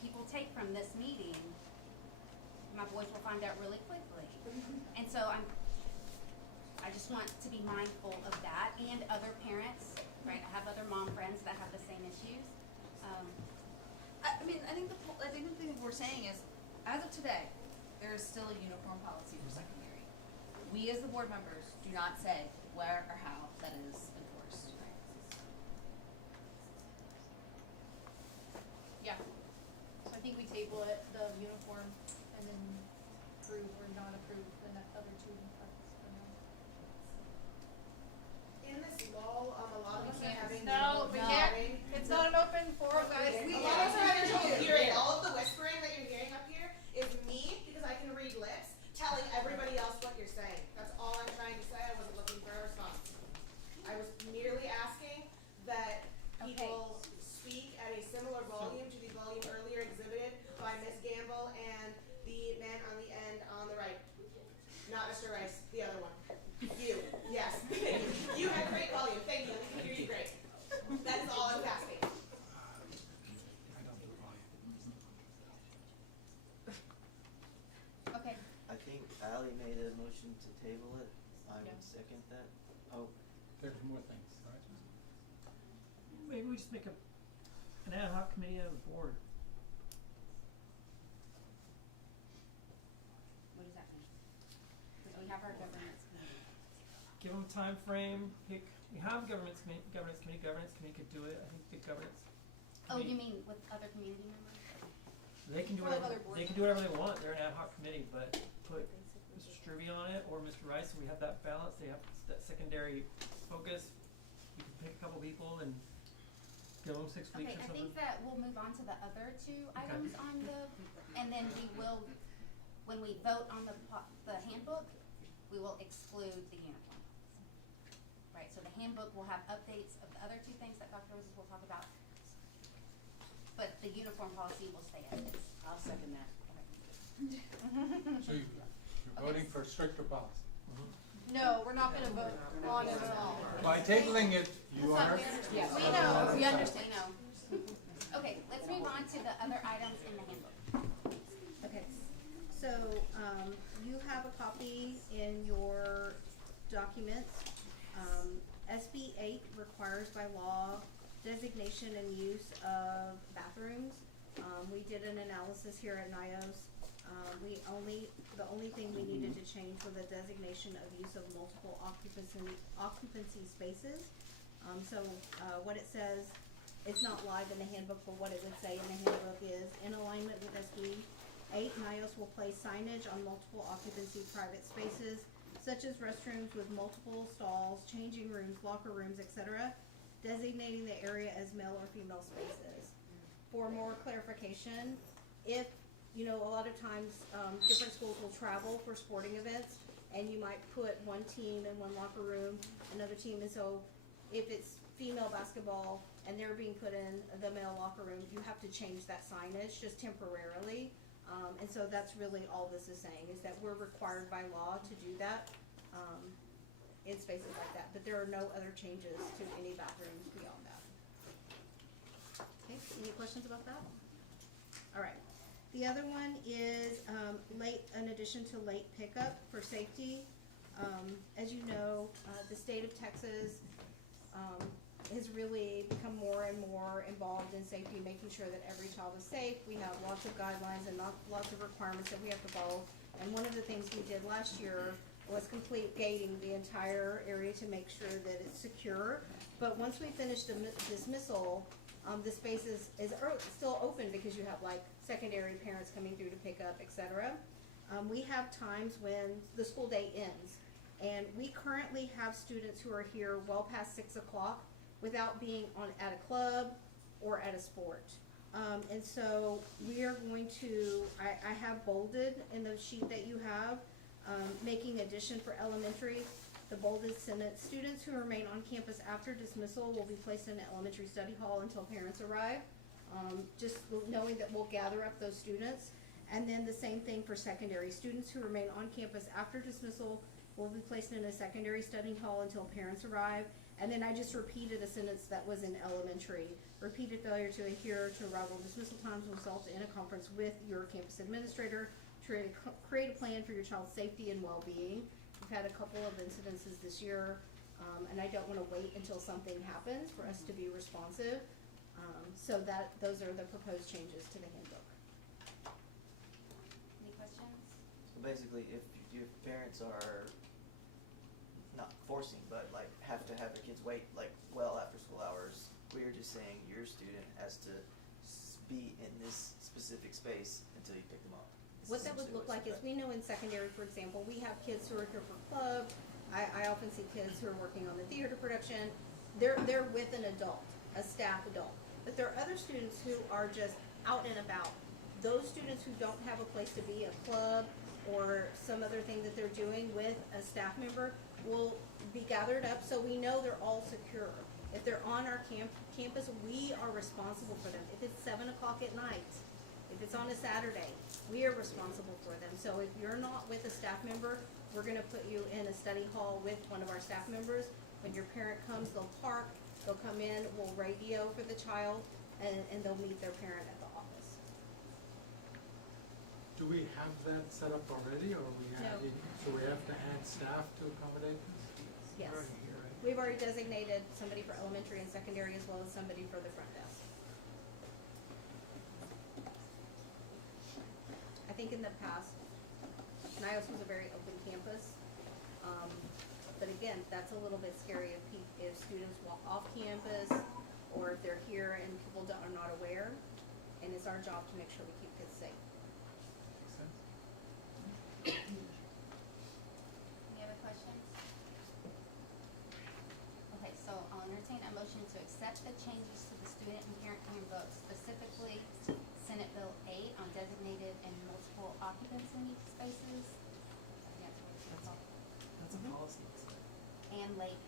people take from this meeting. My boys will find out really quickly. And so I just want to be mindful of that and other parents, right? I have other mom friends that have the same issues. I mean, I think the thing we're saying is, as of today, there is still a uniform policy for secondary. We as the board members do not say where or how that is enforced. Yeah. So I think we table it, the uniform, and then approve or not approve the other two parts for now. In this lull, a lot of us are having No, we trouble can't. hearing. It's not an open forum, guys. A lot of us are having trouble hearing. All of the whispering that you're hearing up here is me, because I can read lips, telling everybody else what you're saying. That's all I'm trying to say. I wasn't looking for a response. I was merely asking that people speak at a similar volume to the volume earlier exhibited by Ms. Gamble and the man on the end on the right. Not Mr. Rice, the other one. You, yes. You had great volume, thank you, we can hear you great. That is all I was asking. I don't do volume. Okay. I think Ally made a motion to table it. I would Yeah. second that. Oh, There's more things, right? Maybe we just make an ad hoc committee out of the board. What does that mean? Because we have our governance committee. Give them a time frame, we have a governance committee could do it. I think the governance Oh, committee- you mean with other community members? They can do Or like whatever, other board they can do whatever they want, they're an ad hoc committee, but put Mr. Struvey on it or Mr. Rice, so we have that balance, they have that secondary focus. You can pick a couple people and give them 6 weeks Okay, or I something. think that we'll move on to the other two items on the, and then we will, when we vote on the handbook, we will exclude the uniform. Right, so the handbook will have updates of the other two things that Dr. Roses will talk about. But the uniform policy will stay as is. I'll second that. So you're voting for stricter policy. No, we're not gonna vote on it at all. By tabling it, you are. Yes. We know, we understand, we know. Okay, let's move on to the other items in the handbook. Okay, so, you have a copy in your documents. SB 8 requires by law designation and use of bathrooms. We did an analysis here at NYOS. The only thing we needed to change was a designation of use of multiple occupancy spaces. What it says, it's not live in the handbook, but what it would say in the handbook is, in alignment with SB 8, NYOS will place signage on multiple occupancy private spaces, such as restrooms with multiple stalls, changing rooms, locker rooms, etc., designating the area as male or female spaces. For more clarification, if, a lot of times, different schools will travel for sporting events, and you might put one team in one locker room, another team, and so if it's female basketball and they're being put in the male locker room, you have to change that signage just temporarily. And so that's really all this is saying, is that we're required by law to do that, in spaces like that, but there are no other changes to any bathrooms beyond that. Okay, any questions about that? All right, the other one is, an addition to late pickup for safety. As you know, the state of Texas, has really become more and more involved in safety, making sure that every child is safe. We have lots of guidelines and lots of requirements that we have to follow. And one of the things we did last year was complete gating the entire area to make sure that it's secure. But once we finish the dismissal, the space is still open because you have like secondary parents coming through to pick up, et cetera. We have times when the school day ends, and we currently have students who are here well past 6 o'clock without being at a club or at a sport. And so we are going to, I have bolded in the sheet that you have, making addition for elementary. The bolded sentence, students who remain on campus after dismissal will be placed in an elementary study hall until parents arrive. Just knowing that we'll gather up those students. And then the same thing for secondary. Students who remain on campus after dismissal will be placed in a secondary study hall until parents arrive. And then I just repeated a sentence that was in elementary. Repeated failure to adhere to arrival dismissal times will result in a conference with your campus administrator to create a plan for your child's safety and well-being. We've had a couple of incidences this year, and I don't want to wait until something happens for us to be responsive. So those are the proposed changes to the handbook. Any questions? So basically, if your parents are not forcing, but like have to have their kids wait like well after school hours, we're just saying your student has to be in this specific space until you pick them up. What that would look like is, we know in secondary, for example, we have kids who are here for club. I often see kids who are working on the theater production. They're with an adult, a staff adult. But there are other students who are just out and about. Those students who don't have a place to be, a club or some other thing that they're doing with a staff member, will be gathered up so we know they're all secure. If they're on our campus, we are responsible for them. If it's 7 o'clock at night, if it's on a Saturday, we are responsible for them. So if you're not with a staff member, we're gonna put you in a study hall with one of our staff members. When your parent comes, they'll park, they'll come in, we'll radio for the child, and they'll meet their parent at the office. Do we have that set up already, or are we adding, so we have to add staff to accommodate this? Yes. Already here, right? We've already designated somebody for elementary and secondary as well as somebody for the front desk. I think in the past, NYOS was a very open campus. But again, that's a little bit scary if students walk off campus or if they're here and people are not aware. And it's our job to make sure we keep kids safe. Any other questions? Okay, so I'll entertain a motion to accept the changes to the student and parent handbook, specifically Senate Bill 8 on designated and multiple occupancy spaces. That's a policy. And late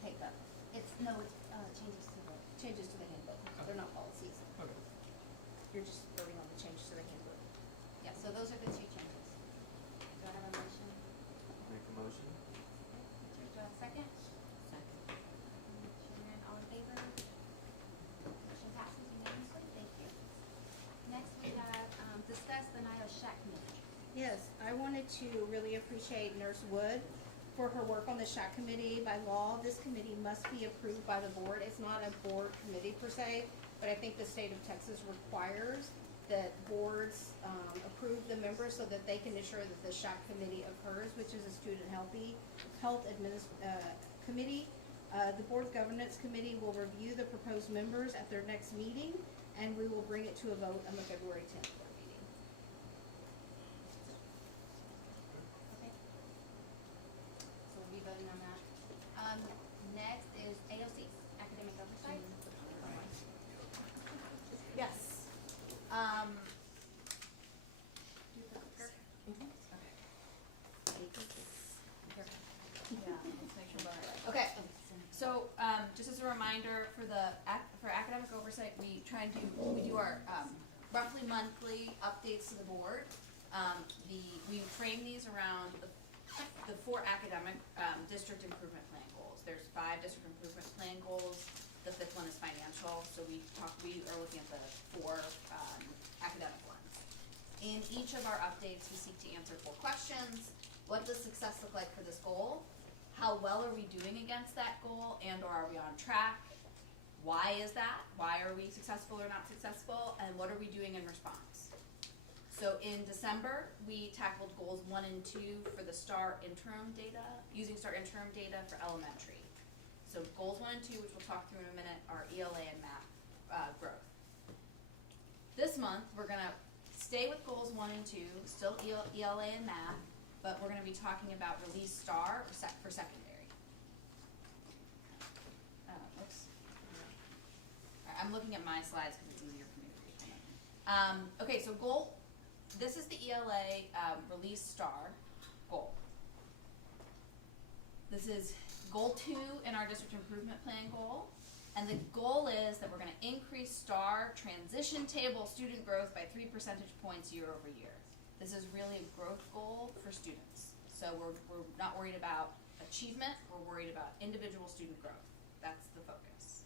pickup. It's changes to the handbook. They're not policies. Okay. You're just voting on the changes to the handbook. Yeah, so those are the two changes. Do I have a motion? Make a motion. Do I have a second? Second. Shannon, all in favor? Motion passes unanimously. Thank you. Next, we have discuss the NYOS SHAC committee. Yes, I wanted to really appreciate Nurse Wood for her work on the SHAC committee. By law, this committee must be approved by the board. It's not a board committee per se, but I think the state of Texas requires that boards approve the members so that they can ensure that the SHAC committee occurs, which is a student health committee. The board governance committee will review the proposed members at their next meeting, and we will bring it to a vote on the February 10th board meeting. Okay. So we'll be voting on that. Next is AOC, academic oversight. Yes. Yeah, let's make sure we're right. Okay, so, just as a reminder, for academic oversight, we do our, roughly monthly updates to the board. We frame these around the 4 academic, district improvement plan goals. There's 5 district improvement plan goals, the 5th one is financial, so we are looking at the 4, academic ones. In each of our updates, we seek to answer 4 questions. What does success look like for this goal? How well are we doing against that goal, and or are we on track? Why is that? Why are we successful or not successful? And what are we doing in response? So in December, we tackled goals 1 and 2 for the STAR interim data, using STAR interim data for elementary. So goals 1 and 2, which we'll talk through in a minute, are ELA and math growth. This month, we're gonna stay with goals 1 and 2, still ELA and math, but we're gonna be talking about release STAR for secondary. Oops. Alright, I'm looking at my slides because it's easier for me to read. Okay, so this is the ELA release STAR goal. This is goal 2 in our district improvement plan goal. And the goal is that we're going to increase STAR transition table student growth by 3 percentage points year over year. This is really a growth goal for students. So we're not worried about achievement, we're worried about individual student growth. That's the focus.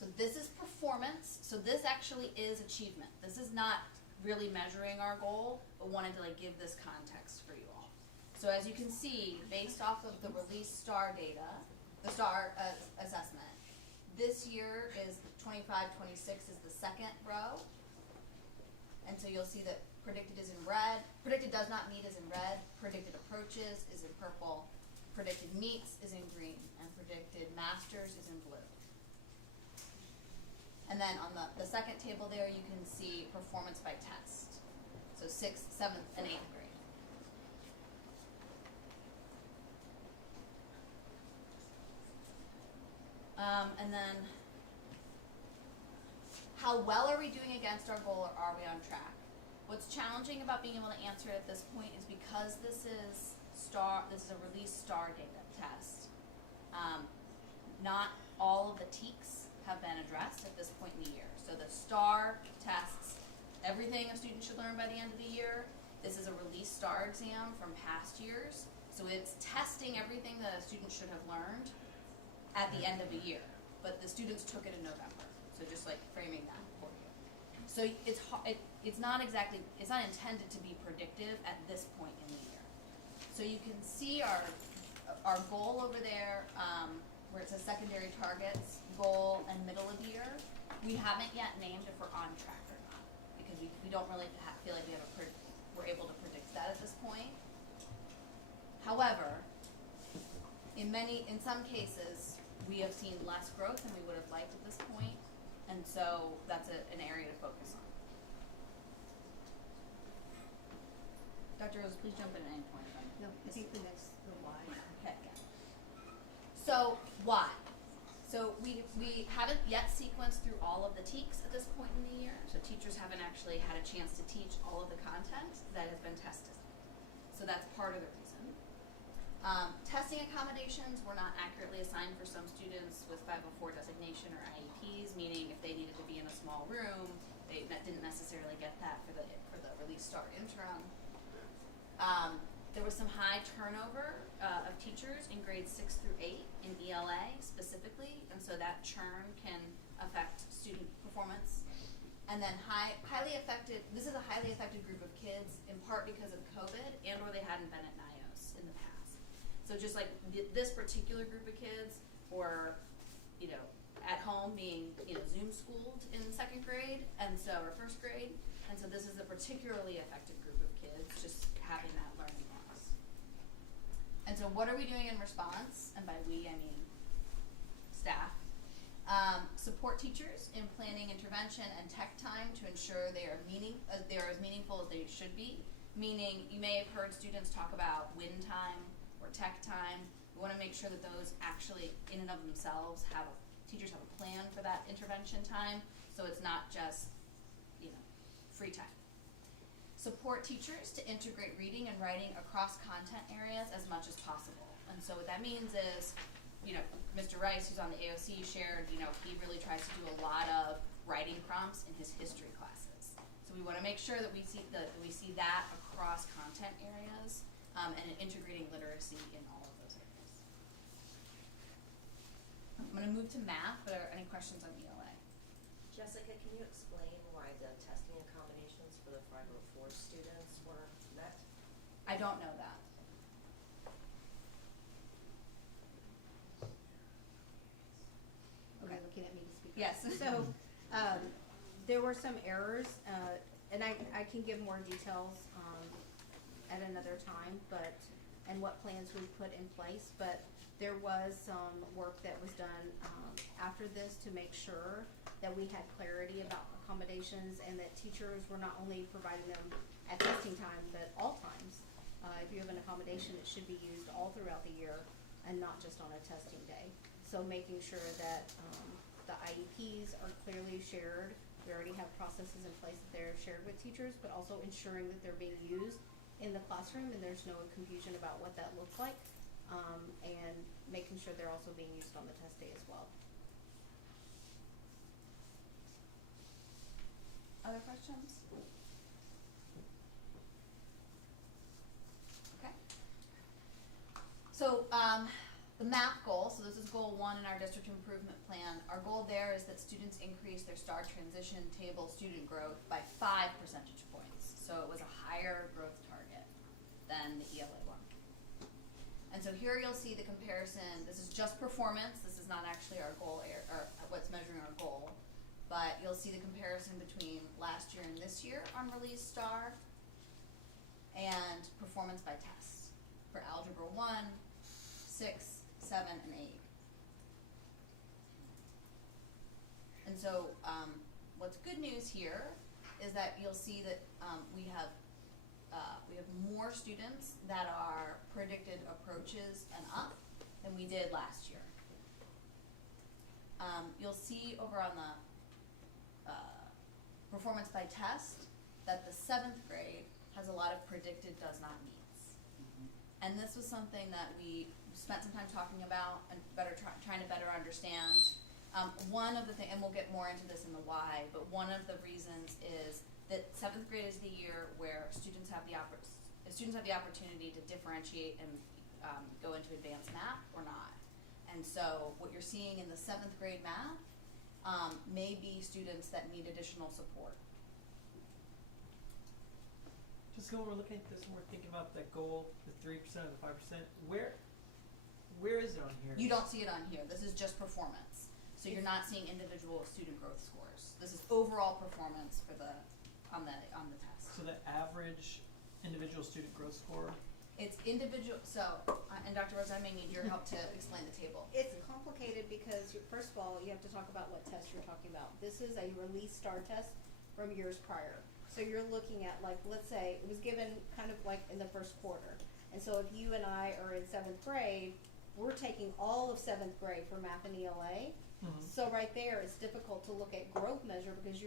So this is performance. So this actually is achievement. This is not really measuring our goal, but wanted to give this context for you all. So as you can see, based off of the release STAR data, the STAR assessment, this year is 25-26 is the second row. And so you'll see that predicted is in red, predicted does not meet is in red, predicted approaches is in purple, predicted meets is in green, and predicted masters is in blue. And then on the second table there, you can see performance by test. So 6th, 7th, and 8th grade. And then, how well are we doing against our goal, or are we on track? What's challenging about being able to answer it at this point is because this is a release STAR data test. Not all of the TEKs have been addressed at this point in the year. So the STAR tests everything a student should learn by the end of the year. This is a release STAR exam from past years. So it's testing everything that a student should have learned at the end of the year. But the students took it in November. So just framing that for you. So it's not intended to be predictive at this point in the year. So you can see our goal over there, where it says secondary targets, goal, and middle of year. We haven't yet named if we're on track or not, because we don't really feel like we're able to predict that at this point. However, in some cases, we have seen less growth than we would have liked at this point, and so that's an area to focus on. Dr. Rose, please jump in at any point. No, I think the why. Okay. So why? So we haven't yet sequenced through all of the TEKs at this point in the year. So teachers haven't actually had a chance to teach all of the content that has been tested. So that's part of the reason. Testing accommodations were not accurately assigned for some students with 504 designation or IEPs, meaning if they needed to be in a small room, they didn't necessarily get that for the release STAR interim. There was some high turnover of teachers in grades 6 through 8 in ELA specifically, and so that churn can affect student performance. And then this is a highly affected group of kids, in part because of COVID and or they hadn't been at NYOS in the past. So just this particular group of kids were, at home being, Zoom schooled in 2nd grade, or 1st grade, and so this is a particularly affected group of kids, just having that learning loss. And so what are we doing in response? And by we, I mean staff. Support teachers in planning intervention and tech time to ensure they are as meaningful as they should be. Meaning, you may have heard students talk about win time or tech time. We want to make sure that those actually, in and of themselves, teachers have a plan for that intervention time, so it's not just, free time. Support teachers to integrate reading and writing across content areas as much as possible. And so what that means is, Mr. Rice, who's on the AOC, shared, he really tries to do a lot of writing prompts in his history classes. So we want to make sure that we see that across content areas, and integrating literacy in all of those areas. I'm going to move to math, but are there any questions on ELA? Jessica, can you explain why the testing accommodations for the 504 students were met? I don't know that. Okay, looking at me to speak. Yes. So, there were some errors, and I can give more details at another time, but and what plans we've put in place, but there was some work that was done, after this to make sure that we had clarity about accommodations and that teachers were not only providing them at testing time, but all times. If you have an accommodation, it should be used all throughout the year and not just on a testing day. So making sure that, the IEPs are clearly shared. We already have processes in place that they're shared with teachers, but also ensuring that they're being used in the classroom and there's no confusion about what that looks like. And making sure they're also being used on the test day as well. Other questions? Okay. So, the math goal, so this is goal 1 in our district improvement plan. Our goal there is that students increase their STAR transition table student growth by 5 percentage points. So it was a higher growth target than the ELA one. And so here you'll see the comparison. This is just performance. This is not actually our goal or what's measuring our goal. But you'll see the comparison between last year and this year on Release STAR and performance by tests for Algebra 1, 6, 7, and 8. And so what's good news here is that you'll see that we have more students that are predicted approaches and up than we did last year. You'll see over on the performance by test that the 7th grade has a lot of predicted does not meets. And this was something that we spent some time talking about and trying to better understand. One of the things, and we'll get more into this in the why, but one of the reasons is that 7th grade is the year where students have the opportunity to differentiate and go into advanced math or not. And so what you're seeing in the 7th grade math may be students that need additional support. Just so when we're looking at this and we're thinking about that goal, the 3% or the 5%, where is it on here? You don't see it on here. This is just performance. So you're not seeing individual student growth scores. This is overall performance for on the test. So the average individual student growth score? It's individual, and Dr. Rose, I may need your help to explain the table. It's complicated because, first of all, you have to talk about what test you're talking about. This is a Release STAR test from years prior. So you're looking at, like, let's say, it was given kind of like in the first quarter. And so if you and I are in 7th grade, we're taking all of 7th grade for math and ELA. Mm-hmm. So right there, it's difficult to look at growth measure because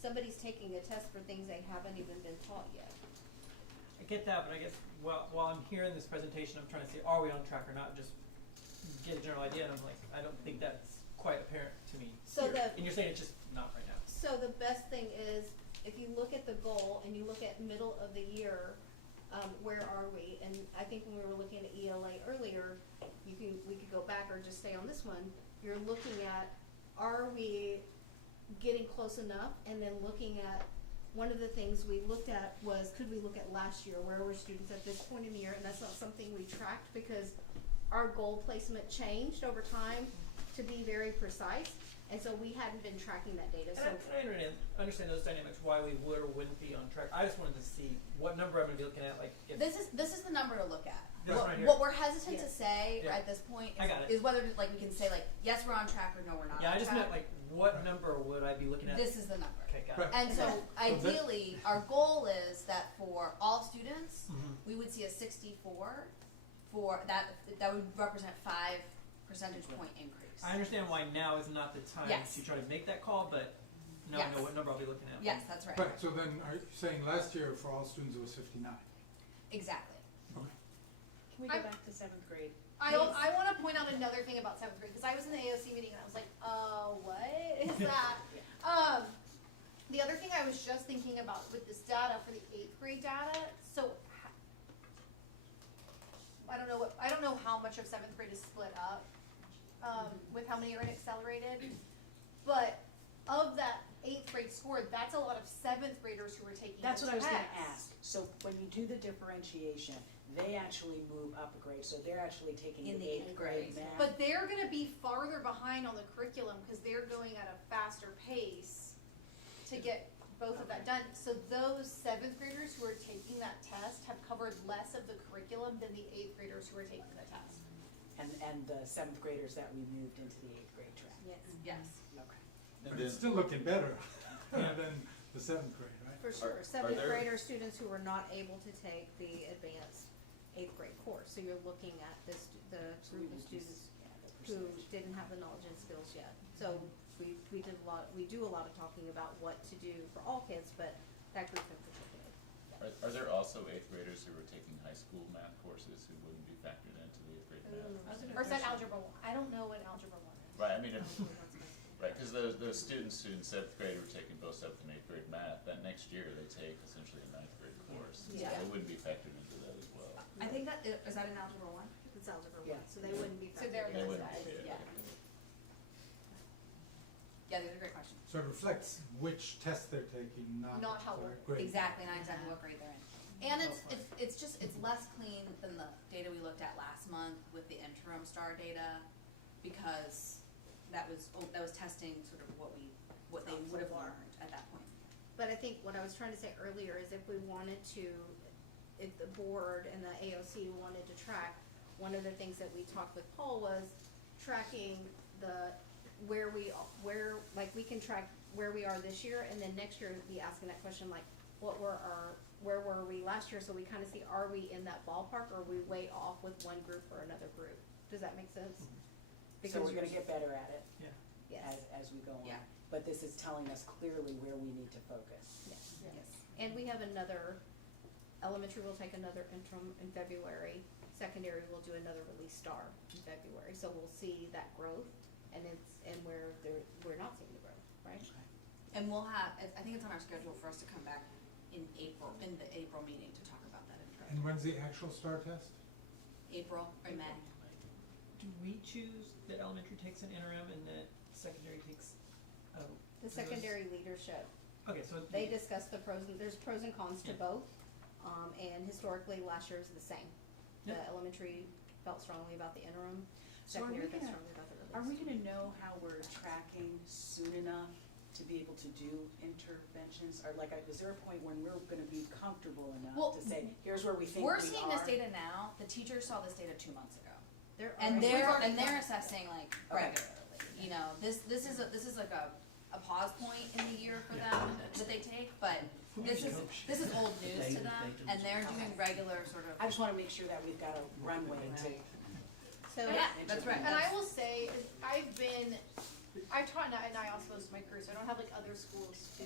somebody's taking a test for things they haven't even been taught yet. I get that, but I guess while I'm hearing this presentation, I'm trying to say, are we on track or not? Just get a general idea, and I'm like, I don't think that's quite apparent to me. So here. And you're saying it's just not right now. So the best thing is, if you look at the goal and you look at middle of the year, where are we? And I think when we were looking at ELA earlier, we could go back or just stay on this one. You're looking at, are we getting close enough? And then looking at, one of the things we looked at was, could we look at last year? Where were students at this point in the year? And that's not something we tracked because our goal placement changed over time to be very precise. And so we hadn't been tracking that data. And I understand those dynamics, why we would or wouldn't be on track. I just wanted to see what number I'm going to be looking at. Like, if This is the number to look at. Right What we're hesitant to say Yeah. at this point I got it. is whether we can say yes, we're on track or no, we're not. Yeah, on I just track. meant like, what number would I be looking at? This is the number. Okay, got it. And so ideally, our goal is that for all students, we would see a 64 for that would represent 5 percentage point increase. I understand why now is not the time Yes. to try to make that call, but now I know what number I'll be looking at. Yes, that's right. Right, so then are you saying last year for all students it was 59? Exactly. Okay. Can we go back to 7th grade? I want to point out another thing about 7th grade, because I was in the AOC meeting and I was like, what is that? The other thing I was just thinking about with this data for the 8th grade data, so I don't know how much of 7th grade is split up with how many are in accelerated, but of that 8th grade score, that's a lot of 7th graders who are taking That's the what I was test. gonna ask. So when you do the differentiation, they actually move up a grade, so they're actually taking In the the 8th grade math. But they're going to be farther behind on the curriculum because they're going at a faster pace to get both of that done. So those seventh graders who are taking that test have covered less of the curriculum than the eighth graders who are taking the test. And the seventh graders that we moved into the eighth grade track. Yes. Okay. But it's still looking better than the seventh grade, right? For sure, Are seventh there- grader students who were not able to take the advanced eighth grade course. So you're looking at this, the group of students who didn't have the knowledge and skills yet. So we do a lot of talking about what to do for all kids, but that group in particular. Are there also eighth graders who were taking high school math courses who wouldn't be factored into the eighth grade math? Or is that algebra one? I don't know what algebra one is. Right, I mean, right, because those students who in seventh grade were taking both seventh and eighth grade math, that next year they take essentially a ninth grade course. So Yeah. they wouldn't be factored into that as well. I think that, is that an algebra one? It's algebra Yeah. one, so they wouldn't be. So they're They the wouldn't size. be, Yeah. Yeah, those are great questions. So it reflects which test they're taking, Not how sorry, old. grade. Exactly, not exactly what grade they're in. And it's just, it's less clean than the data we looked at last month with the interim star data, because that was testing sort of what they would have learned at that point. But I think what I was trying to say earlier is if we wanted to, if the board and the AOC wanted to track, one of the things that we talked with Paul was tracking where we can track where we are this year, and then next year be asking that question like, where were we last year, so we kind of see, are we in that ballpark, or are we way off with one group or another group? Does that make sense? So we're gonna get better at it Yes. as we go on. Yeah. But this is telling us clearly where we need to focus. Yes. And we have elementary will take another interim in February, secondary will do another release star in February, so we'll see that growth, and where we're not seeing the growth, right? And we'll have, I think it's on our schedule for us to come back in the April meeting to talk about that intro. And when's the actual STAR test? April or May. Do we choose that elementary takes an interim and that secondary takes, The secondary leadership, okay, so. they discuss there's pros and cons to both, and historically, last year was the same. The Yep. elementary felt strongly about the interim, So are we secondary felt gonna- strongly about the release. Are we gonna know how we're tracking soon enough to be able to do interventions? Or is there a point when we're gonna be comfortable Well, enough to say, here's where we think we are? We're seeing this data now, the teachers saw this data 2 months ago. And They're assessing like Okay. regularly, you know, this is like a pause point in the year for them that they take, but this is old news to them, and they're doing regular sort of. I just wanna make sure that we've got a runway to. So, Yeah, that's right. And I will say, I've taught in NYOS most of my career, so I don't have like other schools to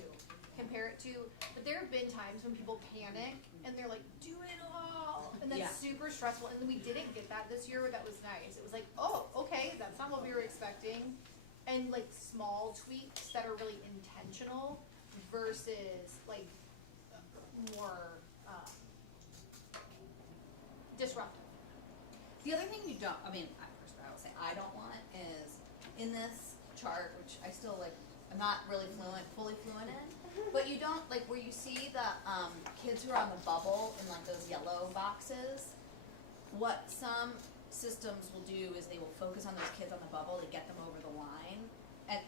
compare it to. But there have been times when people panic and they're like, do it all, and that's Yeah. super stressful. And we didn't get that this year. That was nice. It was like, oh, okay, that's not what we were expecting, and like small tweaks that are really intentional versus like more disruptive. The other thing you don't, I mean, I would say I don't want is in this chart, which I still like, I'm not really fully fluent in, but you don't, like where you see the kids who are on the bubble in like those yellow boxes, what some systems will do is they will focus on those kids on the bubble to get them over the line,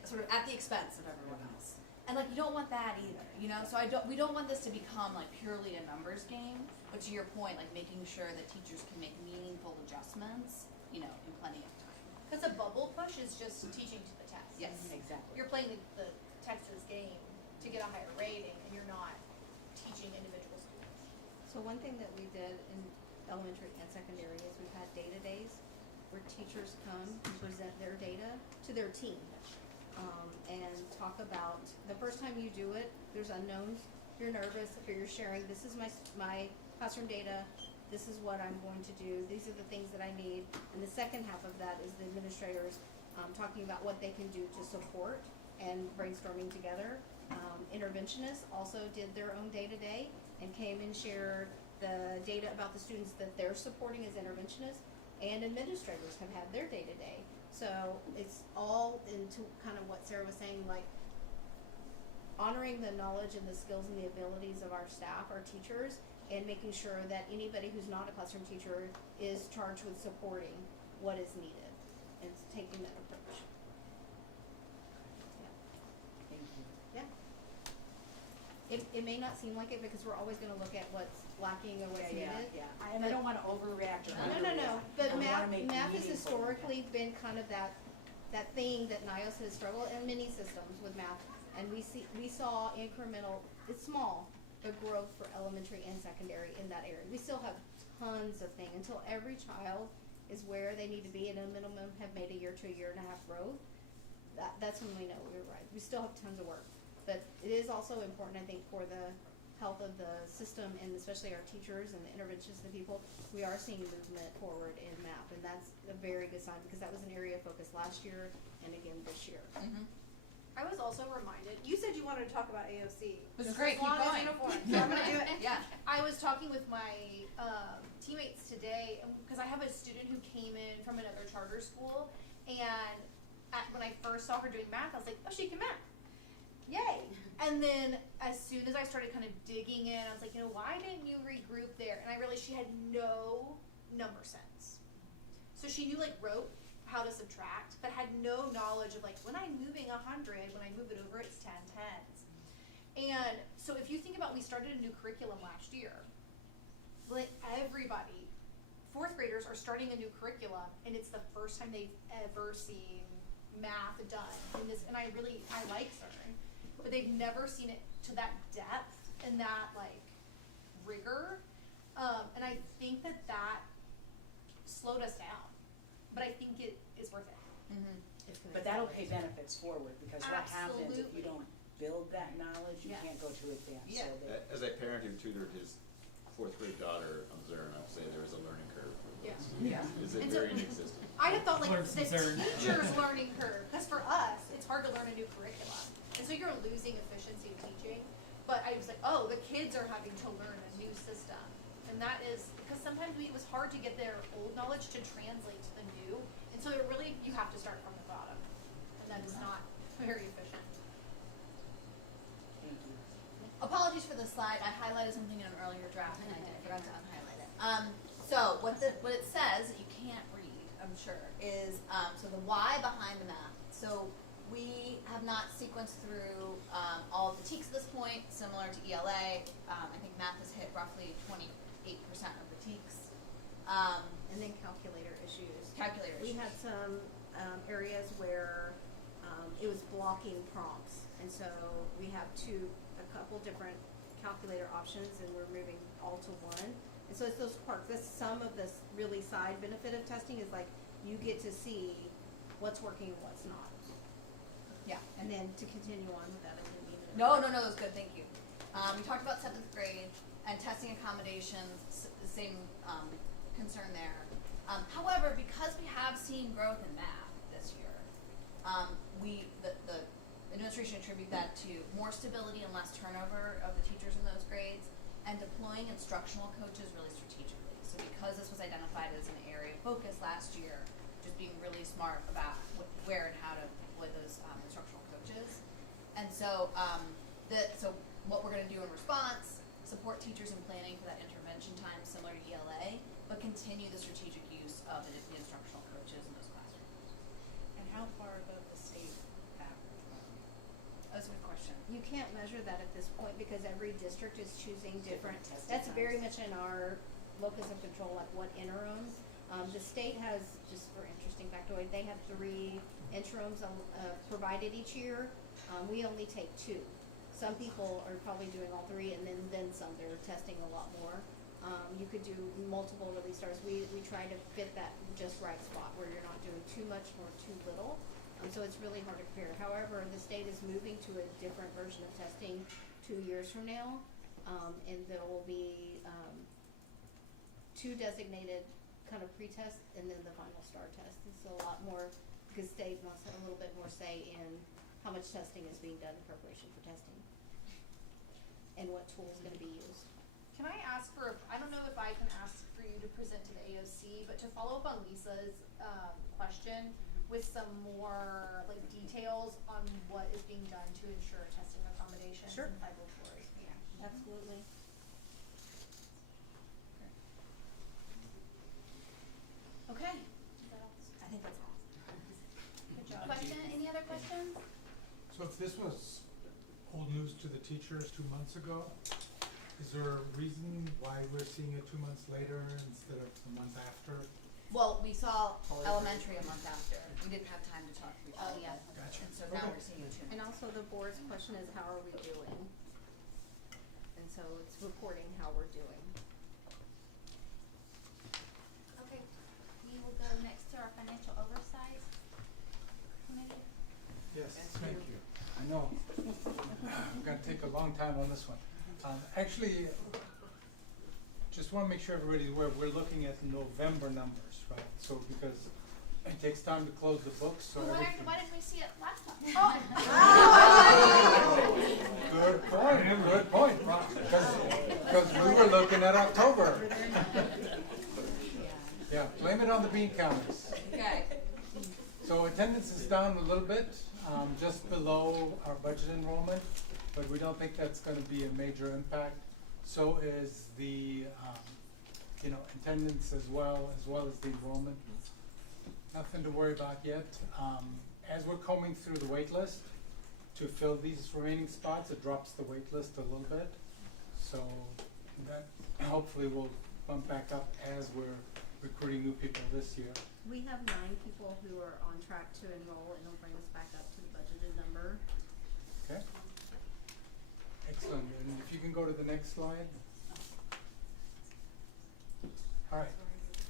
sort of at the expense of everyone else. And like you don't want that either, you know. So we don't want this to become like purely a numbers game. But to your point, like making sure that teachers can make meaningful adjustments, you know, in plenty of time. Because a bubble push is just teaching to the test. Yes, exactly. You're playing the Texas game to get a higher rating, and you're not teaching individual students. So one thing that we did in elementary and secondary is we've had data days where teachers come and present their data to their team. And talk about, the first time you do it, there's unknowns, you're nervous, you're sharing, this is my classroom data, this is what I'm going to do, these are the things that I need. And the second half of that is the administrators talking about what they can do to support and brainstorming together. Interventionists also did their own day-to-day and came and shared the data about the students that they're supporting as interventionists, and administrators have had their day-to-day. So it's all into kind of what Sarah was saying, like honoring the knowledge and the skills and the abilities of our staff, our teachers, and making sure that anybody who's not a classroom teacher is charged with supporting what is needed and taking that approach. Thank you. Yeah. it may not seem like it because we're always gonna look at what's lacking or what's Yeah, needed. yeah. And I don't wanna overreact or No, underreact. but I wanna math, make math has meaningful historically been kind of that thing that NYOS has struggled, and many systems with math. And we saw incremental, it's small, but growth for elementary and secondary in that area. We still have tons of things until every child is where they need to be and a minimum have made a year to a year and a half growth. That's when we know we were right. We still have tons of work, but it is also important, I think, for the health of the system and especially our teachers and the interventionists and people. We are seeing movement forward in math, and that's a very good sign because that was an area of focus last year and again this year. I was also reminded, you said you wanted to talk about AOC. This is just great, as keep long as going. uniforms, so I'm gonna do it. Yeah. I was talking with my teammates today, because I have a student who came in from another charter school, and when I first saw her doing math, I was like, oh, she can math. Yay. And then as soon as I started kind of digging in, I was like, why didn't you regroup there? And I realized she had no number sense. So she knew rote, how to subtract, but had no knowledge of when I'm moving 100, when I move it over, it's 10 tens. And so if you think about, we started a new curriculum last year. Everybody, fourth graders are starting a new curriculum, and it's the first time they've ever seen math done in this. And I like CERN, but they've never seen it to that depth and that rigor. And I think that slowed us down, but I think it is worth it. But that'll pay benefits forward, because what happens if you Absolutely. don't build that knowledge, you Yes. can't go to advance. Yeah. So that, As a parent who tutored his fourth grade daughter on Zern, I would say there is a learning curve for Yeah. this. Yeah. It's a And so- very unique system. I had thought Learn the some CERN. teacher's learning curve, because for us, it's hard to learn a new curriculum. And so you're losing efficiency of teaching. But I was like, oh, the kids are having to learn a new system. And that is, because sometimes it was hard to get their old knowledge to translate to the new. And so you have to start from the bottom. And that is not very efficient. thank you. Apologies for the slide. I highlighted something in an earlier draft and I forgot to unhighlight it. So what it says that you can't read, I'm sure, is so the why behind the math. So we have not sequenced through all of the TEKs at this point, similar to ELA. I think math has hit roughly 28% of the TEKs. And then calculator issues. Calculator We issues. had some areas where it was blocking prompts, and so we have a couple different calculator options, and we're moving all to one. And so it's those parts. That's some of this really side benefit of testing is you get to see what's working and what's not. Yeah. And then to continue on with that, I didn't mean to. No, that was good, thank you. We talked about 7th grade and testing accommodations, the same concern there. However, because we have seen growth in math this year, the administration attribute that to more stability and less turnover of the teachers in those grades and deploying instructional coaches really strategically. So because this was identified as an area of focus last year, just being really smart about where and how to deploy those instructional coaches. And so, so what we're going to do in response, support teachers in planning for that intervention time similar to ELA, but continue the strategic use of the instructional coaches in those classrooms. And how far above the state average are we? That's a good question. You can't measure that at this point because every district is choosing different. Different testing That's very times. much in our locus of control, like what interims. The state has, just for interesting factoid, they have 3 interims provided each year. We only take 2. Some people are probably doing all 3, and then some. They're testing a lot more. You could do multiple release stars. We try to fit that just right spot where you're not doing too much nor too little. So it's really hard to compare. However, the state is moving to a different version of testing 2 years from now, and there will be 2 designated kind of pre-tests and then the final star test. It's a lot more because state wants a little bit more say in how much testing is being done in preparation for testing and what tool is going to be used. Can I ask I don't know if I can ask for you to present to the AOC, but to follow up on Lisa's question with some more details on what is being done to ensure testing accommodations Sure. in 504s. Yeah. Absolutely. Okay. I think that's all. Good job. Question, any other questions? So if this was old news to the teachers 2 months ago. Is there a reason why we're seeing it 2 months later instead of a month after? Well, we saw elementary a month after. We didn't have time to talk to all of them. Gotcha. And so now we're seeing it too. And also the board's question is, how are we doing? And so it's reporting how we're doing. Okay, we will go next to our financial oversight committee. Yes, thank you. I know. I'm gonna take a long time on this one. Actually, just wanna make sure everybody's aware, we're looking at November numbers, right? So because it takes time to close the books, so Well, everything. why didn't we see it last time? Good point, because we were looking at October. Yeah, blame it on the bean counters. Okay. So attendance is down a little bit, just below our budget enrollment, but we don't think that's gonna be a major impact. So is the, attendance as well as the enrollment. Nothing to worry about yet. As we're combing through the wait list to fill these remaining spots, it drops the wait list a little bit. So that hopefully will bump back up as we're recruiting new people this year. We have 9 people who are on track to enroll, and it'll bring us back up to the budgeted number. Okay. Excellent. And if you can go to the next slide. All right.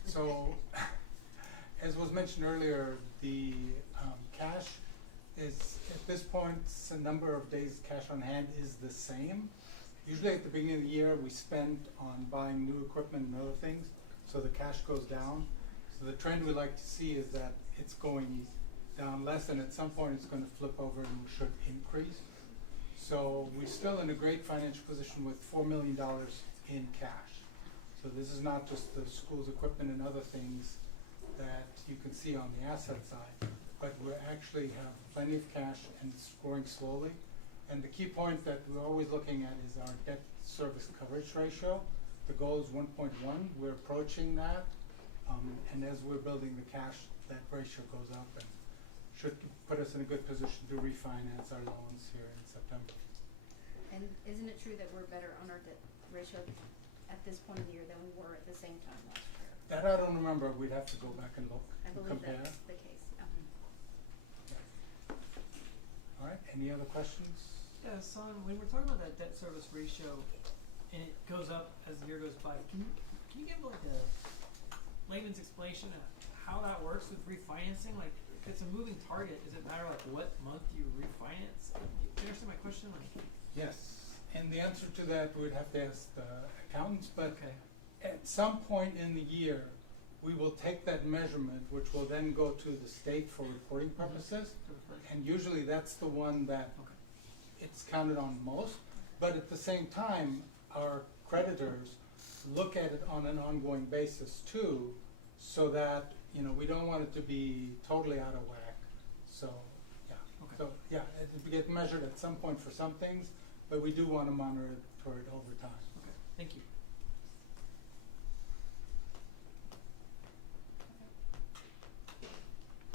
So, as was mentioned earlier, the cash is, at this point, the number of days cash on hand is the same. Usually at the beginning of the year, we spend on buying new equipment and other things, so the cash goes down. So the trend we like to see is that it's going down less, and at some point it's going to flip over and should increase. So we're still in a great financial position with $4 million in cash. So this is not just the school's equipment and other things that you can see on the asset side, but we actually have plenty of cash and it's growing slowly. And the key point that we're always looking at is our debt service coverage ratio. The goal is 1.1. We're approaching that. And as we're building the cash, that ratio goes up and should put us in a good position to refinance our loans here in September. And isn't it true that we're better on our debt ratio at this point of the year than we were at the same time last year? That I don't remember. We'd have to go back and look I and believe compare. that's the case, yeah. All right, any other questions? Yeah, Son, when we're talking about that debt service ratio, and it goes up as the year goes by, can you give like a layman's explanation of how that works with refinancing? Like, if it's a moving target, does it matter like what month you refinance? Do you understand my question? Like, Yes, and the answer to that we'd have to ask the accountants, but okay. at some point in the year, we will take that measurement, which will then go to the state for reporting purposes, and usually that's the one that it's counted on most, but at the same time, our creditors look at it on an ongoing basis too, so that, we don't want it to be totally out of whack, so, yeah. Okay. So, yeah, it gets measured at some point for some things, but we do want to monitor it over time. Okay, thank you.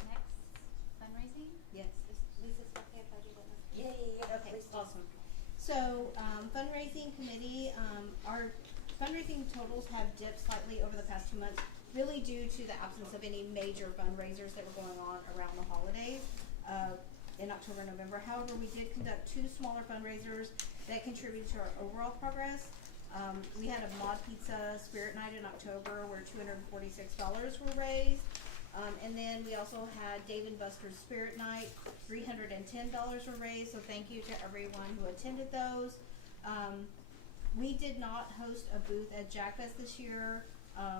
Next, fundraising? Yes. Is Lisa's okay if I do that next? Yeah. Okay, awesome. So, fundraising committee, our fundraising totals have dipped slightly over the past 2 months, really due to the absence of any major fundraisers that were going on around the holidays, in October and November. However, we did conduct 2 smaller fundraisers that contributed to our overall progress. We had a Mod Pizza Spirit Night in October where $246 were raised. And then we also had Dave and Buster's Spirit Night, $310 were raised, so thank you to everyone who attended those. We did not host a booth at Jack Fest this year.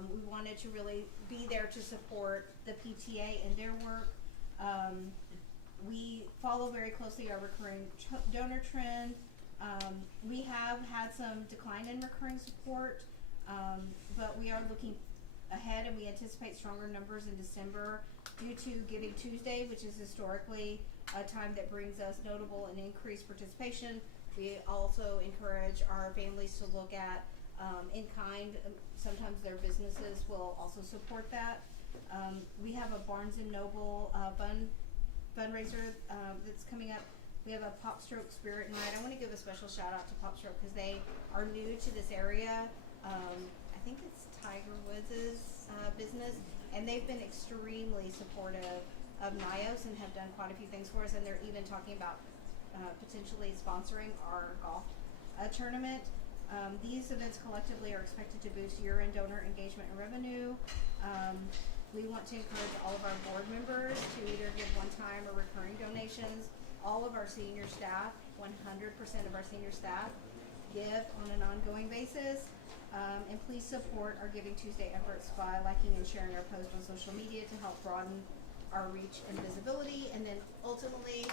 We wanted to really be there to support the PTA and their work. We follow very closely our recurring donor trend. We have had some decline in recurring support, but we are looking ahead and we anticipate stronger numbers in December due to Giving Tuesday, which is historically a time that brings us notable and increased participation. We also encourage our families to look at in kind. Sometimes their businesses will also support that. We have a Barnes and Noble fundraiser that's coming up. We have a Pop Stroke Spirit Night. I want to give a special shout out to Pop Stroke because they are new to this area. I think it's Tiger Woods' business, and they've been extremely supportive of NYOS and have done quite a few things for us, and they're even talking about potentially sponsoring our golf tournament. These events collectively are expected to boost year-end donor engagement and revenue. We want to encourage all of our board members to either give one-time or recurring donations. All of our senior staff, 100% of our senior staff, give on an ongoing basis. And please support our Giving Tuesday efforts by liking and sharing our posts on social media to help broaden our reach and visibility. And then ultimately,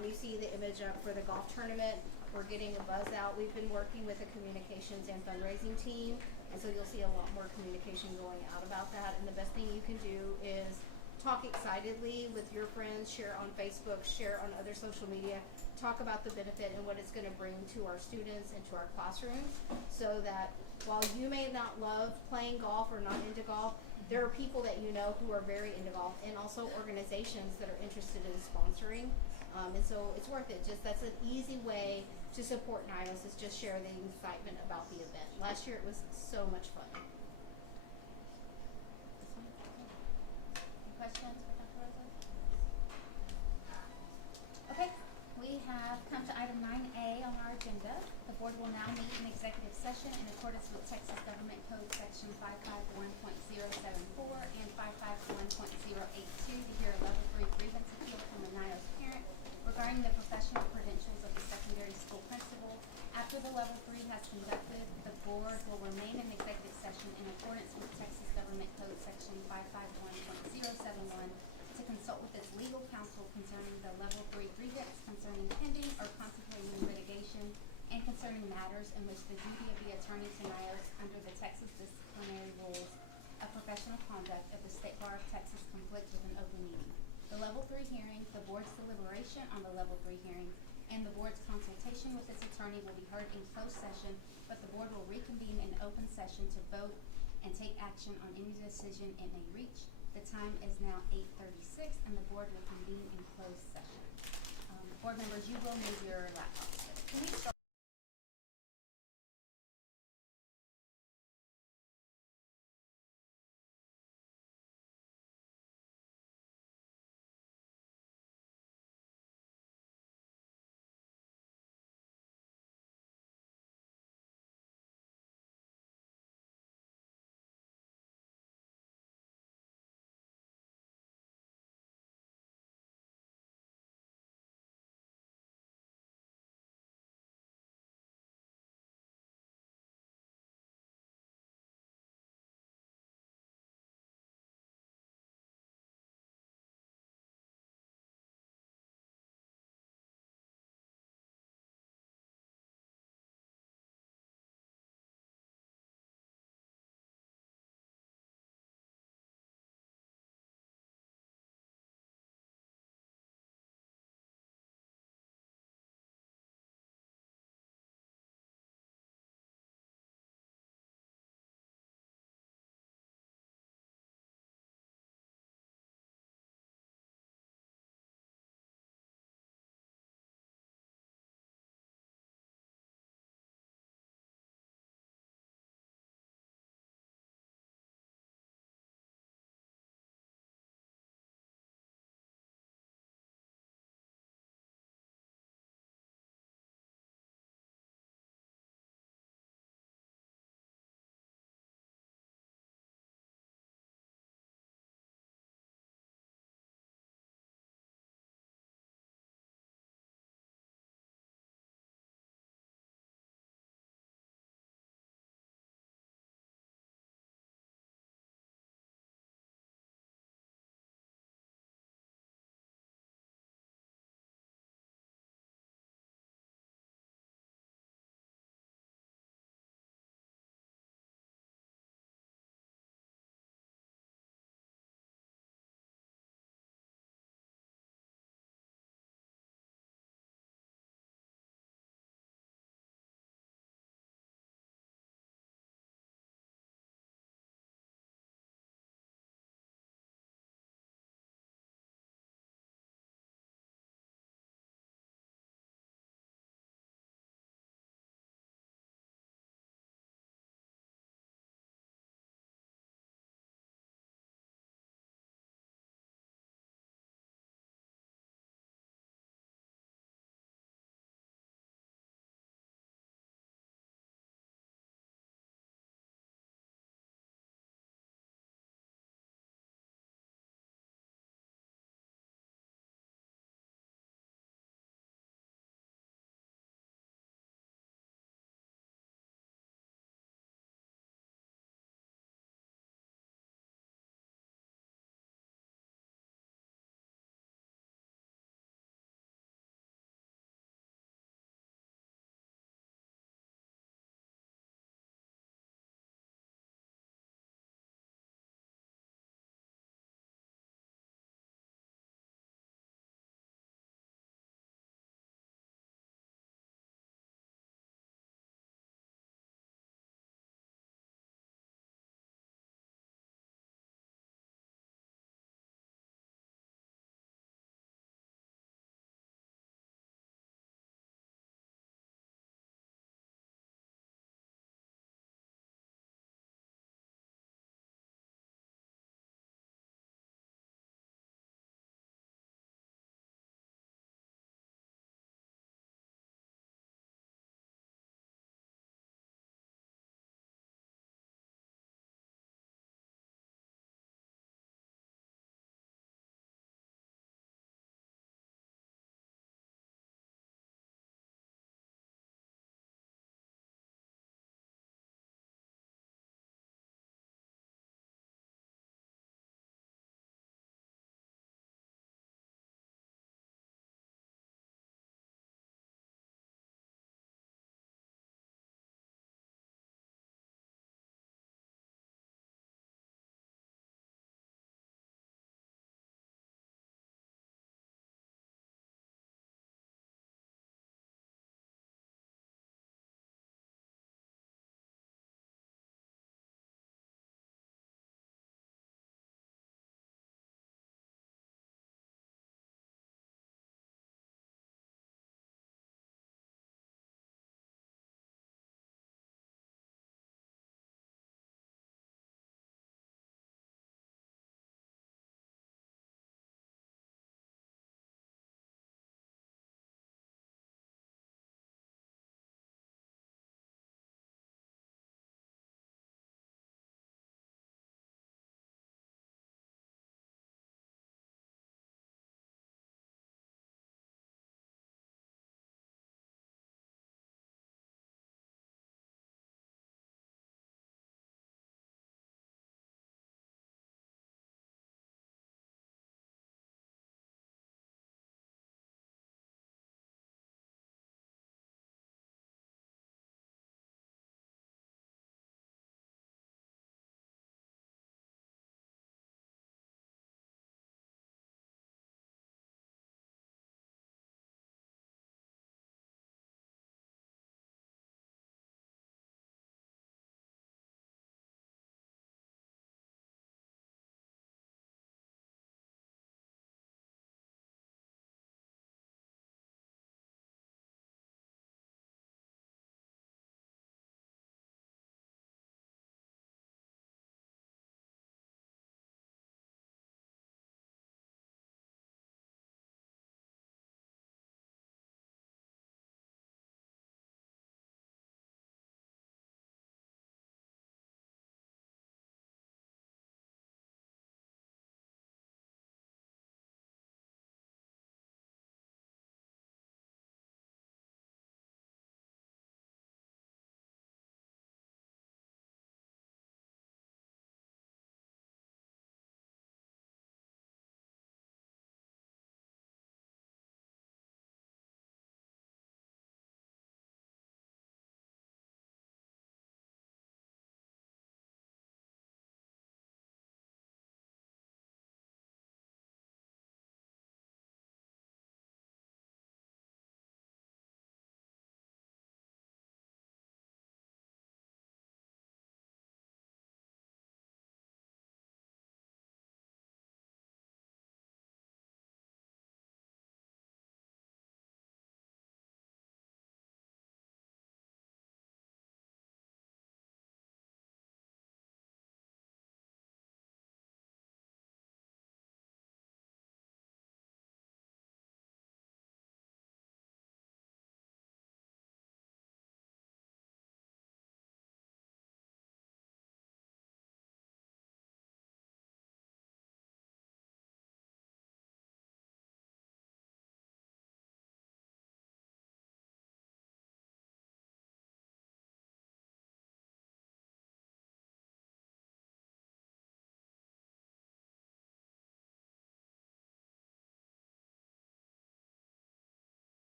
you see the image up for the golf tournament. We're getting a buzz out. We've been working with a communications and fundraising team, and so you'll see a lot more communication going out about that. And the best thing you can do is talk excitedly with your friends, share on Facebook, share on other social media, talk about the benefit and what it's going to bring to our students and to our classrooms, so that while you may not love playing golf or not into golf, there are people that you know who are very into golf, and also organizations that are interested in sponsoring. And so it's worth it. Just that's an easy way to support NYOS, is just share the excitement about the event. Last year it was so much fun. Questions for Dr. Rosa? Okay, we have come to item 9A on our agenda. The board will now meet in executive session in accordance with Texas Government Code Section 551.074 and 551.082 to hear a level 3 grievance appeal from a NYOS parent regarding the professional credentials of the secondary school principal. After the level 3 has conducted, the board will remain in executive session in accordance with Texas Government Code Section 551.071 to consult with its legal counsel concerning the level 3 grievance, concerning pending or contemplating litigation, and concerning matters in which the duty of the attorney to NYOS under the Texas disciplinary rules of professional conduct of the State Bar of Texas conflict with an open meeting. The level 3 hearing, the board's deliberation on the level 3 hearing, and the board's consultation with its attorney will be heard in closed session, but the board will reconvene in open session to vote and take action on any decision it may reach. The time is now 8:36, and the board will convene in closed session. Board members, you will need your laptops. Can we start?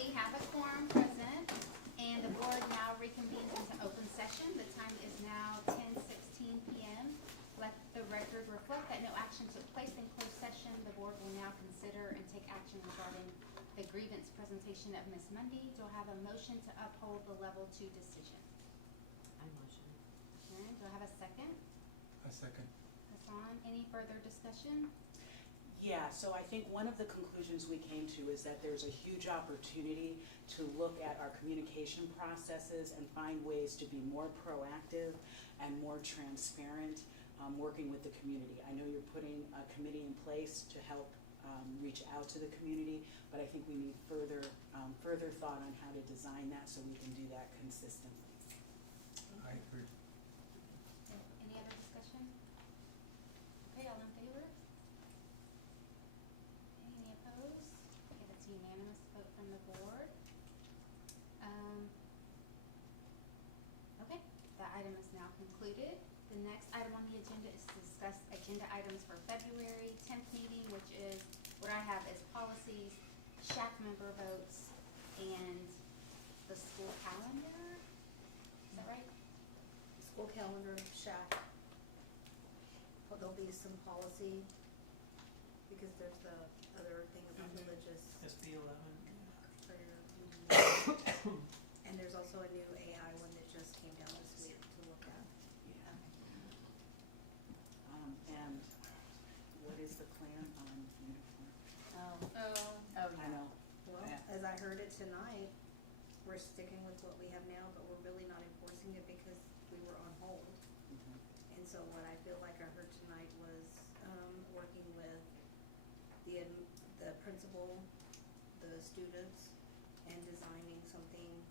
We have a quorum present, and the board now reconvenes into open session. The time is now 10:16 p.m. Let the record reflect that no action took place in closed session. The board will now consider and take action regarding the grievance presentation of Ms. Mundy. Do I have a motion to uphold the level 2 decision? I motion. Karen, do I have a second? A second. Hassan, any further discussion? Yeah, so I think one of the conclusions we came to is that there's a huge opportunity to look at our communication processes and find ways to be more proactive and more transparent, working with the community. I know you're putting a committee in place to help reach out to the community, but I think we need further thought on how to design that so we can do that consistently. I agree. Any other discussion? Okay, all in favor? Any opposed? Okay, that's a unanimous vote from the board. Okay, that item is now concluded. The next item on the agenda is to discuss agenda items for February 10th meeting, which is what I have as policies, SHAC member votes, and the school calendar. Is that right? School calendar, shack. Well, there'll be some policy, because there's the other thing about religious SB 11. prayer. And there's also a new AI one that just came down this week to look at. Yeah. And what is the plan on uniform? I know. Well, Yeah. as I heard it tonight, we're sticking with what we have now, but we're really not enforcing it because we were on hold. Mhm. And so what I feel like I heard tonight was, working with the principal, the students, and designing something,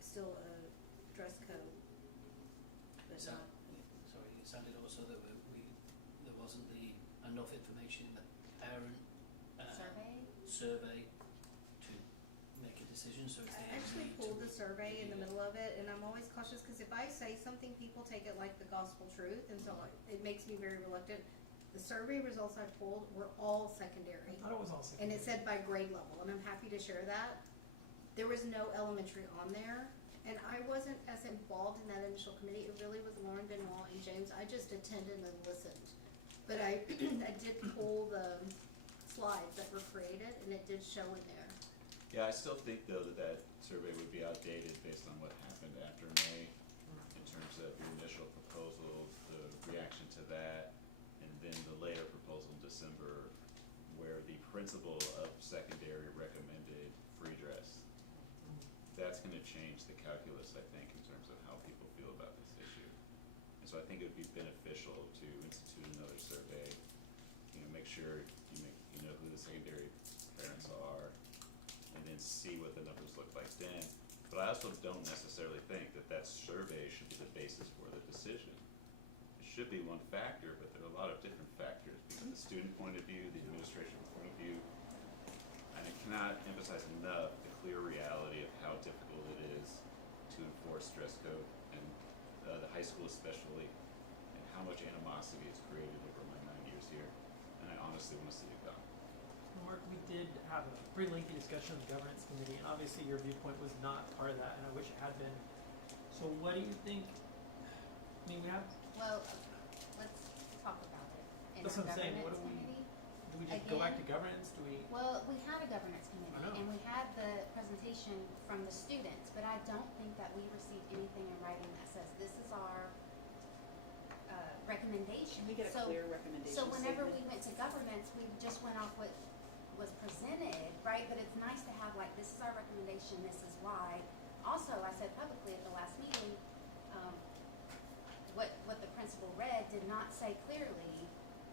still a dress code, but So, not. sorry, it sounded also that there wasn't enough information in the parent survey to make a decision, so it's the I actually need pulled to the survey in the review it. middle of it, and I'm always cautious, cause if I say something, people take it like the gospel truth, and so it makes me very reluctant. The survey results I pulled were all secondary. I thought it was all And secondary. it said by grade level, and I'm happy to share that. There was no elementary on there, and I wasn't as involved in that initial committee. It really was Lauren Benoit and James. I just attended and listened. But I did pull the slides that were created, and it did show in there. Yeah, I still think though that survey would be outdated based on what happened after May in terms of the initial proposal, the reaction to that, and then the later proposal in December where the principal of secondary recommended free dress. That's gonna change the calculus, I think, in terms of how people feel about this issue. And so I think it would be beneficial to institute another survey, make sure you know who the secondary parents are, and then see what the numbers look like then. But I also don't necessarily think that survey should be the basis for the decision. It should be one factor, but there are a lot of different factors, from the student point of view, the administration point of view. And I cannot emphasize enough the clear reality of how difficult it is to enforce dress code, and the high school especially, and how much animosity it's created over my 9 years here. And I honestly want to see it gone. Mark, we did have a pretty lengthy discussion of the governance committee, and obviously your viewpoint was not part of that, and I wish it had been. So what do you think? I mean, we have. Well, let's talk about it in That's our what I'm saying. What governance do we? committee. Do we just go back to Again, governance? Do we? Well, we had a governance I committee, know. and we had the presentation from the students, but I don't think that we received anything in writing that says this is our recommendation. Can we get a So- clear recommendation So whenever we statement? went to governance, we just went off what was presented, right? But it's nice to have like, this is our recommendation, this is why. Also, I said publicly at the last meeting, what the principal read did not say clearly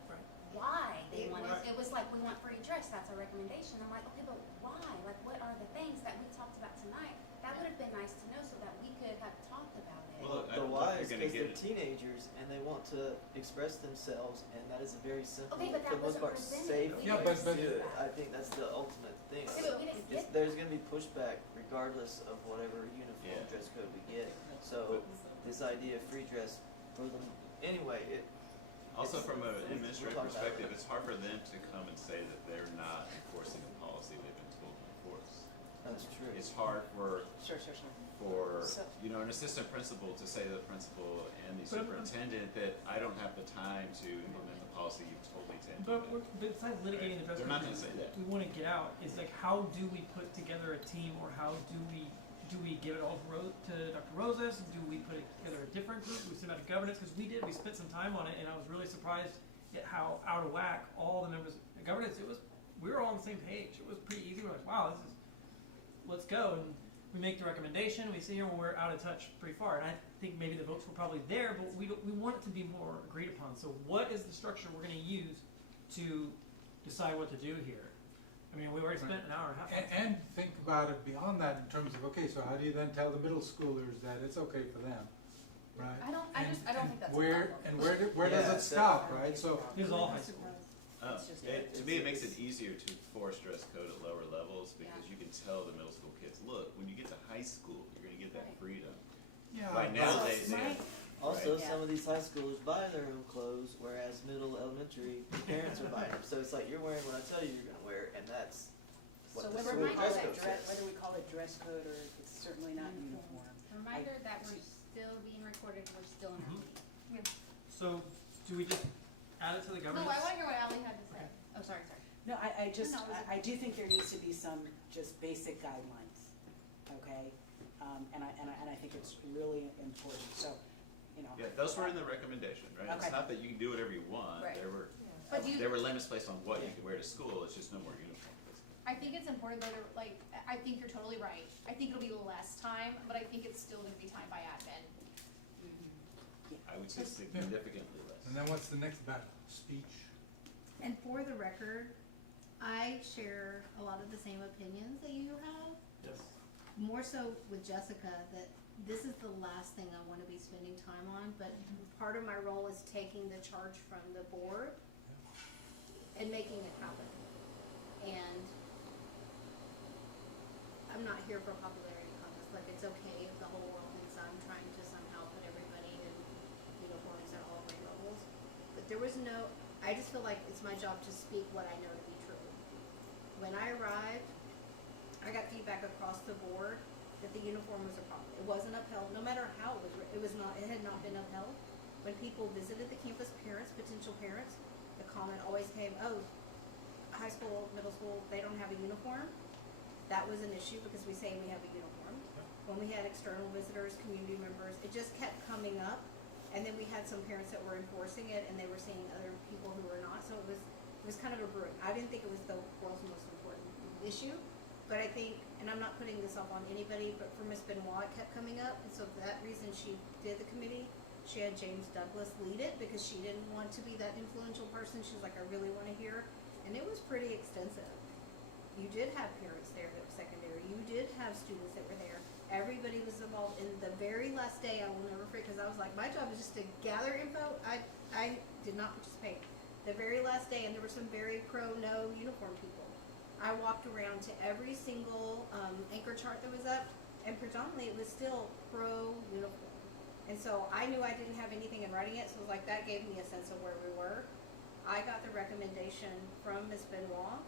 Right. why they It wanted, was- it was like, we want free dress, that's our recommendation. I'm like, okay, but why? Like, what are the things that we talked about tonight? That would have been nice to know so that we could have talked about it. Well, I The don't why think is you're gonna because they're get it. teenagers and they want to express themselves, and that is a very simple, Okay, but for that the most wasn't part, presented. safe We Yeah, way but- to but- do it. I think that's the ultimate thing. Okay, but we didn't get There's gonna be pushback regardless of whatever uniform Yeah. dress code we get. So this idea of free dress for them, anyway, Also, it's- from an we'll administrative talk about it. perspective, it's hard for them to come and say that they're not enforcing a policy they've been told to enforce. That's true. It's hard for Sure. So- an assistant principal to say to the principal and the But- superintendent that I don't have the time to implement the policy you've told me to But implement. besides litigating the dress They're code, not gonna say that. we want to get out is like, how do we put together a team, or how do we give it all to Dr. Rosas? Do we put together a different group? We send out a governance, because we spent some time on it, and I was really surprised at how out of whack all the members of governance. We were all on the same page. It was pretty easy. We're like, wow, let's go. And we make the recommendation. We sit here when we're out of touch pretty far. And I think maybe the votes were probably there, but we want it to be more agreed upon. So what is the structure we're going to use to decide what to do here? I mean, we already spent an hour and a half on it. And think about it beyond that in terms of, okay, so how do you then tell the middle schoolers that it's okay for them, right? I don't think that's a where, problem. And where does Yeah, it stop, right? So, This is all high school. To me, it makes it easier to enforce dress code at lower levels because you can tell the middle school kids, look, when you get to high school, you're going to get that freedom. yeah. Right now, they Also, Right. some of these high schoolers buy their own clothes, whereas middle elementary parents are buying them. So it's like, you're wearing what I tell you you're gonna wear, and that's what So the whether school we call dress it code says. whether we call it dress code or it's certainly not uniform. Reminder that we're still being recorded, we're still in our meeting. So do we just add it to the No, governance? I wanna hear what Ally had to say. Oh, sorry. No, I just, No, it was I do think there needs to be some just basic guidelines, okay? And I think it's really important, so, Yeah, those were in the recommendation, right? Okay. It's not that you can do whatever you want. Right. There were limits placed on what you can wear to school. It's just no more uniform. I think it's important though to, like, I think you're totally right. I think it'll be less time, but I think it's still gonna be time by admin. I would say significantly less. And then what's the next battle? Speech? And for the record, I share a lot of the same opinions that you have. Yes. More so with Jessica, that this is the last thing I wanna be spending time on, but part of my role is taking the charge from the board and making it happen. And I'm not here for a popularity contest, like it's okay if the whole world thinks I'm trying to somehow put everybody in uniforms at all grade levels. But there was no, I just feel like it's my job to speak what I know to be true. When I arrived, I got feedback across the board that the uniform was a problem. It wasn't upheld, no matter how it was not, it had not been upheld. When people visited the campus, potential parents, the comment always came, oh, high school, middle school, they don't have a uniform. That was an issue because we say we have a uniform. When we had external visitors, community members, it just kept coming up. And then we had some parents that were enforcing it and they were seeing other people who were not. So it was kind of a brewing. I didn't think it was the world's most important issue. But I think, and I'm not putting this off on anybody, but for Ms. Benoit, it kept coming up. And so for that reason, she did the committee. She had James Douglas lead it because she didn't want to be that influential person. She was like, I really want to hear. And it was pretty extensive. You did have parents there that were secondary. You did have students that were there. Everybody was involved. In the very last day, I will never forget, because I was like, my job is just to gather info. I did not participate. The very last day, and there were some very pro-no uniform people. I walked around to every single anchor chart that was up, and predominantly it was still pro-uniform. And so I knew I didn't have anything in writing it, so it was like that gave me a sense of where we were. I got the recommendation from Ms. Benoit,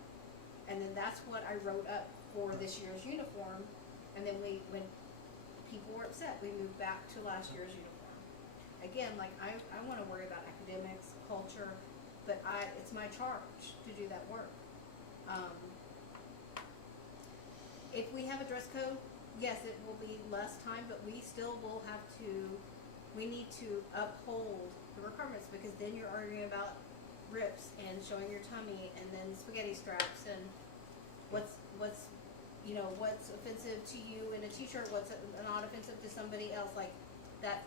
and then that's what I wrote up for this year's uniform. And then when people were upset, we moved back to last year's uniform. Again, like I want to worry about academics, culture, but it's my charge to do that work. If we have a dress code, yes, it will be less time, but we still will have to, we need to uphold the requirements, because then you're arguing about rips and showing your tummy and then spaghetti straps and what's offensive to you in a t-shirt, what's not offensive to somebody else, like that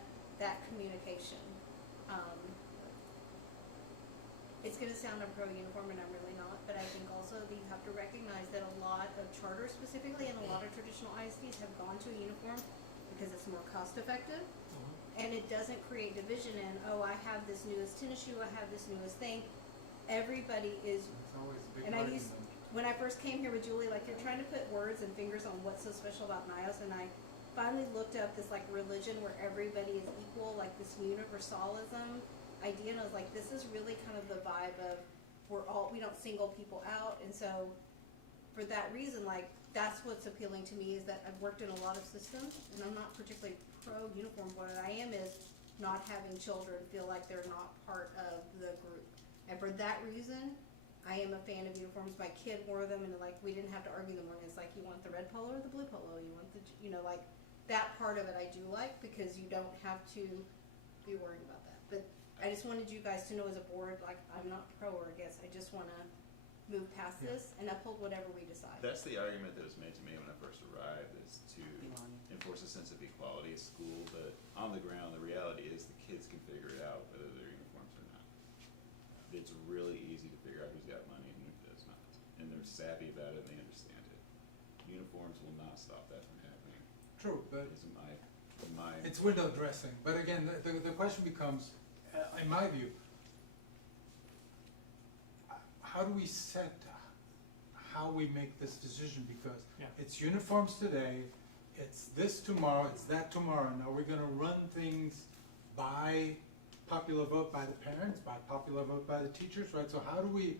communication. It's gonna sound I'm pro-uniform and I'm really not, but I think also that you have to recognize that a lot of charters specifically and a lot of traditional ISDs have gone to a uniform because it's more cost effective. And it doesn't create division in, oh, I have this newest tennis shoe, I have this newest thing. Everybody is, It's always a big and I argument. used, when I first came here with Julie, like you're trying to put words and fingers on what's so special about NYOS, and I finally looked up this like religion where everybody is equal, like this universalism idea, and I was like, this is really kind of the vibe of we don't single people out. And so for that reason, like that's what's appealing to me, is that I've worked in a lot of systems, and I'm not particularly pro-uniform. What I am is not having children feel like they're not part of the group. And for that reason, I am a fan of uniforms. My kid wore them, and like, we didn't have to argue in the morning. It's like, you want the red polo or the blue polo? You want the, you know, like, that part of it I do like, because you don't have to be worrying about that. But I just wanted you guys to know as a board, like, I'm not pro or against. I just wanna move past this and uphold whatever we decide. That's the argument that was made to me when I first arrived, is to enforce a sense of equality at school, but on the ground, the reality is the kids can figure it out whether they're uniforms or not. It's really easy to figure out who's got money and who does not, and they're savvy about it and they understand it. Uniforms will not stop that from happening. True, but Is my it's window dressing. But again, the question becomes, in my view, how do we set how we make this decision? Because it's uniforms today, it's this tomorrow, it's that tomorrow. Now we're gonna run things by popular vote by the parents, by popular vote by the teachers, right? So how do we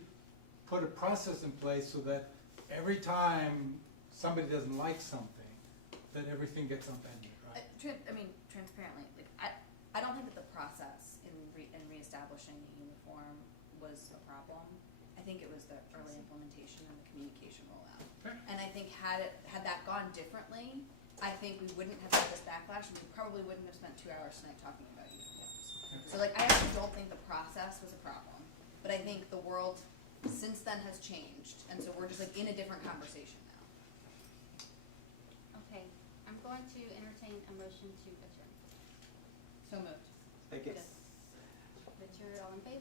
put a process in place so that every time somebody doesn't like something, that everything gets upended, right? Transparently, like, I don't think that the process in reestablishing the uniform was a problem. I think it was the early implementation and the communication rollout. And I think had that gone differently, I think we wouldn't have had this backlash, and we probably wouldn't have spent 2 hours tonight talking about uniforms. So like, I actually don't think the process was a problem, but I think the world since then has changed, and so we're just like in a different conversation now. Okay, I'm going to entertain a motion to adjourn. So moved. Thank you. Richard, all in favor?